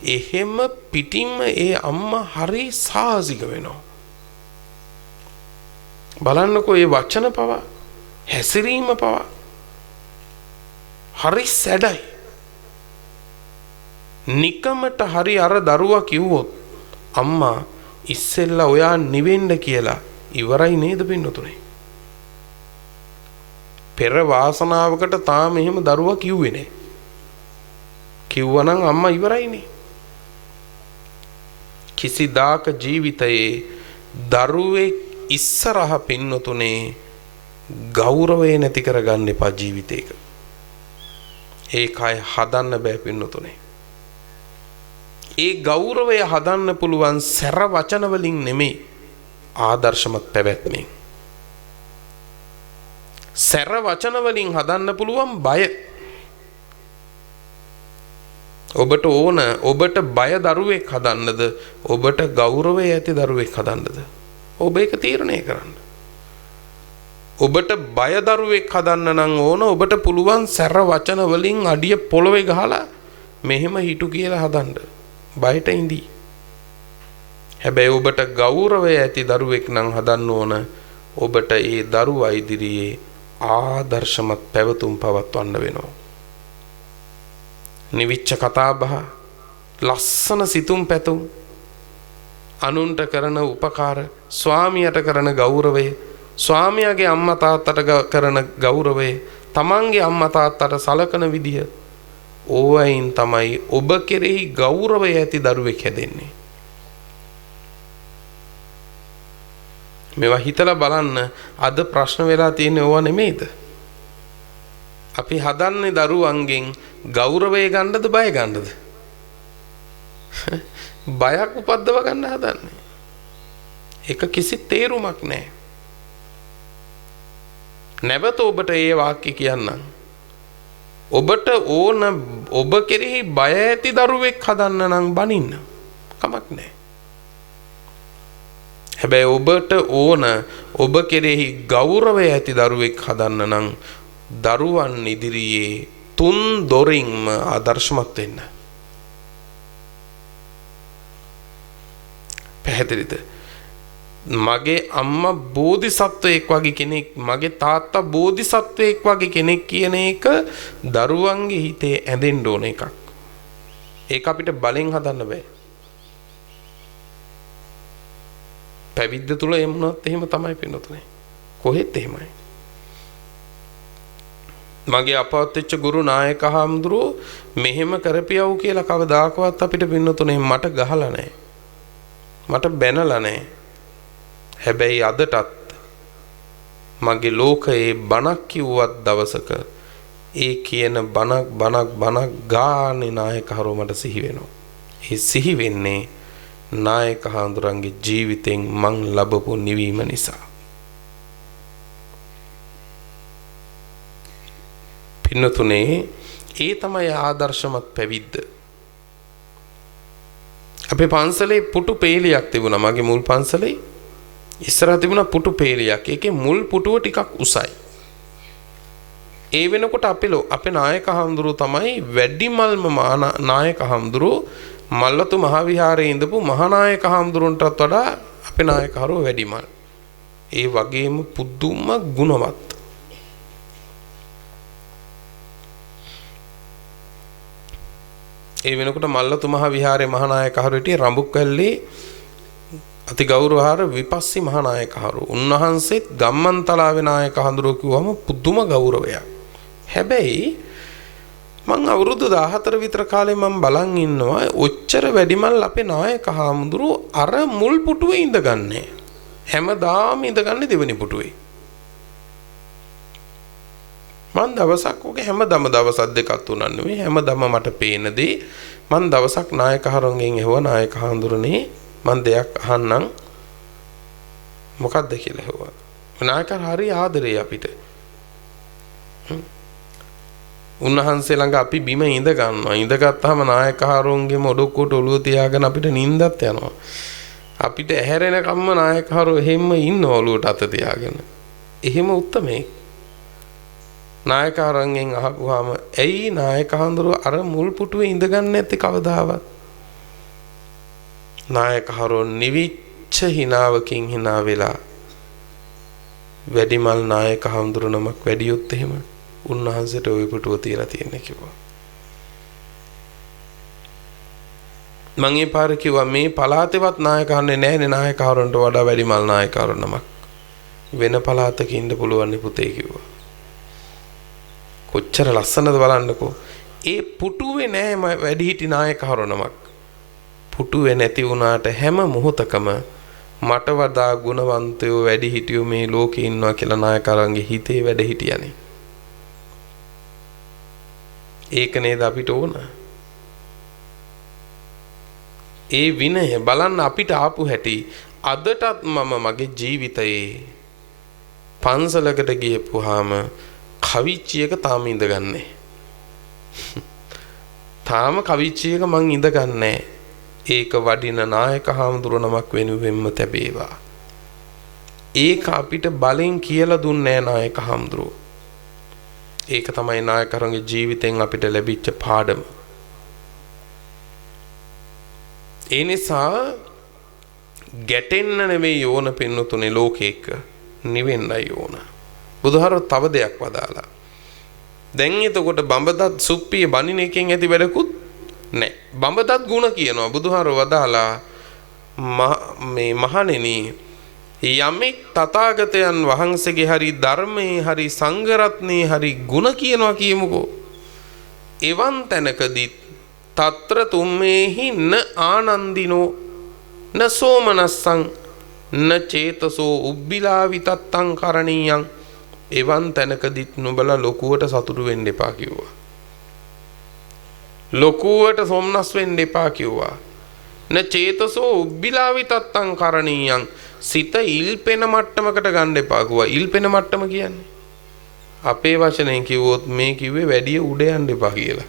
එහෙම පිටින්ම ඒ අම්මා හරි සාහසික වෙනවා. බලන්නකෝ ඒ වචන පවා හැසිරීම පවා හරි සැඩයි. නිකමට හරි අර දරුවා කිව්වොත් අම්මා ඉස්සෙල්ලා ඔයා නිවෙන්න කියලා ඉවරයි නේද පින්නතුනේ. පෙර වාසනාවකට තාම එහෙම දරුවා කිව්වේ නෑ. කිව්වනම් අම්මා ඉවරයිනේ. කිසිදාක ජීවිතයේ දරුවෙක් ඉස්සරහ පින්නතුනේ ගෞරවය නැති කරගන්න එපා ජීවිතේක. ඒකයි හදන්න බෑ පින්නතුනේ. ඒ ගෞරවය හදන්න පුළුවන් සැර වචන වලින් නෙමෙයි ආදර්ශමත් පැවැත්මෙන්. සැර වචන වලින් හදන්න පුළුවන් බය. ඔබට ඕන ඔබට බය දරුවෙක් හදන්නද ඔබට ගෞරවය ඇති දරුවෙක් හදන්නද? ඔබ ඒක තීරණය කරන්න. ඔබට බය දරුවෙක් හදන්න නම් ඕන ඔබට පුළුවන් සැර වචන වලින් අඩිය පොළවේ ගහලා මෙහෙම හිටු කියලා හදන්න. බයට ඉඳී. හැබැයි ඔබට ගෞරවය ඇති දරුවෙක් නම් හදන්න ඕන ඔබට ඒ දරුවා ඉදිරියේ ආදර්ශමත් පැවතුම් පවත්වන්න වෙනවා. නිවිච්ච කතාබහ, ලස්සන සිතුම් පැතුම්, අනුන්ට කරන උපකාර, ස්වාමියාට කරන ගෞරවය, ස්වාමියාගේ අම්මා තාත්තට කරන ගෞරවය, තමන්ගේ අම්මා තාත්තට සලකන විදිය, ඕවයින් තමයි ඔබ කෙරෙහි ගෞරවය ඇති දරුවෙක් හැදෙන්නේ. මේවා හිතලා බලන්න අද ප්‍රශ්න වෙලා තියෙන්නේ ඕවා නෙමෙයිද? අපි හදන්නේ දරුවන්ගෙන් ගෞරවය ගන්නද බය ගන්නද? බයක් උපද්දව ගන්න හදන්නේ. ඒක කිසි තේරුමක් නැහැ. නැවත ඔබට ඒ වාක්‍ය කියන්නම්. ඔබට ඕන ඔබ කෙරෙහි බය ඇති දරුවෙක් හදන්න නම් බනින්න කමක් නැහැ. හැබැයි ඔබට ඕන ඔබ කෙරෙහි ගෞරවය ඇති දරුවෙක් හදන්න නම් දරුවන් ඉදිරියේ තුන් දොරින්ම ආදර්ශමත් වෙන්න. පැහැදිලිද? මගේ අම්මා බෝධිසත්වයෙක් වගේ කෙනෙක්, මගේ තාත්තා බෝධිසත්වයෙක් වගේ කෙනෙක් කියන එක දරුවන්ගේ හිතේ ඇඳෙන්න ඕන එකක්. ඒක අපිට බලෙන් හදන්න බෑ. පැවිද්ද තුල එමුණත් එහෙම තමයි පින්නතුනේ. කොහෙත් එහෙමයි. මගේ අපවත් වෙච්ච ගුරු නායක හාමුදුරුවෝ මෙහෙම කරපියව් කියලා කවදාකවත් අපිට පින්නතුනේ මට ගහලා නැහැ. මට බැනලා නැහැ. හැබැයි අදටත් මගේ ලෝකයේ බණක් කිව්වත් දවසක ඒ කියන බණක් ගානේ නායකහරු මට සිහි වෙනවා. ඒ සිහි වෙන්නේ නායක හාමුදුරන්ගේ ජීවිතෙන් මං ලැබපු නිවීම නිසා. පින්නතුනේ ඒ තමයි ආදර්ශමත් පැවිද්ද. අපේ පන්සලේ පුටු පේලියක් තිබුණා. මගේ මුල් පන්සලේ ඉස්සරහ තිබුණා පුටු පේලියක්. ඒකේ මුල් පුටුව ටිකක් උසයි. ඒ වෙනකොට අපේ නායක හාමුදුරුවෝ තමයි වැඩිමල්ම නායක හාමුදුරුවෝ මල්ලතු මහවිහාරයේ ඉඳපු මහානායක හාමුදුරන්ටත් වඩා අපේ නායකහරුව වැඩිමල්. ඒ වගේම පුදුම ගුණවත්. ඒ වෙනකොට මල්ලතු මහවිහාරයේ මහානායකහරුව හිටියේ රඹුක්වැල්ලේ අති ගෞරවහාර විපස්සී මහානායකහරු. උන්වහන්සේත් ගම්මන්තලාවේ නායක හඳුරෝ කිව්වම පුදුම ගෞරවයක්. හැබැයි මං අවුරුදු 14 විතර කාලේ මං බලන් ඉන්නවා ඔච්චර වැඩිමල් අපේ නායක හාමුදුරුව අර මුල් පුටුවේ ඉඳගන්නේ. හැමදාම ඉඳගන්නේ දෙවෙනි පුටුවේ. මං දවසක් ඔගේ හැමදම දවස් දෙකක් තුනක් නෙවෙයි හැමදම මට පේන දේ මං දවසක් නායක හරුන්ගෙන් ඇහුවා නායක හාමුදුරනේ මං දෙයක් අහන්නම් මොකක්ද කියලා ඇහුවා. නායක හරි ආදරේ අපිට. උන්වහන්සේ ළඟ අපි බිම ඉඳ ගන්නවා. ඉඳගත්තාම නායක හරුන්ගේ මොඩොක්කොට ඔළුව තියාගෙන අපිට නිින්දත් යනවා. අපිට ඇහැරෙන කම්ම නායක හරු එහෙම ඉන්න ඔළුවට අත තියාගෙන. එහෙම උත්තමේ. නායක හරුන්ගෙන් අහපුවාම ඇයි නායක හඳුර අර මුල් පුටුවේ ඉඳගන්නේ නැත්තේ කවදාවත්? නායක හරුන් නිවිච්ච හිනාවකින් හිනා වෙලා වැඩිමල් නායක හඳුර නමක් වැඩියොත් එහෙම උන්වහන්සේට ওই පුටුව තියලා තියෙන්නේ කිව්වා. මං ඒ පාර කිව්වා මේ පළාතේවත් නායක හන්නේ නැහැනේ නායක හරුන්ට වඩා වැඩිමල් නායක හරුන් නමක්. වෙන පළාතක ඉන්න පුළුවන් නේ පුතේ කිව්වා. කොච්චර ලස්සනද බලන්නකෝ. ඒ පුටුවේ නැහැ වැඩිහිටි නායක හරුන් නමක්. පුටුවේ නැති වුණාට හැම මොහොතකම මට වඩා ගුණවන්තයෝ වැඩිහිටියෝ මේ ලෝකේ ඉන්නවා කියලා නායකයන්ගේ හිතේ වැඩ හිටියනේ. ඒක නේද අපිට ඕන. ඒ විනය බලන්න අපිට ආපු හැටි අදටත් මම මගේ ජීවිතයේ පන්සලකට ගියපුවාම කවිච්චියක තාම ඉඳගන්නේ. තාම කවිච්චියක මං ඉඳගන්නේ. ඒක වඩින නායක හාමුදුරුව නමක් වෙනුවෙන්ම තැබේවා. ඒක අපිට බලෙන් කියලා දුන්නේ නායක හාමුදුරුව. ඒක තමයි නායකරුන්ගේ ජීවිතෙන් අපිට ලැබිච්ච පාඩම. ඒ නිසා ගැටෙන්න නෙවෙයි ඕන පින්නතුනේ ලෝකෙක නිවෙන්නයි ඕන. බුදුහාරෝ තව දෙයක් වදාලා. දැන් එතකොට බඹදත් සුප්පිය බණින එකෙන් ඇති වැඩකුත් නැහැ. බඹදත් ගුණ කියනවා බුදුහාරෝ වදාලා මේ මහණෙනි යමෙක් තථාගතයන් වහන්සේගේ හරි ධර්මයේ හරි සංඝ රත්නයේ හරි ගුණ කියනවා කියමුකෝ. එවන් තැනකදී తත්‍ර තුම්මේහි න ආනන්දිනෝ න සෝමනස්සං න චේතසෝ උබ්බිලා විතත්තං කරණීයං. එවන් තැනකදීත් නුඹලා ලොකුවට සතුටු වෙන්න එපා කිව්වා. ලොකුවට සොම්නස් වෙන්න එපා කිව්වා. න චේතසෝ උබ්බිලා විතත්තං කරණීයං. සිත ඉල්පෙන මට්ටමකට ගන්න එපා කිව්වා. ඉල්පෙන මට්ටම කියන්නේ අපේ වචනෙන් කිව්වොත් මේ කිව්වේ වැඩි උඩ යන්න එපා කියලා.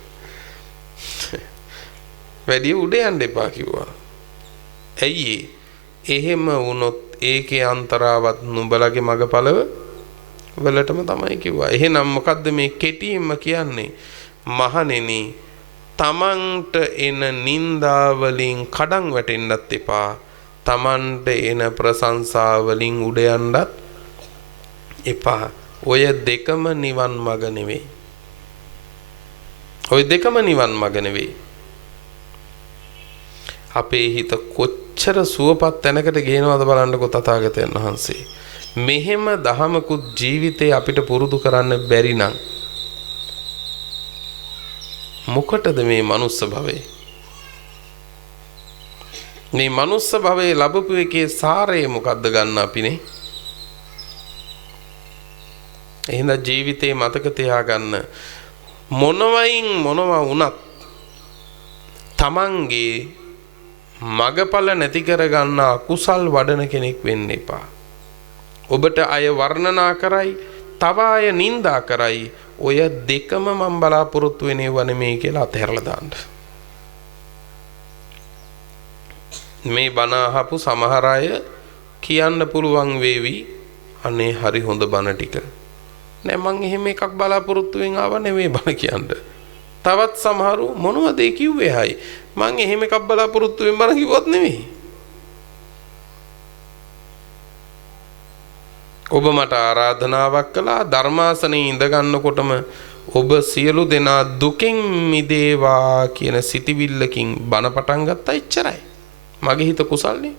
වැඩි උඩ යන්න එපා කිව්වා. ඇයි එහෙම වුණොත් ඒකේ අන්තරාවත් නුඹලගේ මගපළව වලටම තමයි කිව්වා. එහෙනම් මොකද්ද මේ කෙටියෙන්ම කියන්නේ? මහණෙනි තමන්ට එන නින්දා වලින් කඩන් වැටෙන්නත් එපා. තමන්ට එන ප්‍රශංසා වලින් උඩ යන්නත් එපා. ඔය දෙකම නිවන් මඟ නෙවෙයි. ඔය දෙකම නිවන් මඟ නෙවෙයි. අපේ හිත කොච්චර සුවපත් තැනකට ගේනවද බලන්නකෝ තථාගතයන් වහන්සේ. මෙහෙම දහමකුත් ජීවිතේ අපිට පුරුදු කරන්න බැරි නම් මොකටද මේ මනුස්ස භවය? මේ මනුස්ස භවයේ ලැබපු එකේ සාරය මොකද්ද ගන්න අපිනේ? එහෙනම් ජීවිතේ මතක තියාගන්න මොනවයින් මොනවා වුණත් තමන්ගේ මගපල නැති කරගන්න අකුසල් වඩන කෙනෙක් වෙන්න එපා. ඔබට අය වර්ණනා කරයි, තව අය නින්දා කරයි, ඔය දෙකම මම බලාපොරොත්තු වෙන්නේ වනෙමේ කියලා අතහැරලා දාන්න. මේ බණ අහපු සමහර අය කියන්න පුළුවන් වේවි අනේ හරි හොඳ බණ ටික. නෑ මං එහෙම එකක් බලාපොරොත්තු වෙන් ආව නෙවෙයි බණ කියන්න. තවත් සමහරු මොනවද ඒ කිව්වේ හයි මං එහෙම එකක් බලාපොරොත්තු වෙන්න බන කිව්වත් නෙමෙයි. ඔබ මට ආරාධනාවක් කළා ධර්මාසනේ ඉඳ ගන්නකොටම ඔබ සියලු දෙනා දුකින් මිදේවා කියන සිතිවිල්ලකින් බණ පටන් ගත්තා එච්චරයි. මගේ හිත කුසල්නේ.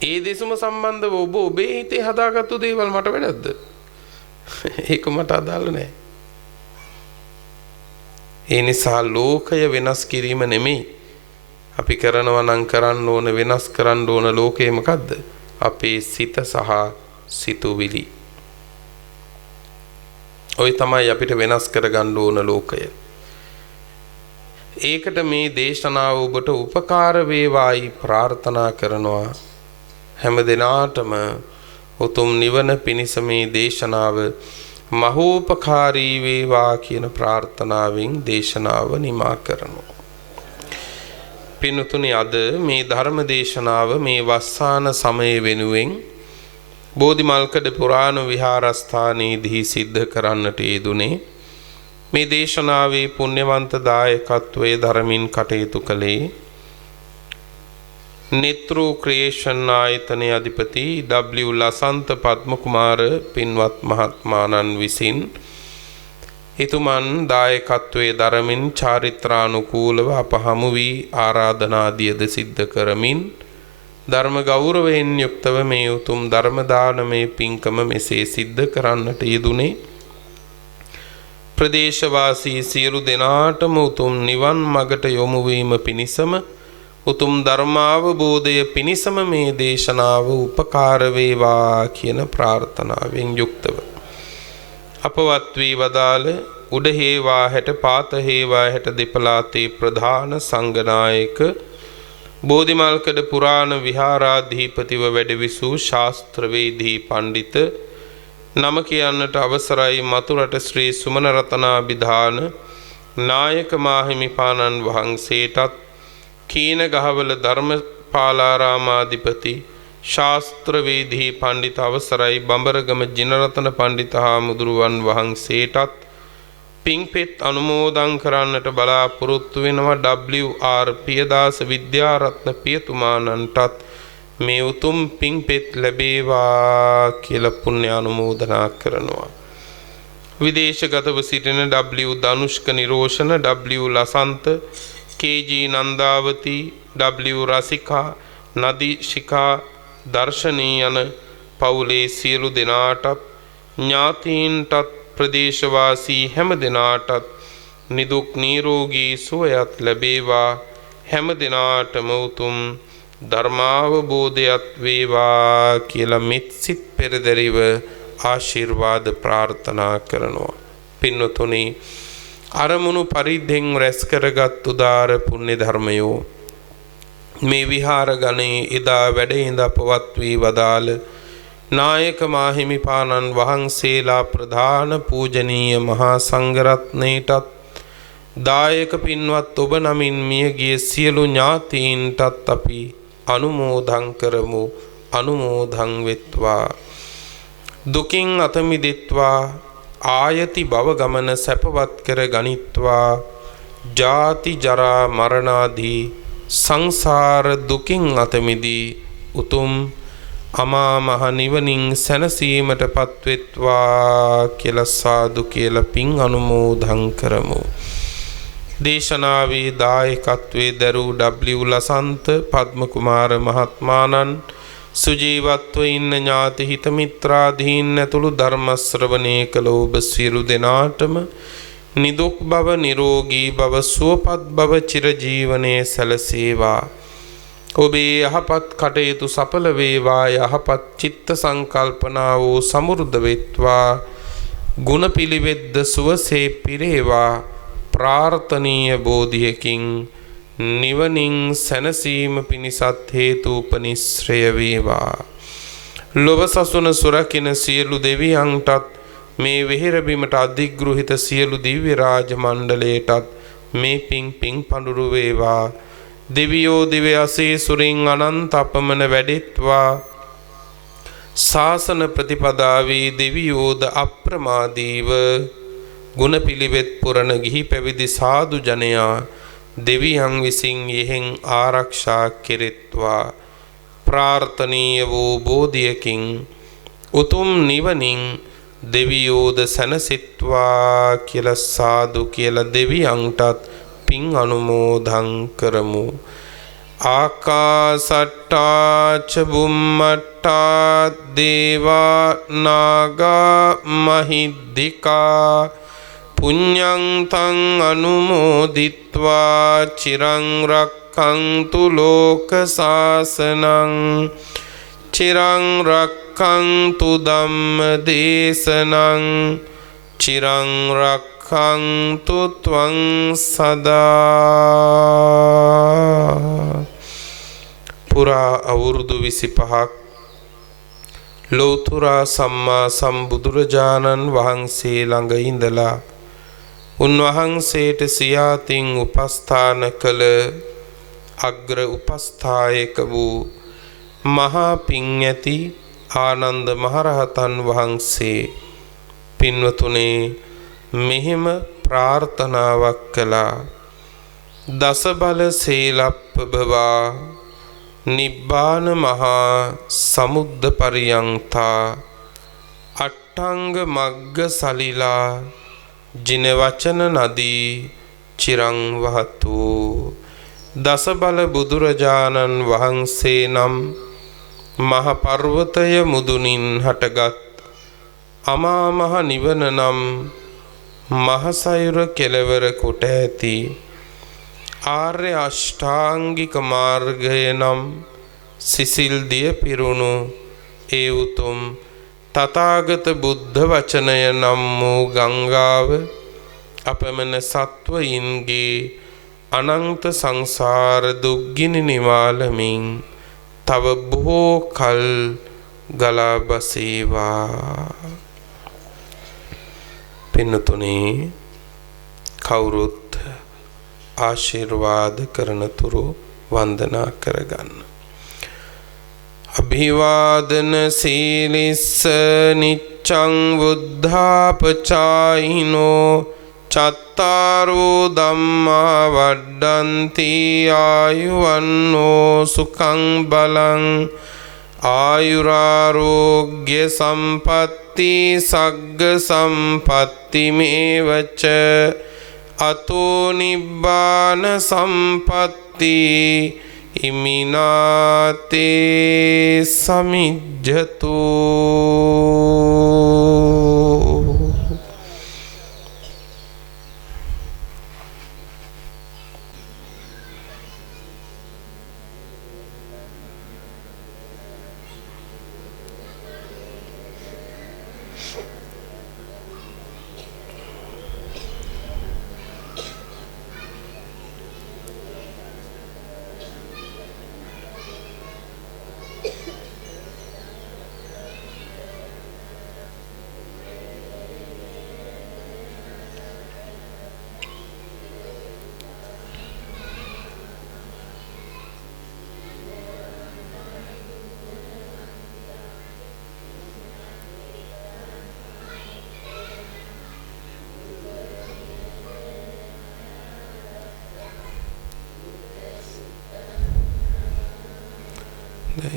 ඒ දෙසුම සම්බන්ධව ඔබ ඔබේ හිතේ හදාගත්තු දේවල් මට වැඩක්ද? ඒක මට අදාළ නැහැ. ඒ නිසා ලෝකය වෙනස් කිරීම නෙමෙයි අපි කරනවා නම් කරන්න ඕන වෙනස් කරන්න ඕන ලෝකය මොකද්ද? අපේ සිත සහ සිතුවිලි. ඔය තමයි අපිට වෙනස් කරගන්න ඕන ලෝකය. ඒකට මේ දේශනාව ඔබට උපකාර වේවායි ප්‍රාර්ථනා කරනවා. හැම දිනාටම උතුම් නිවන පිණිස මේ දේශනාව මහෝපකාරී වේවා කියන ප්‍රාර්ථනාවෙන් දේශනාව නිමා කරනවා. පින්තුනි අද මේ ධර්ම දේශනාව මේ වස්සාන සමය වෙනුවෙන් බෝධිමල්කඩ පුරාණ විහාරස්ථානයේදී සිද්ධ කරන්නට යෙදුනේ. මේ දේශනාවේ පුණ්‍යවන්ත දායකත්වයේ ධර්මින් කටයුතු කළේ නෙත්‍රු ක්‍රියේෂන් ආයතනයේ අධිපති W ලසන්ත පද්මකුමාර පින්වත් මහත්මාණන් විසින් එතුමන් දායකත්වයේ ධර්මින් චාරිත්‍රානුකූලව අප හමු වී ආරාධනාදියද සිද්ධ කරමින් ධර්ම ගෞරවයෙන් යුක්තව මේ උතුම් ධර්ම දානමේ පින්කම මෙසේ සිද්ධ කරන්නට යෙදුනේ. ප්‍රදේශවාසී සියලු දෙනාටම උතුම් නිවන් මගට යොමු වීම පිණිසම උතුම් ධර්මාවබෝධය පිණිසම මේ දේශනාව උපකාර වේවා කියන ප්‍රාර්ථනාවෙන් යුක්තව අපවත් වී වදාළ උඩහේවා හැට පාතහේවා හැට දෙපළාතේ ප්‍රධාන සංඝනායක බෝධිමල්කඩ පුරාණ විහාරාධිපතිව වැඩවිසූ ශාස්ත්‍රවේදී පණ්ඩිත නම කියන්නට අවසරයි මතුරට ශ්‍රී සුමන රතනාභිධාන නායක මාහිමිපාණන් වහන්සේටත් කීනගහවල ධර්මපාලාරාමාධිපති ශාස්ත්‍රවේදී පණ්ඩිත අවසරයි බඹරගම ජිනරතන පණ්ඩිත හාමුදුරුවන් වහන්සේටත් පින්පෙත් අනුමෝදන් කරන්නට බලාපොරොත්තු වෙනවා WR පියදාස විද්‍යාරත්න පියතුමාණන්ටත් මේ උතුම් පින්පෙත් ලැබේවා කියලා පුණ්‍ය අනුමෝදනා කරනවා. විදේශගතව සිටින W Dhanushka නිරෝෂණ W Lasantha KG Nandawathi W Rasika නදීශිකා දර්ශනී යන පවුලේ සියලු දෙනාටත් ඥාතීන්ටත් ප්‍රදේශවාසී හැම දෙනාටත් නිදුක් නිරෝගී සුවයත් ලැබේවා. හැම දෙනාටම උතුම් ධර්මාවබෝධයත් වේවා කියලා මෙත්සිත පෙරදරිව ආශිර්වාද ප්‍රාර්ථනා කරනවා. පින්වතුනි අරමුණු පරිද්දෙන් රැස් කරගත් උදාර පුණ්‍ය ධර්මයෝ මේ විහාර ගණේ එදා වැඩ ඉඳ පවත් වී වදාළ නායක මාහිමිපාණන් වහන්සේලා ප්‍රධාන පූජනීය මහා සංඝරත්නයටත් දායක පින්වත් ඔබ නමින් මියගිය සියලු ඥාතීන්ටත් අපි අනුමෝදන් කරමු. අනුමෝදන් වෙත්වා. දුකින් අත මිදෙත්වා. ආයති භව ගමන සැපවත් කර ගනිත්වා. ජාති ජරා මරණාදී සංසාර දුකින් අත මිදී උතුම් අමා මහ නිවනින් සැනසීමට පත්වෙත්වා කියලා සාදු කියලා පින් අනුමෝදන් කරමු. දේශනාවේ දායකත්වයේ දරූ W ලසන්ත පද්මකුමාර මහත්මාණන් සුජීවත්ව ඉන්න ඥාති හිත මිත්‍රාදීන් ඇතුළු ධර්ම ශ්‍රවණය කළ ඔබ සියලු දෙනාටම නිදුක් බව නිරෝගී බව සුවපත් බව චිරජීවනයේ සැලසේවා. ඔබේ යහපත් කටයුතු සඵල වේවා. යහපත් චිත්ත සංකල්පනාවෝ සමෘද්ධ වෙත්වා. ගුණ පිළිවෙද්ද සුවසේ පිරේවා. ප්‍රාර්ථනීය බෝධියකින් නිවනින් සැනසීම පිණිසත් හේතුපනිශ්‍රය වේවා. ලොව සසුන සුරකින සියලු දෙවියන්ටත් මේ වෙහෙර බිමට අධිග්‍රහිත සියලු දිව්‍ය රාජ මණ්ඩලයටත් මේ පිං පඳුරු වේවා. දෙවියෝ දිව්‍ය අසීසුරින් අනන්ත අපමණ වැඩෙත්වා. ශාසන ප්‍රතිපදාවේ දෙවියෝද අප්‍රමාදීව ගුණ පිළිවෙත් පුරණ ගිහි පැවිදි සාදු ජනයා දෙවියන් විසින් යෙහෙන් ආරක්ෂා කෙරෙත්වා. ප්‍රාර්ථනීය වූ බෝධියකින් උතුම් නිවනින් දෙවියෝද සැනසෙත්වා කියලා සාදු කියලා දෙවියන්ටත් පින් අනුමෝදන් කරමු. ආකාසට්ටා ච බුම්මට්ටා දේවා නාග මහිද්దికා පුඤ්ඤං තං අනුමෝදිත්වා චිරං රක්ඛන්තු ලෝක සාසනං චිරං රක්ඛන්තු ධම්ම දේශනං චිරං රක්ඛන්තු ත්වං සදා. පුරා අවුරුදු 25ක් ලෝතුරා සම්මා සම්බුදුරජාණන් වහන්සේ ළඟ ඉඳලා උන්වහන්සේට සියාතින් උපස්ථාන කළ අග්‍ර උපස්ථායක වූ මහා පිං ඇති ආනන්ද මහරහතන් වහන්සේ පින්වතුනේ මෙහෙම ප්‍රාර්ථනාවක් කළා. දස බල සීලප්පභවා නිබ්බාන මහා සමුද්ද පරියන්තා අට්ඨංග මග්ග සලිලා ජින වචන නදී චිරං වහතු. දස බල බුදුරජාණන් වහන්සේ නම් මහ පර්වතය මුදුනින් හටගත් අමා මහ නිවන නම් මහසයුර කෙළවර කොට ඇති ආර්ය අෂ්ටාංගික මාර්ගය නම් සිසිල් දිය පිරුණු ඒ උතුම් තථාගත බුද්ධ වචනය නම් වූ ගංගාව අපමණ සත්වයින්ගේ අනන්ත සංසාර දුක්ගිනි නිවාලමින් තව බොහෝ කල් ගලා බසීවා. පින්නතුනේ කවුරුත් ආශිර්වාද කරන තුරු වන්දනා කරගන්න. අභිවාදන සීලිස්ස නිච්ඡං බුද්ධාපචායිනෝ චත්තාරෝ ධම්මා වඩ්ඩන්ති ආයුවන්නෝ සුඛං බලං ආයුරාරෝග්‍ය සම්පatti සග්ග සම්පatti මේවච අතෝ නිබ්බාන සම්පatti ඉමිනාතේ සමිජ්ජතු.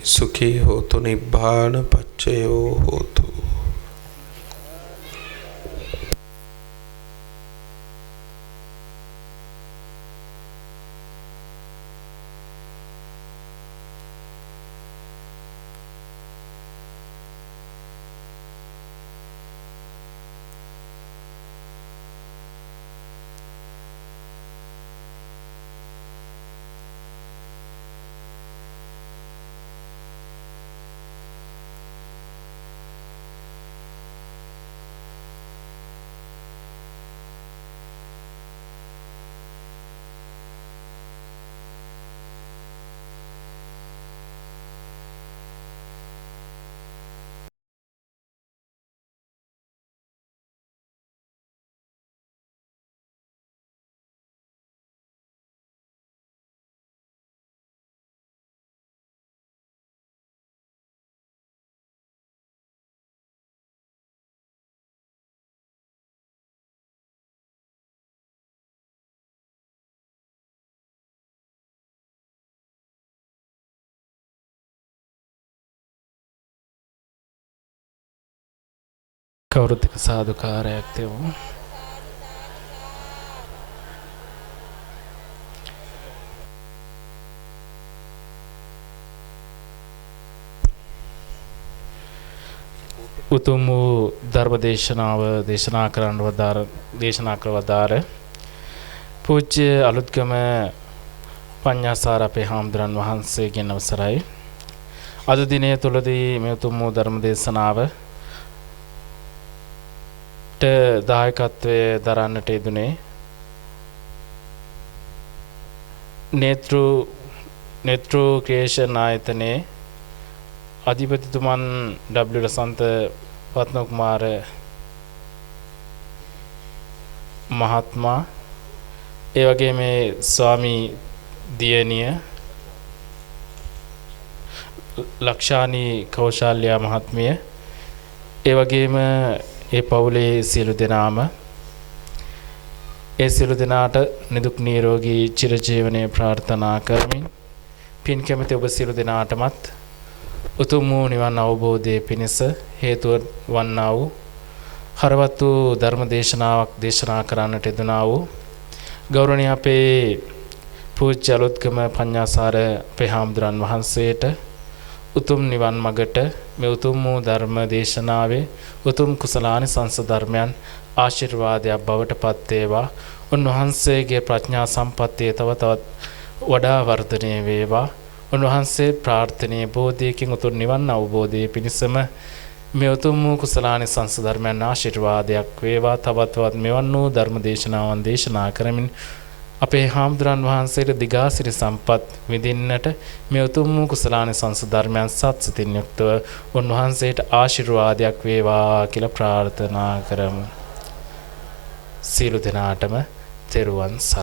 සුඛී හෝතු නිබ්බාන පච්චයෝ හෝතු. කවුරුත් එක සාදුකාරයක් දෙමු. උතුම් වූ ධර්ම දේශනාව දේශනා කර වදාර පූජ්‍ය අලුත්ගම පඤ්ඤාසාර අපේ හාමුදුරන් වහන්සේගෙන් අවසරයි. අද දිනය තුලදී මේ උතුම් වූ ධර්ම දේශනාවට දායකත්වයේ දරන්නට යෙදුනේ නේත්‍ර ක්‍රියේෂන් ආයතනයේ අධිපතිතුමන් W ලසන්ත පත්නකුමාර මහත්මයා, ඒ වගේම මේ ස්වාමී දියණිය ලක්ෂානී කෞශල්‍යා මහත්මිය, ඒ වගේම ඒ පවුලේ සියලු දෙනාම, ඒ සියලු දෙනාට නිදුක් නිරෝගී චිරජීවනයේ ප්‍රාර්ථනා කරමින් පින් කැමැති ඔබ සියලු දෙනාටමත් උතුම් වූ නිවන් අවබෝධයේ පිණිස හේතුව වන්නා වූ හරවත් වූ ධර්ම දේශනාවක් දේශනා කරන්නට යෙදුනා වූ ගෞරවනීය අපේ පූජ්‍ය අලුත්ගම පඤ්ඤාසාර අපේ හාමුදුරන් වහන්සේට උතුම් නිවන් මගට මේ උතුම් වූ ධර්ම දේශනාවේ උතුම් කුසලානිසංස ධර්මයන් ආශිර්වාදයක් බවට පත් වේවා. උන්වහන්සේගේ ප්‍රඥා සම්පත්තිය තව තවත් වඩා වර්ධනය වේවා. උන්වහන්සේ ප්‍රාර්ථනීය බෝධියකින් උතුම් නිවන් අවබෝධයේ පිණිසම මේ උතුම් වූ කුසලානිසංස ධර්මයන් ආශිර්වාදයක් වේවා. තවත් මෙවන් වූ ධර්ම දේශනාවන් දේශනා කරමින් අපේ හාමුදුරන් වහන්සේට දිගාසිරි සම්පත් විඳින්නට මේ උතුම් වූ කුසලානිසංස ධර්මයන් සත්සිතින් යුක්තව උන්වහන්සේට ආශිර්වාදයක් වේවා කියලා ප්‍රාර්ථනා කරමු. සියලු දෙනාටම තෙරුවන් සරණයි.